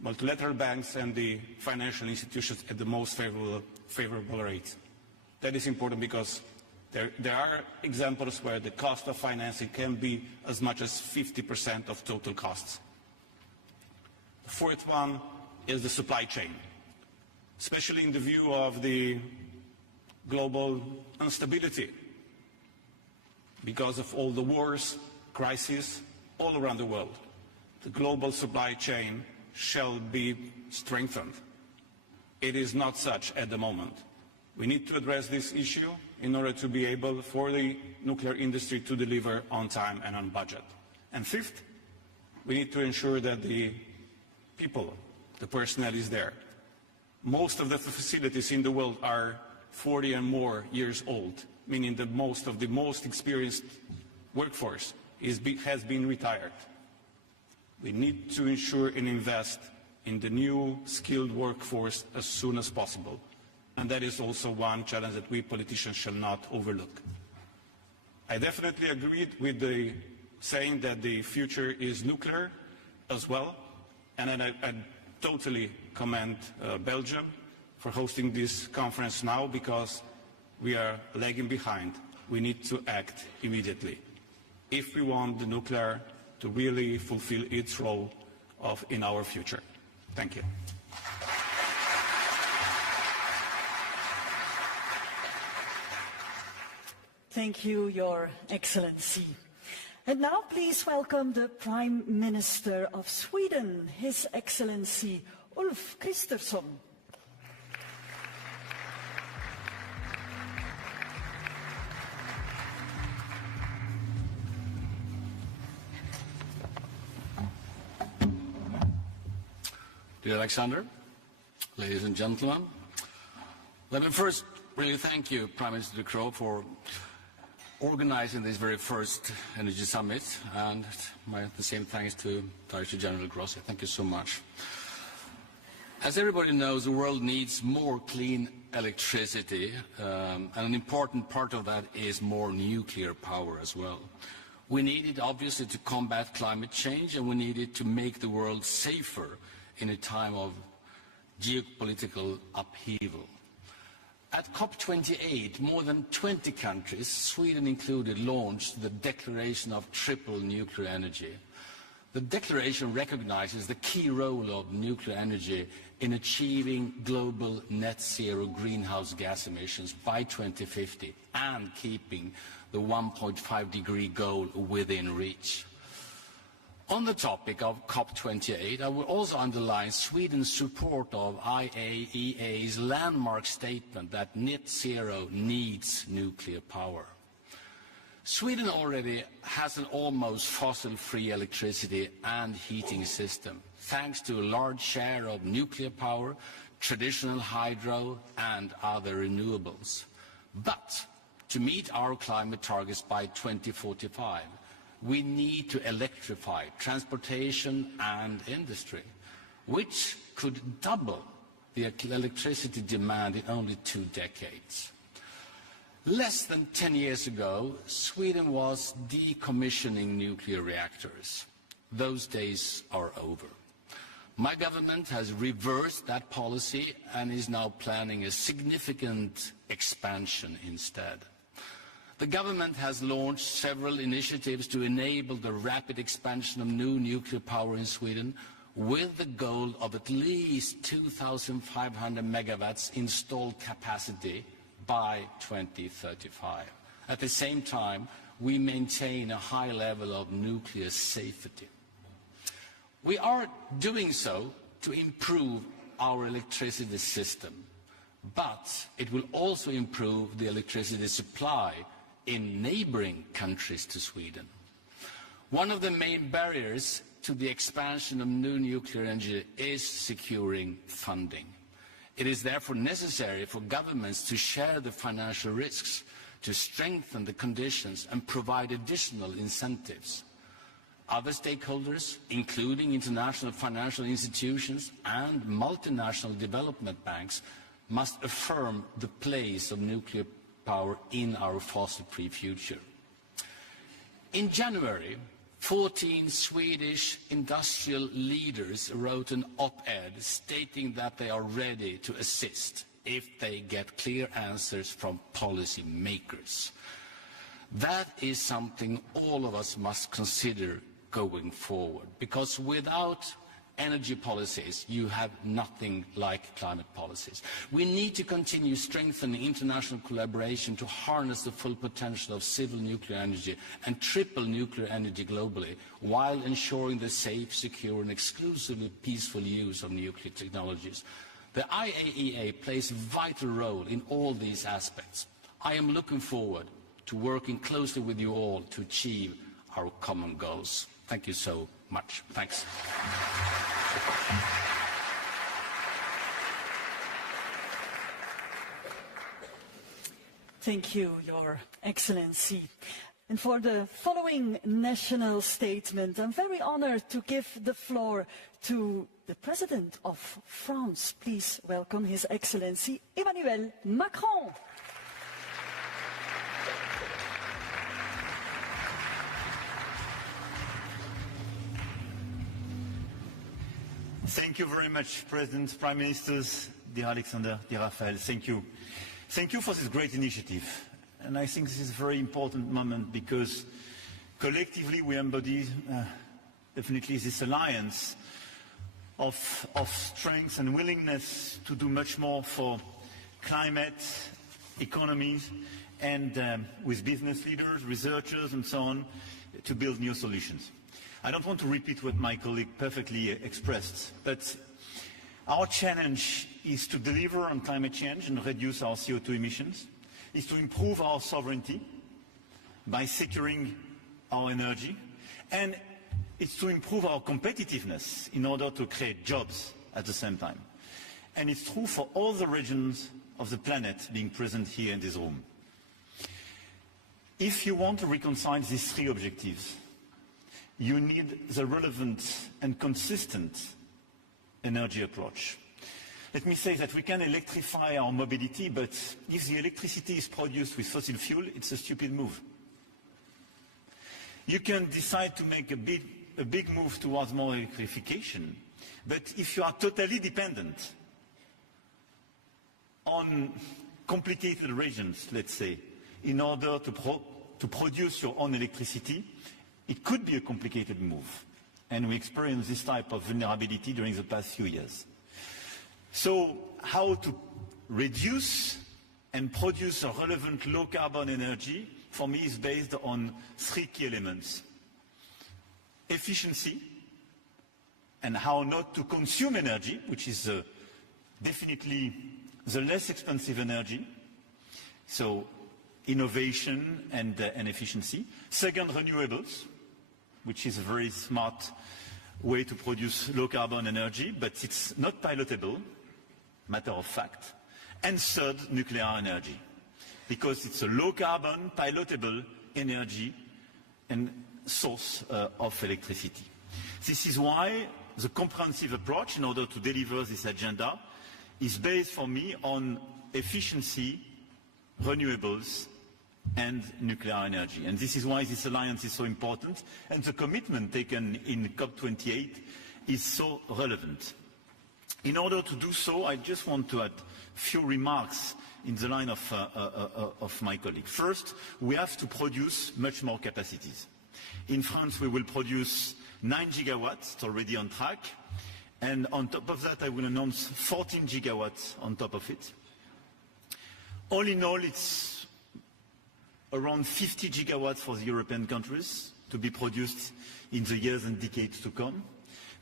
multilateral banks and the financial institutions at the most favorable rates. That is important because there are examples where the cost of financing can be as much as 50% of total costs. The fourth one is the supply chain, especially in the view of the global instability because of all the wars, crises all around the world. The global supply chain shall be strengthened. It is not such at the moment. We need to address this issue in order to be able for the nuclear industry to deliver on time and on budget. And fifth, we need to ensure that the people, the personnel is there. Most of the facilities in the world are 40 and more years old, meaning that most of the most experienced workforce has been retired. We need to ensure and invest in the new skilled workforce as soon as possible. And that is also one challenge that we politicians shall not overlook. I definitely agreed with the saying that the future is nuclear as well. And I totally commend Belgium for hosting this conference now because we are lagging behind. We need to act immediately if we want the nuclear to really fulfill its role in our future. Thank you. Thank you, Your Excellency. And now please welcome the Prime Minister of Sweden, His Excellency Ulf Kristersson. Dear Alexander, ladies and gentlemen, let me first really thank you, Prime Minister De Croo, for organizing this very first Energy Summit, and the same thanks to Director General Grossi. Thank you so much. As everybody knows, the world needs more clean electricity, and an important part of that is more nuclear power as well. We need it, obviously, to combat climate change, and we need it to make the world safer in a time of geopolitical upheaval. At COP28, more than 20 countries, Sweden included, launched the Declaration of Triple Nuclear Energy. The declaration recognizes the key role of nuclear energy in achieving global net zero greenhouse gas emissions by 2050 and keeping the 1.5-degree goal within reach. On the topic of COP28, I will also underline Sweden's support of IAEA's landmark statement that net zero needs nuclear power. Sweden already has an almost fossil-free electricity and heating system, thanks to a large share of nuclear power, traditional hydro and other renewables. But to meet our climate targets by 2045, we need to electrify transportation and industry, which could double the electricity demand in only 2 decades. Less than 10 years ago, Sweden was decommissioning nuclear reactors. Those days are over. My government has reversed that policy and is now planning a significant expansion instead. The government has launched several initiatives to enable the rapid expansion of new nuclear power in Sweden, with the goal of at least 2,500 megawatts installed capacity by 2035. At the same time, we maintain a high level of nuclear safety. We are doing so to improve our electricity system, but it will also improve the electricity supply in neighboring countries to Sweden. One of the main barriers to the expansion of new nuclear energy is securing funding. It is therefore necessary for governments to share the financial risks, to strengthen the conditions and provide additional incentives. Other stakeholders, including international financial institutions and multinational development banks, must affirm the place of nuclear power in our fossil-free future. In January, 14 Swedish industrial leaders wrote an op-ed stating that they are ready to assist if they get clear answers from policy makers. That is something all of us must consider going forward, because without energy policies, you have nothing like climate policies. We need to continue strengthening international collaboration to harness the full potential of civil nuclear energy and triple nuclear energy globally, while ensuring the safe, secure and exclusively peaceful use of nuclear technologies. The IAEA plays a vital role in all these aspects. I am looking forward to working closely with you all to achieve our common goals. Thank you so much. Thanks. Thank you, Your Excellency. And for the following national statement, I'm very honored to give the floor to the President of France. Please welcome His Excellency Emmanuel Macron. Thank you very much, President, Prime Ministers, dear Alexander, dear Raphael. Thank you. Thank you for this great initiative. And I think this is a very important moment because collectively we embody definitely this alliance of strength and willingness to do much more for climate, economies, and with business leaders, researchers, and so on, to build new solutions. I don't want to repeat what my colleague perfectly expressed, but our challenge is to deliver on climate change and reduce our CO2 emissions, is to improve our sovereignty by securing our energy, and it's to improve our competitiveness in order to create jobs at the same time. And it's true for all the regions of the planet being present here in this room. If you want to reconcile these three objectives, you need the relevant and consistent energy approach. Let me say that we can electrify our mobility, but if the electricity is produced with fossil fuel, it's a stupid move. You can decide to make a big move towards more electrification, but if you are totally dependent on complicated regions, let's say, in order to produce your own electricity, it could be a complicated move. And we experienced this type of vulnerability during the past few years. So how to reduce and produce a relevant low-carbon energy, for me, is based on three key elements. Efficiency, and how not to consume energy, which is definitely the less expensive energy. So innovation and efficiency. Second, renewables, which is a very smart way to produce low-carbon energy, but it's not pilotable. matter of fact. And third, nuclear energy, because it's a low-carbon, pilotable energy and source of electricity. This is why the comprehensive approach in order to deliver this agenda is based for me on efficiency, renewables, and nuclear energy. And this is why this alliance is so important, and the commitment taken in COP28 is so relevant. In order to do so, I just want to add a few remarks in the line of my colleague. First, we have to produce much more capacities. In France, we will produce 9 gigawatts, it's already on track, and on top of that, I will announce 14 gigawatts on top of it. All in all, it's around 50 gigawatts for the European countries to be produced in the years and decades to come.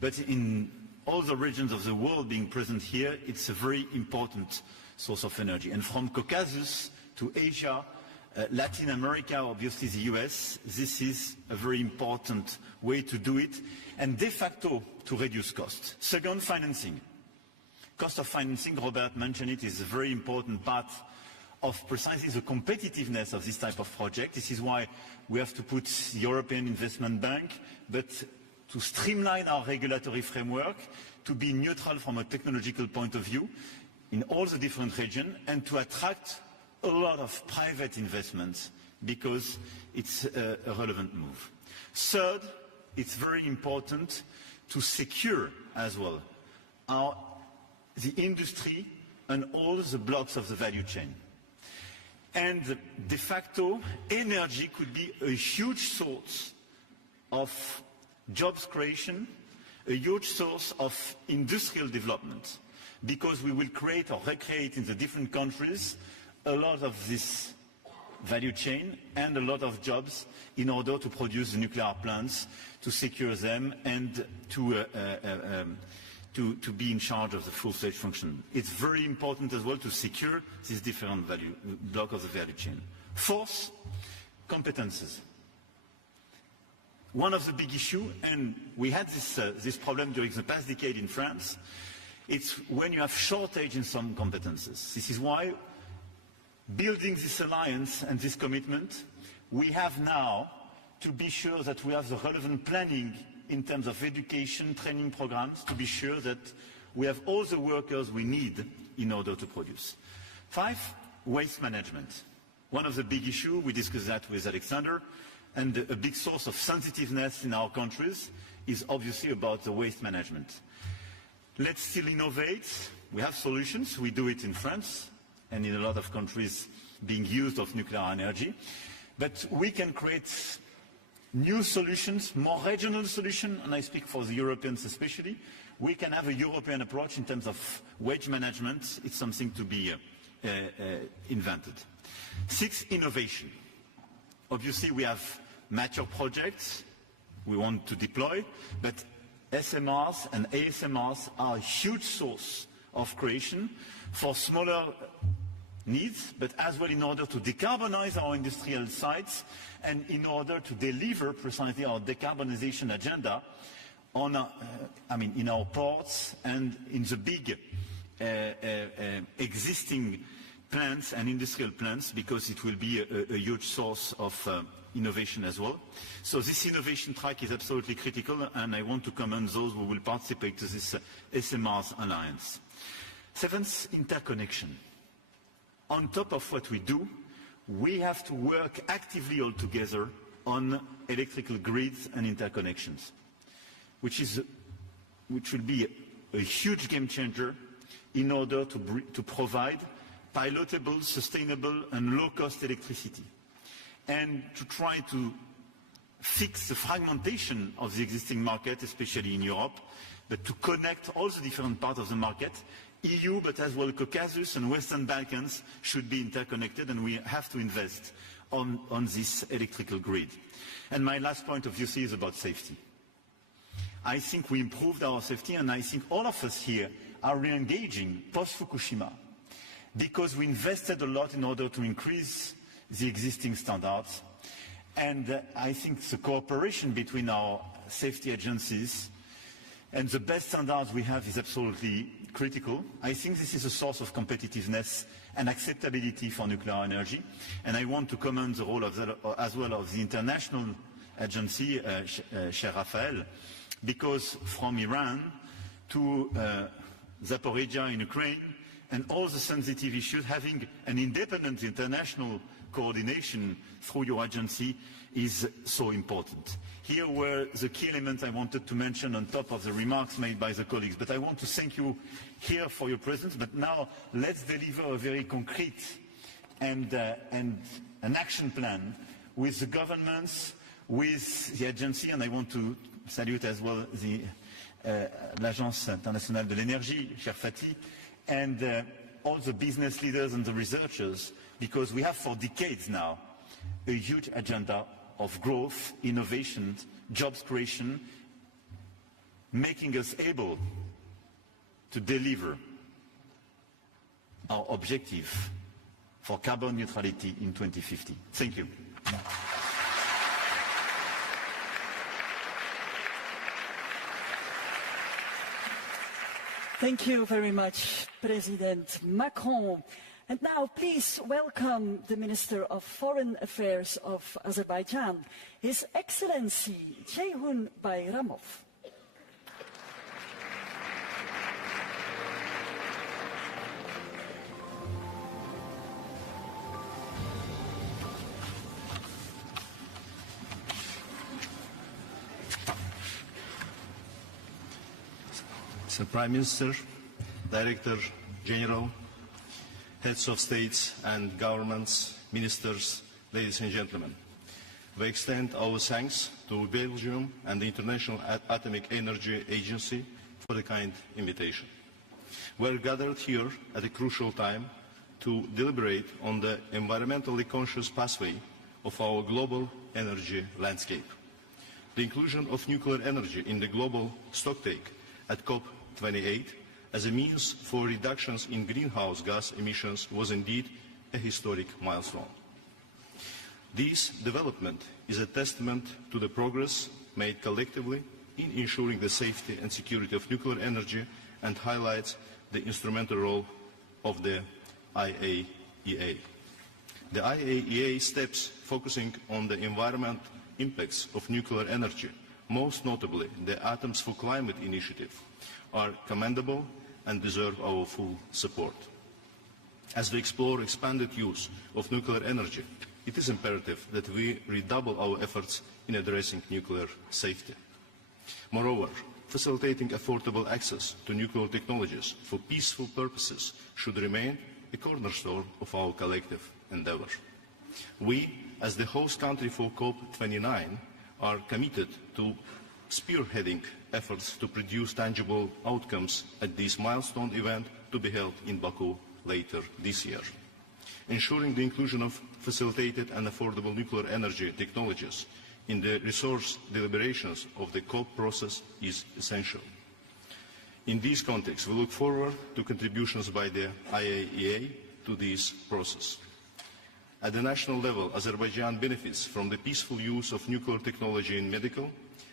But in all the regions of the world being present here, it's a very important source of energy. And from Caucasus to Asia, Latin America, obviously the US, this is a very important way to do it, and de facto to reduce costs. Second, financing. Cost of financing, Robert mentioned it, is a very important part of precisely the competitiveness of this type of project. This is why we have to put the European Investment Bank, but to streamline our regulatory framework, to be neutral from a technological point of view in all the different regions, and to attract a lot of private investments because it's a relevant move. Third, it's very important to secure as well the industry and all the blocks of the value chain. And de facto, energy could be a huge source of jobs creation, a huge source of industrial development, because we will create or recreate in the different countries a lot of this value chain and a lot of jobs in order to produce the nuclear plants, to secure them, and to be in charge of the full-stage function. It's very important as well to secure this different block of the value chain. Fourth, competences. One of the big issues, and we had this problem during the past decade in France, it's when you have shortage in some competences. This is why building this alliance and this commitment, we have now to be sure that we have the relevant planning in terms of education, training programs, to be sure that we have all the workers we need in order to produce. 5, waste management. One of the big issues, we discussed that with Alexander, and a big source of sensitiveness in our countries is obviously about the waste management. Let's still innovate. We have solutions. We do it in France and in a lot of countries being used of nuclear energy. But we can create new solutions, more regional solutions, and I speak for the Europeans especially. We can have a European approach in terms of waste management. It's something to be invented. 6, innovation. Obviously, we have mature projects we want to deploy, but SMRs and ASMRs are a huge source of creation for smaller needs, but as well in order to decarbonize our industrial sites and in order to deliver precisely our decarbonization agenda on, in our ports and in the big existing plants and industrial plants, because it will be a huge source of innovation as well. So this innovation track is absolutely critical, and I want to commend those who will participate to this SMRs Alliance. 7th, interconnection. On top of what we do, we have to work actively all together on electrical grids and interconnections, which will be a huge game changer in order to provide pilotable, sustainable and low-cost electricity, and to try to fix the fragmentation of the existing market, especially in Europe, but to connect all the different parts of the market. EU, but as well Caucasus and Western Balkans should be interconnected, and we have to invest on this electrical grid. And my last point, obviously, is about safety. I think we improved our safety, and I think all of us here are re-engaging post-Fukushima, because we invested a lot in order to increase the existing standards. And I think the cooperation between our safety agencies And the best standards we have is absolutely critical. I think this is a source of competitiveness and acceptability for nuclear energy. And I want to commend the role as well of the international agency, Cher Rafael, because from Iran to Zaporizhia in Ukraine and all the sensitive issues, having an independent international coordination through your agency is so important. Here were the key elements I wanted to mention on top of the remarks made by the colleagues. But I want to thank you here for your presence. But now let's deliver a very concrete and an action plan with the governments, with the agency, and I want to salute as well the l'Agence internationale de l'énergie, cher Fatih, and all the business leaders and the researchers, because we have for decades now a huge agenda of growth, innovation, jobs creation, making us able to deliver our objective for carbon neutrality in 2050. Thank you. Thank you very much, President Macron. And now please welcome the Minister of Foreign Affairs of Azerbaijan, His Excellency Ceyhun Bayramov. Mr. Prime Minister, Director General, Heads of States and Governments, Ministers, ladies and gentlemen, we extend our thanks to Belgium and the International Atomic Energy Agency for the kind invitation. We are gathered here at a crucial time to deliberate on the environmentally conscious pathway of our global energy landscape. The inclusion of nuclear energy in the global stocktake at COP28 as a means for reductions in greenhouse gas emissions was indeed a historic milestone. This development is a testament to the progress made collectively in ensuring the safety and security of nuclear energy and highlights the instrumental role of the IAEA. The IAEA steps focusing on the environment impacts of nuclear energy, most notably the Atoms for Climate initiative, are commendable and deserve our full support. As we explore expanded use of nuclear energy, it is imperative that we redouble our efforts in addressing nuclear safety. Moreover, facilitating affordable access to nuclear technologies for peaceful purposes should remain a cornerstone of our collective endeavor. We, as the host country for COP29, are committed to spearheading efforts to produce tangible outcomes at this milestone event to be held in Baku later this year. Ensuring the inclusion of facilitated and affordable nuclear energy technologies in the resource deliberations of the COP process is essential. In this context, we look forward to contributions by the IAEA to this process. At the national level, Azerbaijan benefits from the peaceful use of nuclear technology in medical,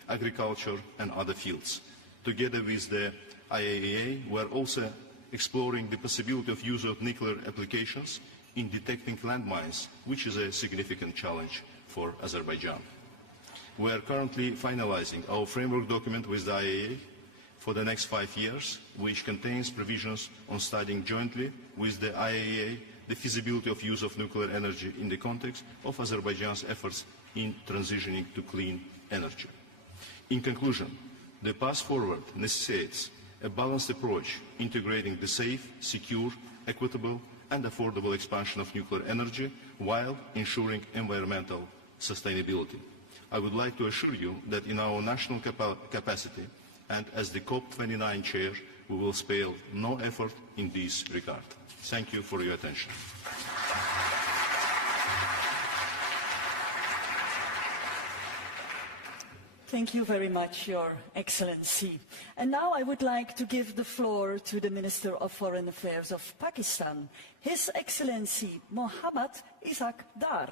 agriculture and other fields. Together with the IAEA, we are also exploring the possibility of use of nuclear applications in detecting landmines, which is a significant challenge for Azerbaijan. We are currently finalizing our framework document with the IAEA for the next 5 years, which contains provisions on studying jointly with the IAEA the feasibility of use of nuclear energy in the context of Azerbaijan's efforts in transitioning to clean energy. In conclusion, the path forward necessitates a balanced approach integrating the safe, secure, equitable and affordable expansion of nuclear energy while ensuring environmental sustainability. I would like to assure you that in our national capacity and as the COP29 chair, we will spare no effort in this regard. Thank you for your attention. Thank you very much, Your Excellency. And now I would like to give the floor to the Minister of Foreign Affairs of Pakistan, His Excellency Mohammad Ishaq Dar.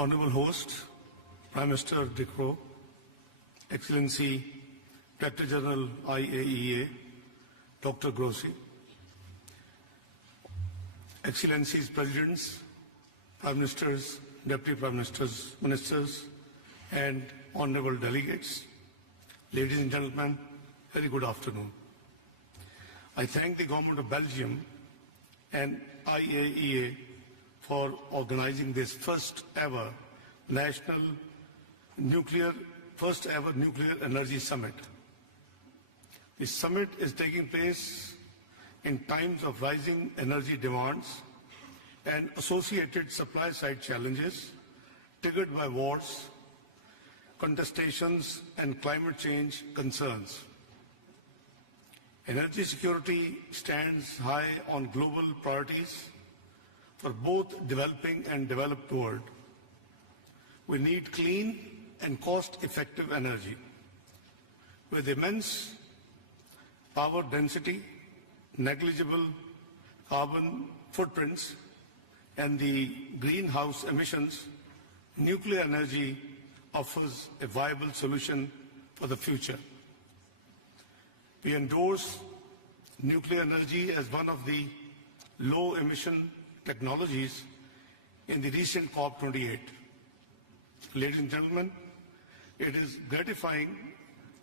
Honorable Host, Prime Minister De Croo, Excellency Director General IAEA, Dr. Grossi, Excellencies Presidents, Prime Ministers, Deputy Prime Ministers, Ministers, and Honorable Delegates, ladies and gentlemen, very good afternoon. I thank the Government of Belgium and IAEA for organizing this first ever nuclear energy summit. This summit is taking place in times of rising energy demands and associated supply side challenges triggered by wars, contestations, and climate change concerns. Energy security stands high on global priorities for both developing and developed world. We need clean and cost-effective energy. With immense power density, negligible carbon footprints, and the greenhouse emissions, nuclear energy offers a viable solution for the future. We endorse nuclear energy as one of the low-emission technologies in the recent COP28. Ladies and gentlemen, it is gratifying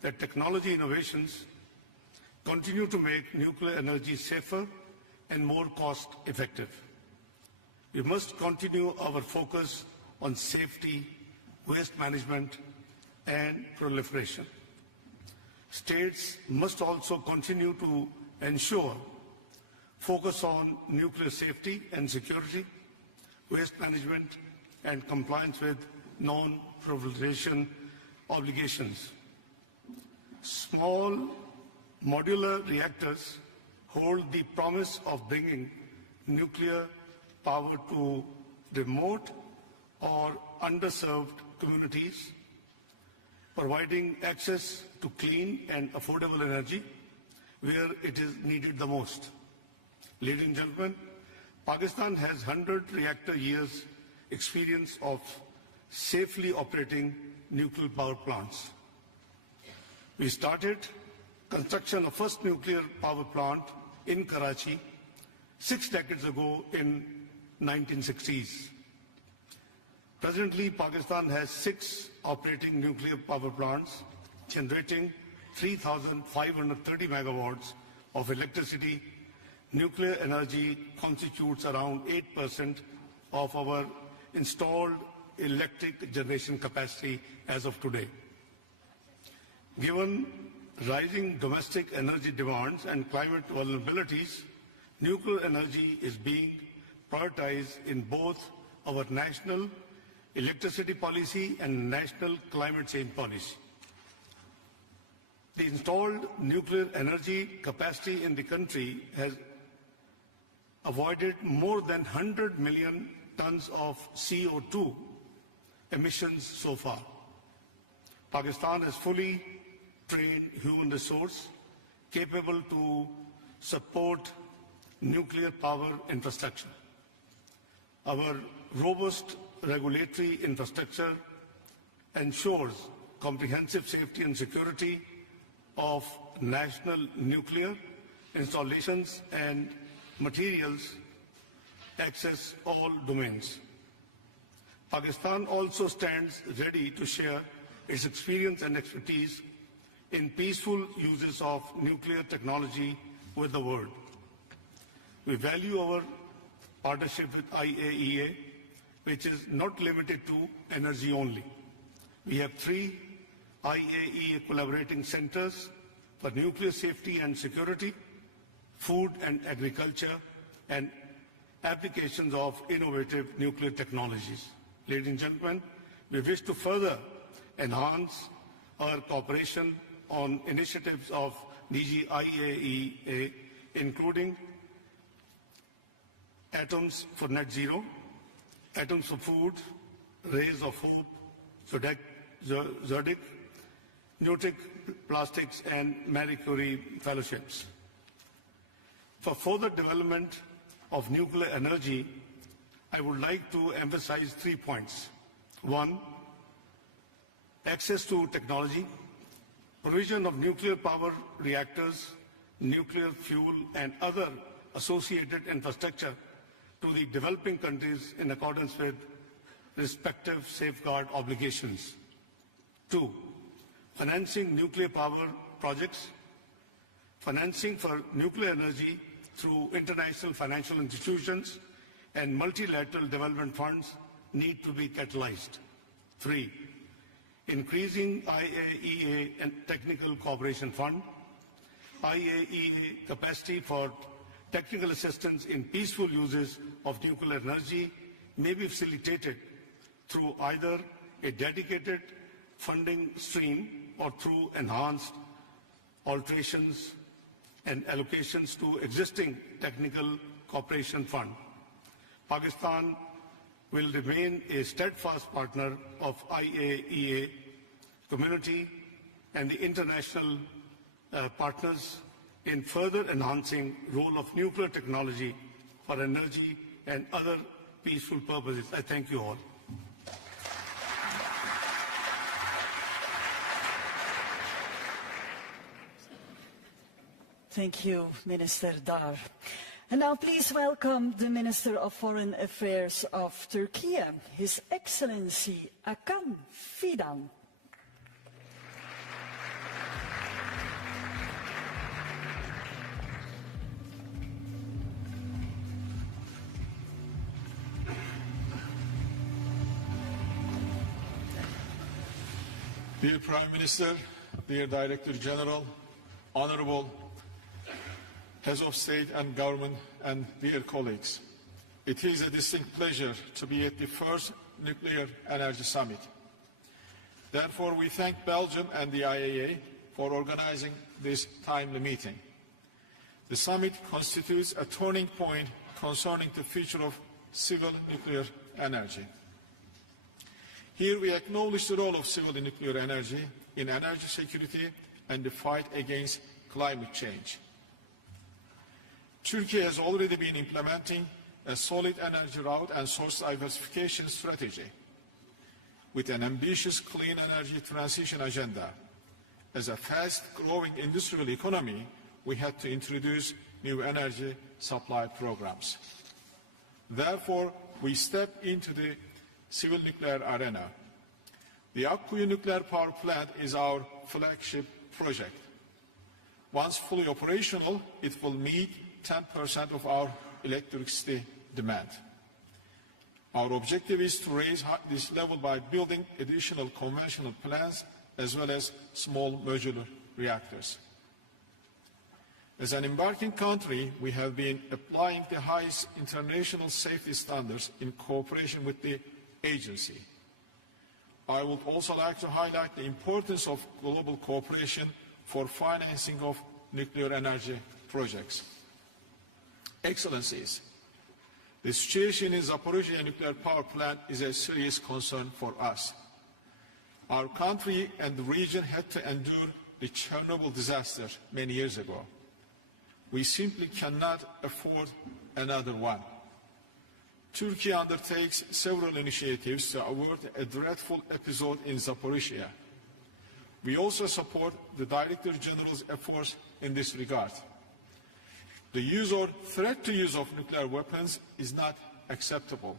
that technology innovations continue to make nuclear energy safer and more cost-effective. We must continue our focus on safety, waste management, and proliferation. States must also continue to ensure focus on nuclear safety and security, waste management, and compliance with non-proliferation obligations. Small modular reactors hold the promise of bringing nuclear power to remote or underserved communities, providing access to clean and affordable energy where it is needed the most. Ladies and gentlemen, Pakistan has 100 reactor years experience of safely operating nuclear power plants. We started construction of first nuclear power plant in Karachi 6 decades ago in 1960s. Presently, Pakistan has 6 operating nuclear power plants generating 3,530 megawatts of electricity. Nuclear energy constitutes around 8% of our installed electric generation capacity as of today. Given rising domestic energy demands and climate vulnerabilities, nuclear energy is being prioritized in both our national electricity policy and national climate change policy. The installed nuclear energy capacity in the country has avoided more than 100 million tons of CO2 emissions so far. Pakistan has fully trained human resource capable to support nuclear power infrastructure. Our robust regulatory infrastructure ensures comprehensive safety and security of national nuclear installations and materials access all domains. Pakistan also stands ready to share its experience and expertise in peaceful uses of nuclear technology with the world. We value our partnership with IAEA, which is not limited to energy only. We have 3 IAEA collaborating centers for nuclear safety and security, food and agriculture, and applications of innovative nuclear technologies. Ladies and gentlemen, we wish to further enhance our cooperation on initiatives of DG IAEA, including Atoms for Net Zero, Atoms for Food, Rays of Hope, Zodic, Nutic Plastics, and Marie Curie Fellowships. For further development of nuclear energy, I would like to emphasize 3 points. 1. Access to technology, provision of nuclear power reactors, nuclear fuel and other associated infrastructure to the developing countries in accordance with respective safeguard obligations. 2. Financing nuclear power projects, financing for nuclear energy through international financial institutions and multilateral development funds need to be catalyzed. 3. Increasing IAEA and Technical Cooperation Fund, IAEA capacity for technical assistance in peaceful uses of nuclear energy may be facilitated through either a dedicated funding stream or through enhanced alterations and allocations to existing technical cooperation fund. Pakistan will remain a steadfast partner of IAEA community and the international partners in further enhancing role of nuclear technology for energy and other peaceful purposes. I thank you all. Thank you, Minister Dar. And now please welcome the Minister of Foreign Affairs of Turkey, His Excellency Hakan Fidan. Dear Prime Minister, dear Director General, Honorable Heads of State and Government, and dear colleagues, it is a distinct pleasure to be at the first Nuclear Energy Summit. Therefore, we thank Belgium and the IAEA for organizing this timely meeting. The summit constitutes a turning point concerning the future of civil nuclear energy. Here we acknowledge the role of civil nuclear energy in energy security and the fight against climate change. Turkey has already been implementing a solid energy route and source diversification strategy with an ambitious clean energy transition agenda. As a fast-growing industrial economy, we had to introduce new energy supply programs. Therefore, we stepped into the civil nuclear arena. The Akkuyu nuclear power plant is our flagship project. Once fully operational, it will meet 10% of our electricity demand. Our objective is to raise this level by building additional conventional plants as well as small modular reactors. As an embarking country, we have been applying the highest international safety standards in cooperation with the agency. I would also like to highlight the importance of global cooperation for financing of nuclear energy projects. Excellencies, the situation in Zaporizhzhia nuclear power plant is a serious concern for us. Our country and the region had to endure the Chernobyl disaster many years ago. We simply cannot afford another one. Turkey undertakes several initiatives to avert a dreadful episode in Zaporizhzhia. We also support the Director General's efforts in this regard. The use or threat to use of nuclear weapons is not acceptable.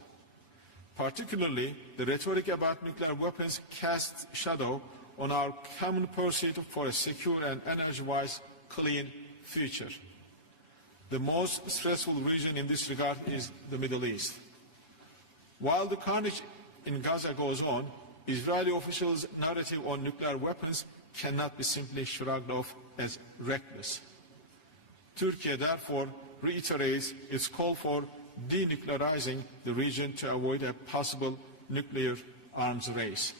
Particularly, the rhetoric about nuclear weapons casts shadow on our common pursuit for a secure and energy-wise clean future. The most stressful region in this regard is the Middle East. While the carnage in Gaza goes on, Israeli officials' narrative on nuclear weapons cannot be simply shrugged off as reckless. Turkey therefore reiterates its call for denuclearizing the region to avoid a possible nuclear arms race.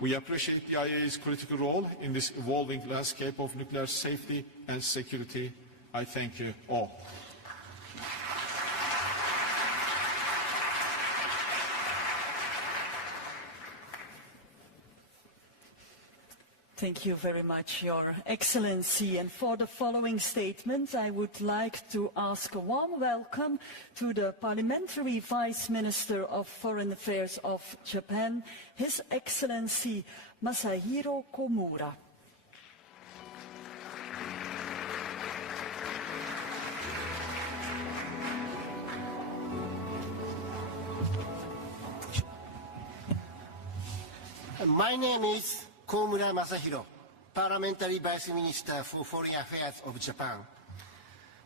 We appreciate the IAEA's critical role in this evolving landscape of nuclear safety and security. I thank you all. Thank you very much, Your Excellency. And for the following statement, I would like to ask a warm welcome to the Parliamentary Vice Minister of Foreign Affairs of Japan, His Excellency Masahiro Komura. My name is Komura Masahiro, Parliamentary Vice Minister for Foreign Affairs of Japan.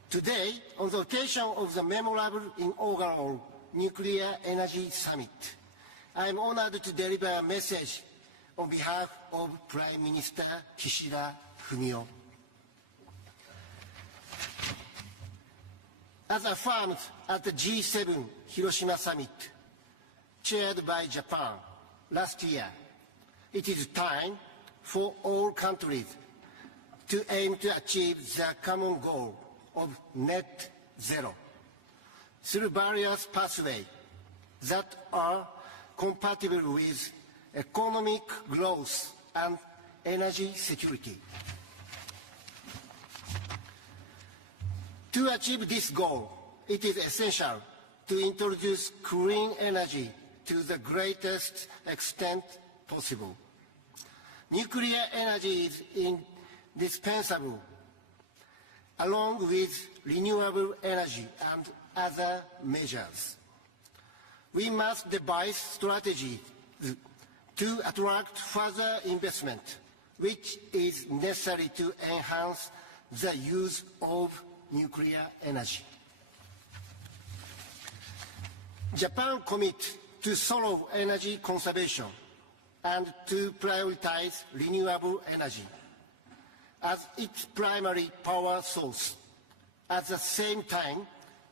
Today, on the occasion of the memorable inaugural Nuclear Energy Summit, I am honored to deliver a message on behalf of Prime Minister Kishida Fumio. As affirmed at the G7 Hiroshima Summit, chaired by Japan last year, it is time for all countries to aim to achieve the common goal of net zero through various pathways that are compatible with economic growth and energy security. To achieve this goal, it is essential to introduce clean energy to the greatest extent possible. Nuclear energy is indispensable, along with renewable energy and other measures. We must devise strategies to attract further investment, which is necessary to enhance the use of nuclear energy. Japan commits to thorough energy conservation and to prioritize renewable energy as its primary power source. At the same time,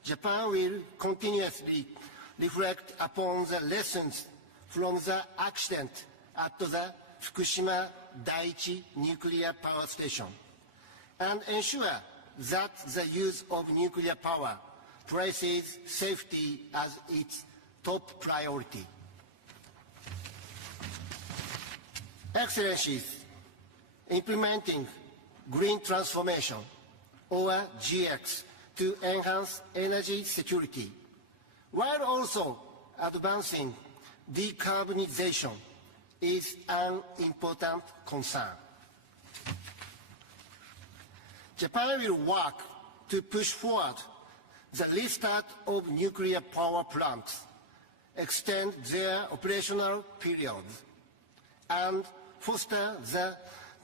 Japan will continuously reflect upon the lessons from the accident at the Fukushima Daiichi nuclear power station and ensure that the use of nuclear power places safety as its top priority. Excellencies, implementing green transformation, or GX, to enhance energy security, while also advancing decarbonization, is an important concern. Japan will work to push forward the restart of nuclear power plants, extend their operational periods, and foster the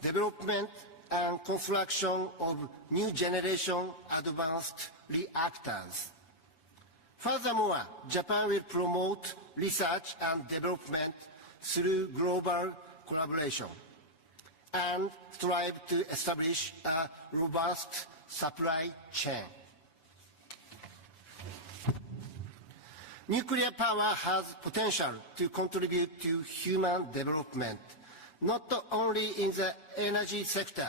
development and construction of new generation advanced reactors. Furthermore, Japan will promote research and development through global collaboration and strive to establish a robust supply chain. Nuclear power has potential to contribute to human development, not only in the energy sector,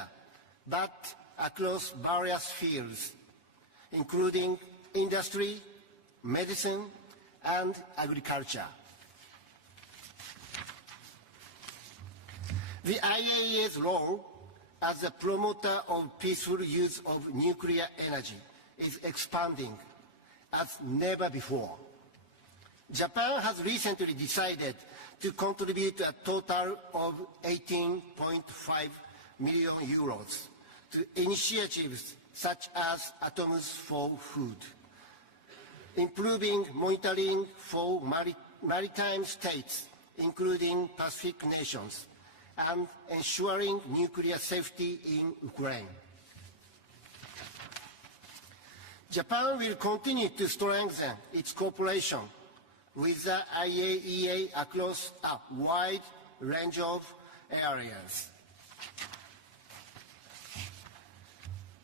but across various fields, including industry, medicine, and agriculture. The IAEA's role as a promoter of peaceful use of nuclear energy is expanding as never before. Japan has recently decided to contribute a total of 18.5 million euros to initiatives such as Atoms for Food, improving monitoring for maritime states, including Pacific nations, and ensuring nuclear safety in Ukraine. Japan will continue to strengthen its cooperation with the IAEA across a wide range of areas.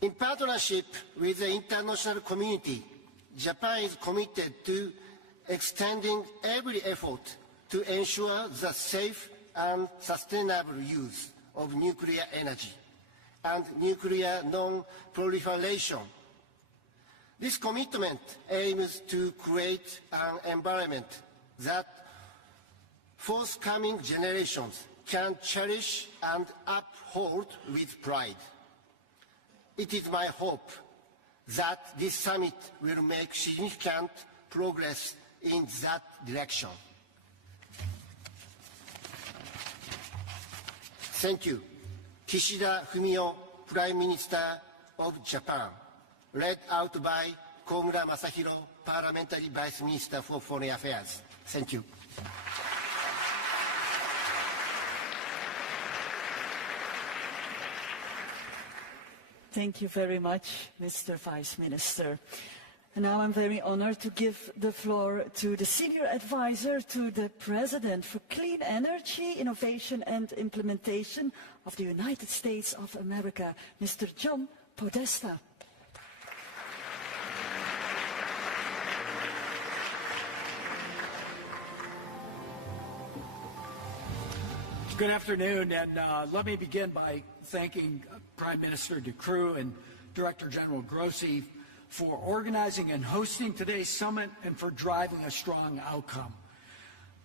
In partnership with the international community, Japan is committed to extending every effort to ensure the safe and sustainable use of nuclear energy and nuclear non-proliferation. This commitment aims to create an environment that forthcoming generations can cherish and uphold with pride. It is my hope that this summit will make significant progress in that direction. Thank you. Kishida Fumio, Prime Minister of Japan, led out by Komura Masahiro, Parliamentary Vice Minister for Foreign Affairs. Thank you. Thank you very much, Mr. Vice Minister. And now I'm very honored to give the floor to the Senior Advisor to the President for Clean Energy, Innovation and Implementation of the United States of America, Mr. John Podesta. Good afternoon, and let me begin by thanking Prime Minister De Croo and Director General Grossi for organizing and hosting today's summit and for driving a strong outcome.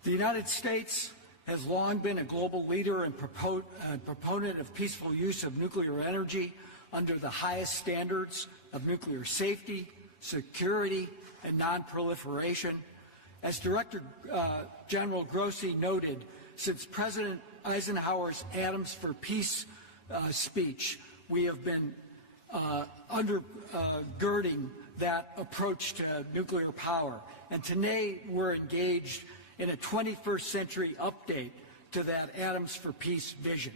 The United States has long been a global leader and proponent of peaceful use of nuclear energy under the highest standards of nuclear safety, security, and non-proliferation. As Director General Grossi noted, since President Eisenhower's Atoms for Peace speech, we have been undergirding that approach to nuclear power. And today we're engaged in a 21st century update to that Atoms for Peace vision.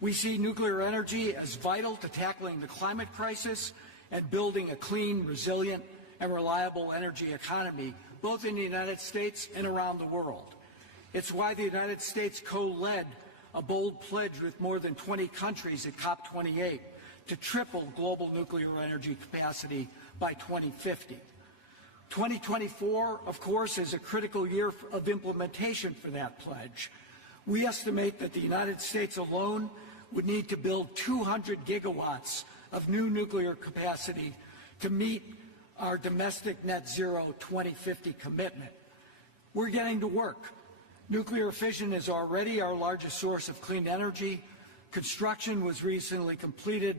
We see nuclear energy as vital to tackling the climate crisis and building a clean, resilient, and reliable energy economy, both in the United States and around the world. It's why the United States co-led a bold pledge with more than 20 countries at COP28 to triple global nuclear energy capacity by 2050. 2024, of course, is a critical year of implementation for that pledge. We estimate that the United States alone would need to build 200 gigawatts of new nuclear capacity to meet our domestic net zero 2050 commitment. We're getting to work. Nuclear fission is already our largest source of clean energy. Construction was recently completed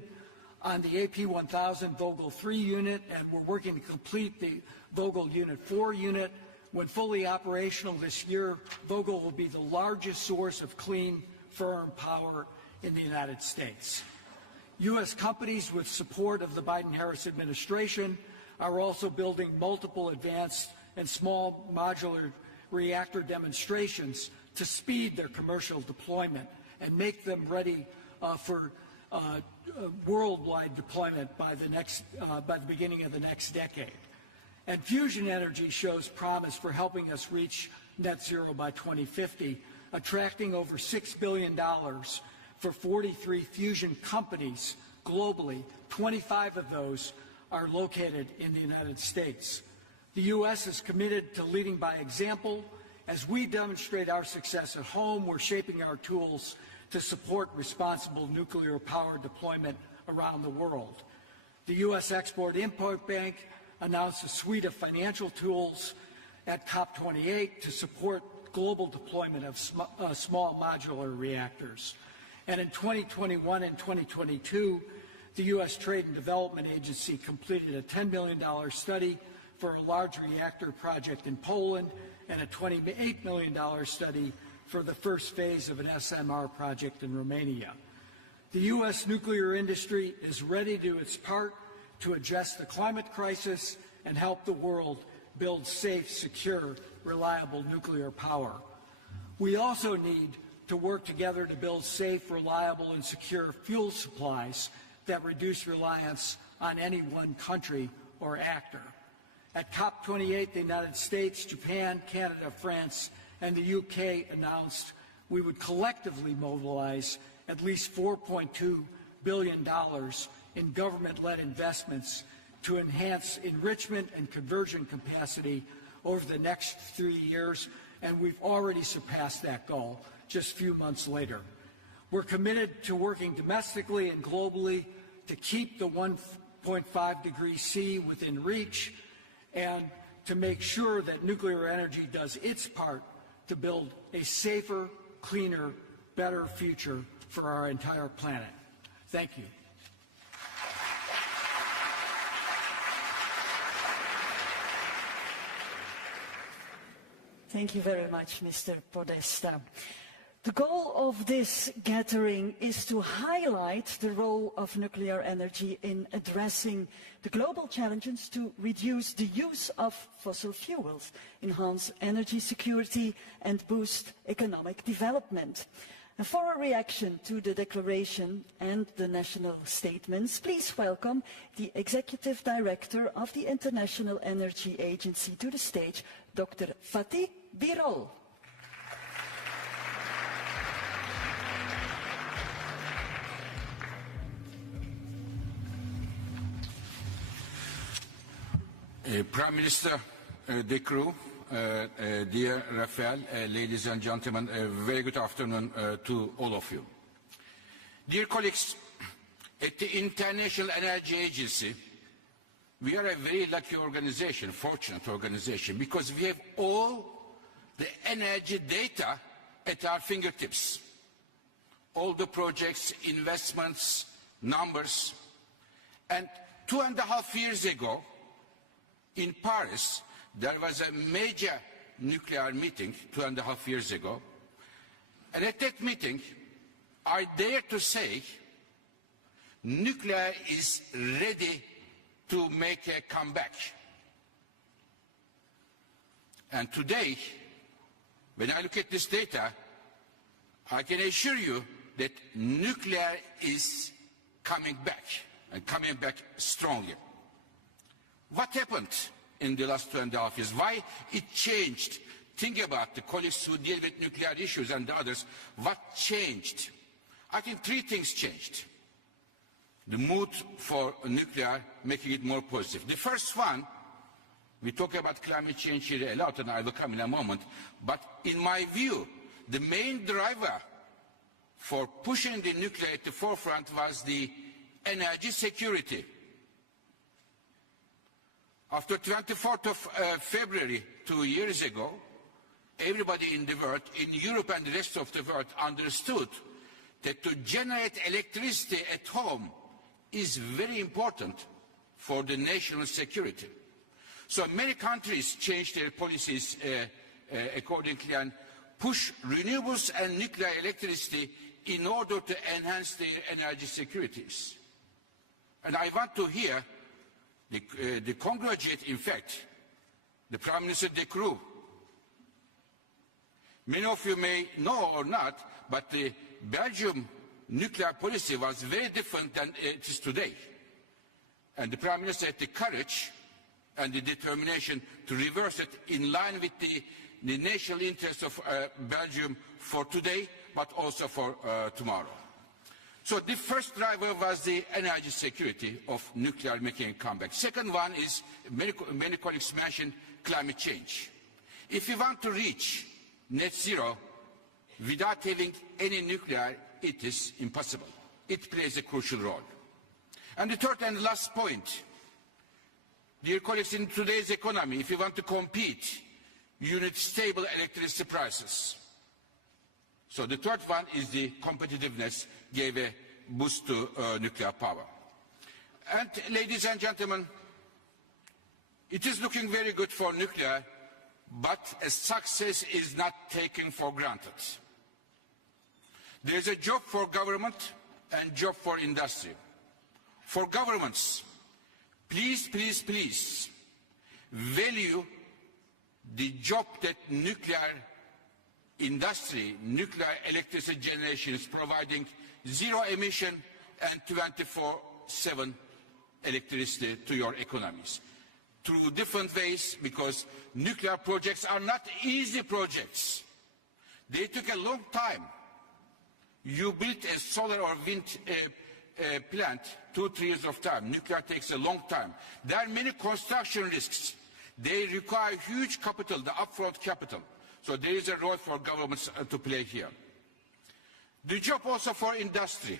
on the AP1000 Vogtle 3 unit, and we're working to complete the Vogtle Unit 4 unit. When fully operational this year, Vogtle will be the largest source of clean, firm power in the United States. U.S. companies with support of the Biden-Harris administration are also building multiple advanced and small modular reactor demonstrations to speed their commercial deployment and make them ready for worldwide deployment by the beginning of the next decade. And fusion energy shows promise for helping us reach net zero by 2050, attracting over $6 billion for 43 fusion companies globally. 25 of those are located in the United States. The U.S. is committed to leading by example. As we demonstrate our success at home, we're shaping our tools to support responsible nuclear power deployment around the world. The U.S. Export-Import Bank announced a suite of financial tools at COP28 to support global deployment of small modular reactors. And in 2021 and 2022, the U.S. Trade and Development Agency completed a $10 million study for a large reactor project in Poland and a $28 million study for the first phase of an SMR project in Romania. The U.S. nuclear industry is ready to do its part to address the climate crisis and help the world build safe, secure, reliable nuclear power. We also need to work together to build safe, reliable, and secure fuel supplies that reduce reliance on any one country or actor. At COP28, the United States, Japan, Canada, France, and the UK announced we would collectively mobilize at least $4.2 billion in government-led investments to enhance enrichment and conversion capacity over the next 3 years, and we've already surpassed that goal just a few months later. We're committed to working domestically and globally to keep the 1.5 degrees C within reach and to make sure that nuclear energy does its part to build a safer, cleaner, better future for our entire planet. Thank you. Thank you very much, Mr. Podesta. The goal of this gathering is to highlight the role of nuclear energy in addressing the global challenges to reduce the use of fossil fuels, enhance energy security, and boost economic development. And for a reaction to the declaration and the national statements, please welcome the Executive Director of the International Energy Agency to the stage, Dr. Fatih Birol. Prime Minister De Croo, dear Rafael, ladies and gentlemen, a very good afternoon to all of you. Dear colleagues, at the International Energy Agency, we are a very lucky organization, fortunate organization, because we have all the energy data at our fingertips. All the projects, investments, numbers. And 2.5 years ago, in Paris, there was a major nuclear meeting 2.5 years ago. And at that meeting, I dare to say, nuclear is ready to make a comeback. And today, when I look at this data, I can assure you that nuclear is coming back, and coming back strongly. What happened in the last 2.5 years? Why it changed? Think about the colleagues who deal with nuclear issues and the others. What changed? I think 3 things changed. The mood for nuclear, making it more positive. The first one, we talk about climate change here a lot, and I will come in a moment, but in my view, the main driver for pushing the nuclear at the forefront was the energy security. After 24th of February, 2 years ago, everybody in the world, in Europe and the rest of the world, understood that to generate electricity at home is very important for the national security. So many countries changed their policies accordingly and push renewables and nuclear electricity in order to enhance their energy securities. And I want to hear the congratulate, in fact, the Prime Minister De Croo. Many of you may know or not, but the Belgium nuclear policy was very different than it is today. And the Prime Minister had the courage and the determination to reverse it in line with the national interests of Belgium for today, but also for tomorrow. So the first driver was the energy security of nuclear making a comeback. Second one is, many colleagues mentioned climate change. If we want to reach net zero without having any nuclear, it is impossible. It plays a crucial role. And the third and last point, dear colleagues, in today's economy, if you want to compete, you need stable electricity prices. So the third one is the competitiveness gave a boost to nuclear power. And ladies and gentlemen, it is looking very good for nuclear, but a success is not taken for granted. There is a job for government and job for industry. For governments, please, please, please value the job that nuclear industry, nuclear electricity generation is providing, zero emission and 24/7 electricity to your economies. Through different ways, because nuclear projects are not easy projects. They took a long time. You built a solar or wind plant, 2-3 years of time. Nuclear takes a long time. There are many construction risks. They require huge capital, the upfront capital. So there is a role for governments to play here. The job also for industry.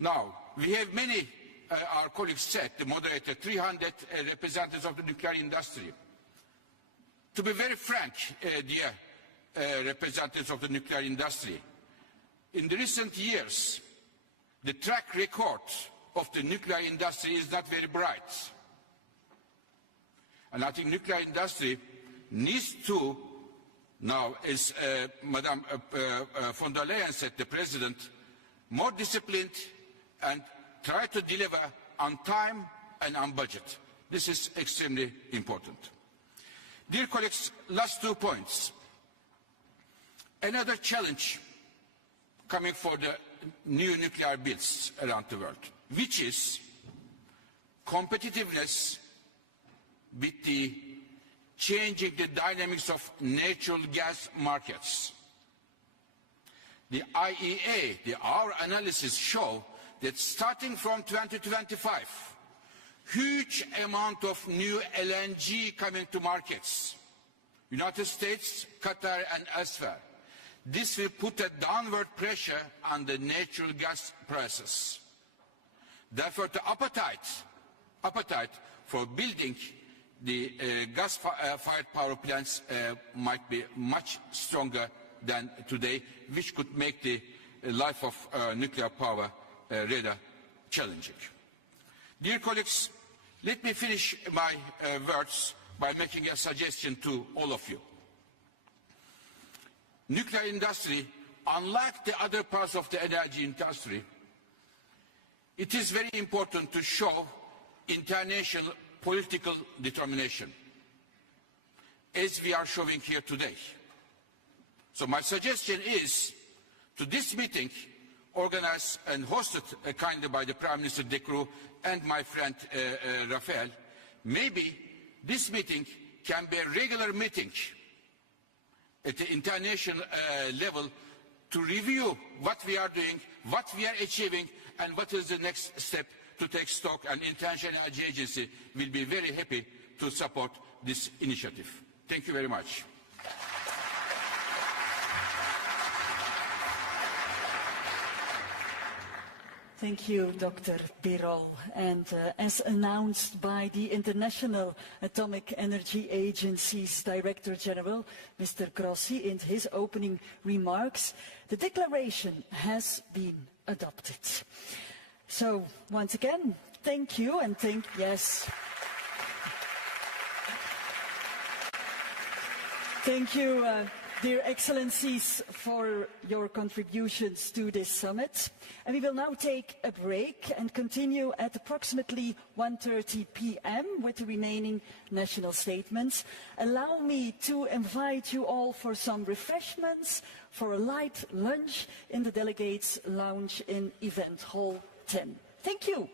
Now, we have many, our colleagues said, the moderator, 300 representatives of the nuclear industry. To be very frank, dear representatives of the nuclear industry, in the recent years, the track record of the nuclear industry is not very bright. And I think nuclear industry needs to, now, as Madame von der Leyen said, the President, more disciplined and try to deliver on time and on budget. This is extremely important. Dear colleagues, last 2 points. Another challenge coming for the new nuclear builds around the world, which is competitiveness with the changing the dynamics of natural gas markets. The IEA, our analysis show that starting from 2025, huge amount of new LNG coming to markets, United States, Qatar and elsewhere. This will put a downward pressure on the natural gas prices. Therefore, the appetite for building the gas-fired power plants might be much stronger than today, which could make the life of nuclear power rather challenging. Dear colleagues, let me finish my words by making a suggestion to all of you. Nuclear industry, unlike the other parts of the energy industry, it is very important to show international political determination, as we are showing here today. So my suggestion is, to this meeting, organized and hosted kindly by the Prime Minister De Croo and my friend Rafael, maybe this meeting can be a regular meeting at the international level to review what we are doing, what we are achieving, and what is the next step to take stock. And International Energy Agency will be very happy to support this initiative. Thank you very much. Thank you, Dr. Birol. And as announced by the International Atomic Energy Agency's Director General, Mr. Grossi, in his opening remarks, the declaration has been adopted. So, once again, thank you and yes. Thank you, dear Excellencies, for your contributions to this summit. And we will now take a break and continue at approximately 1:30 p.m. with the remaining national statements. Allow me to invite you all for some refreshments, for a light lunch in the Delegates' Lounge in Event Hall 10. Thank you.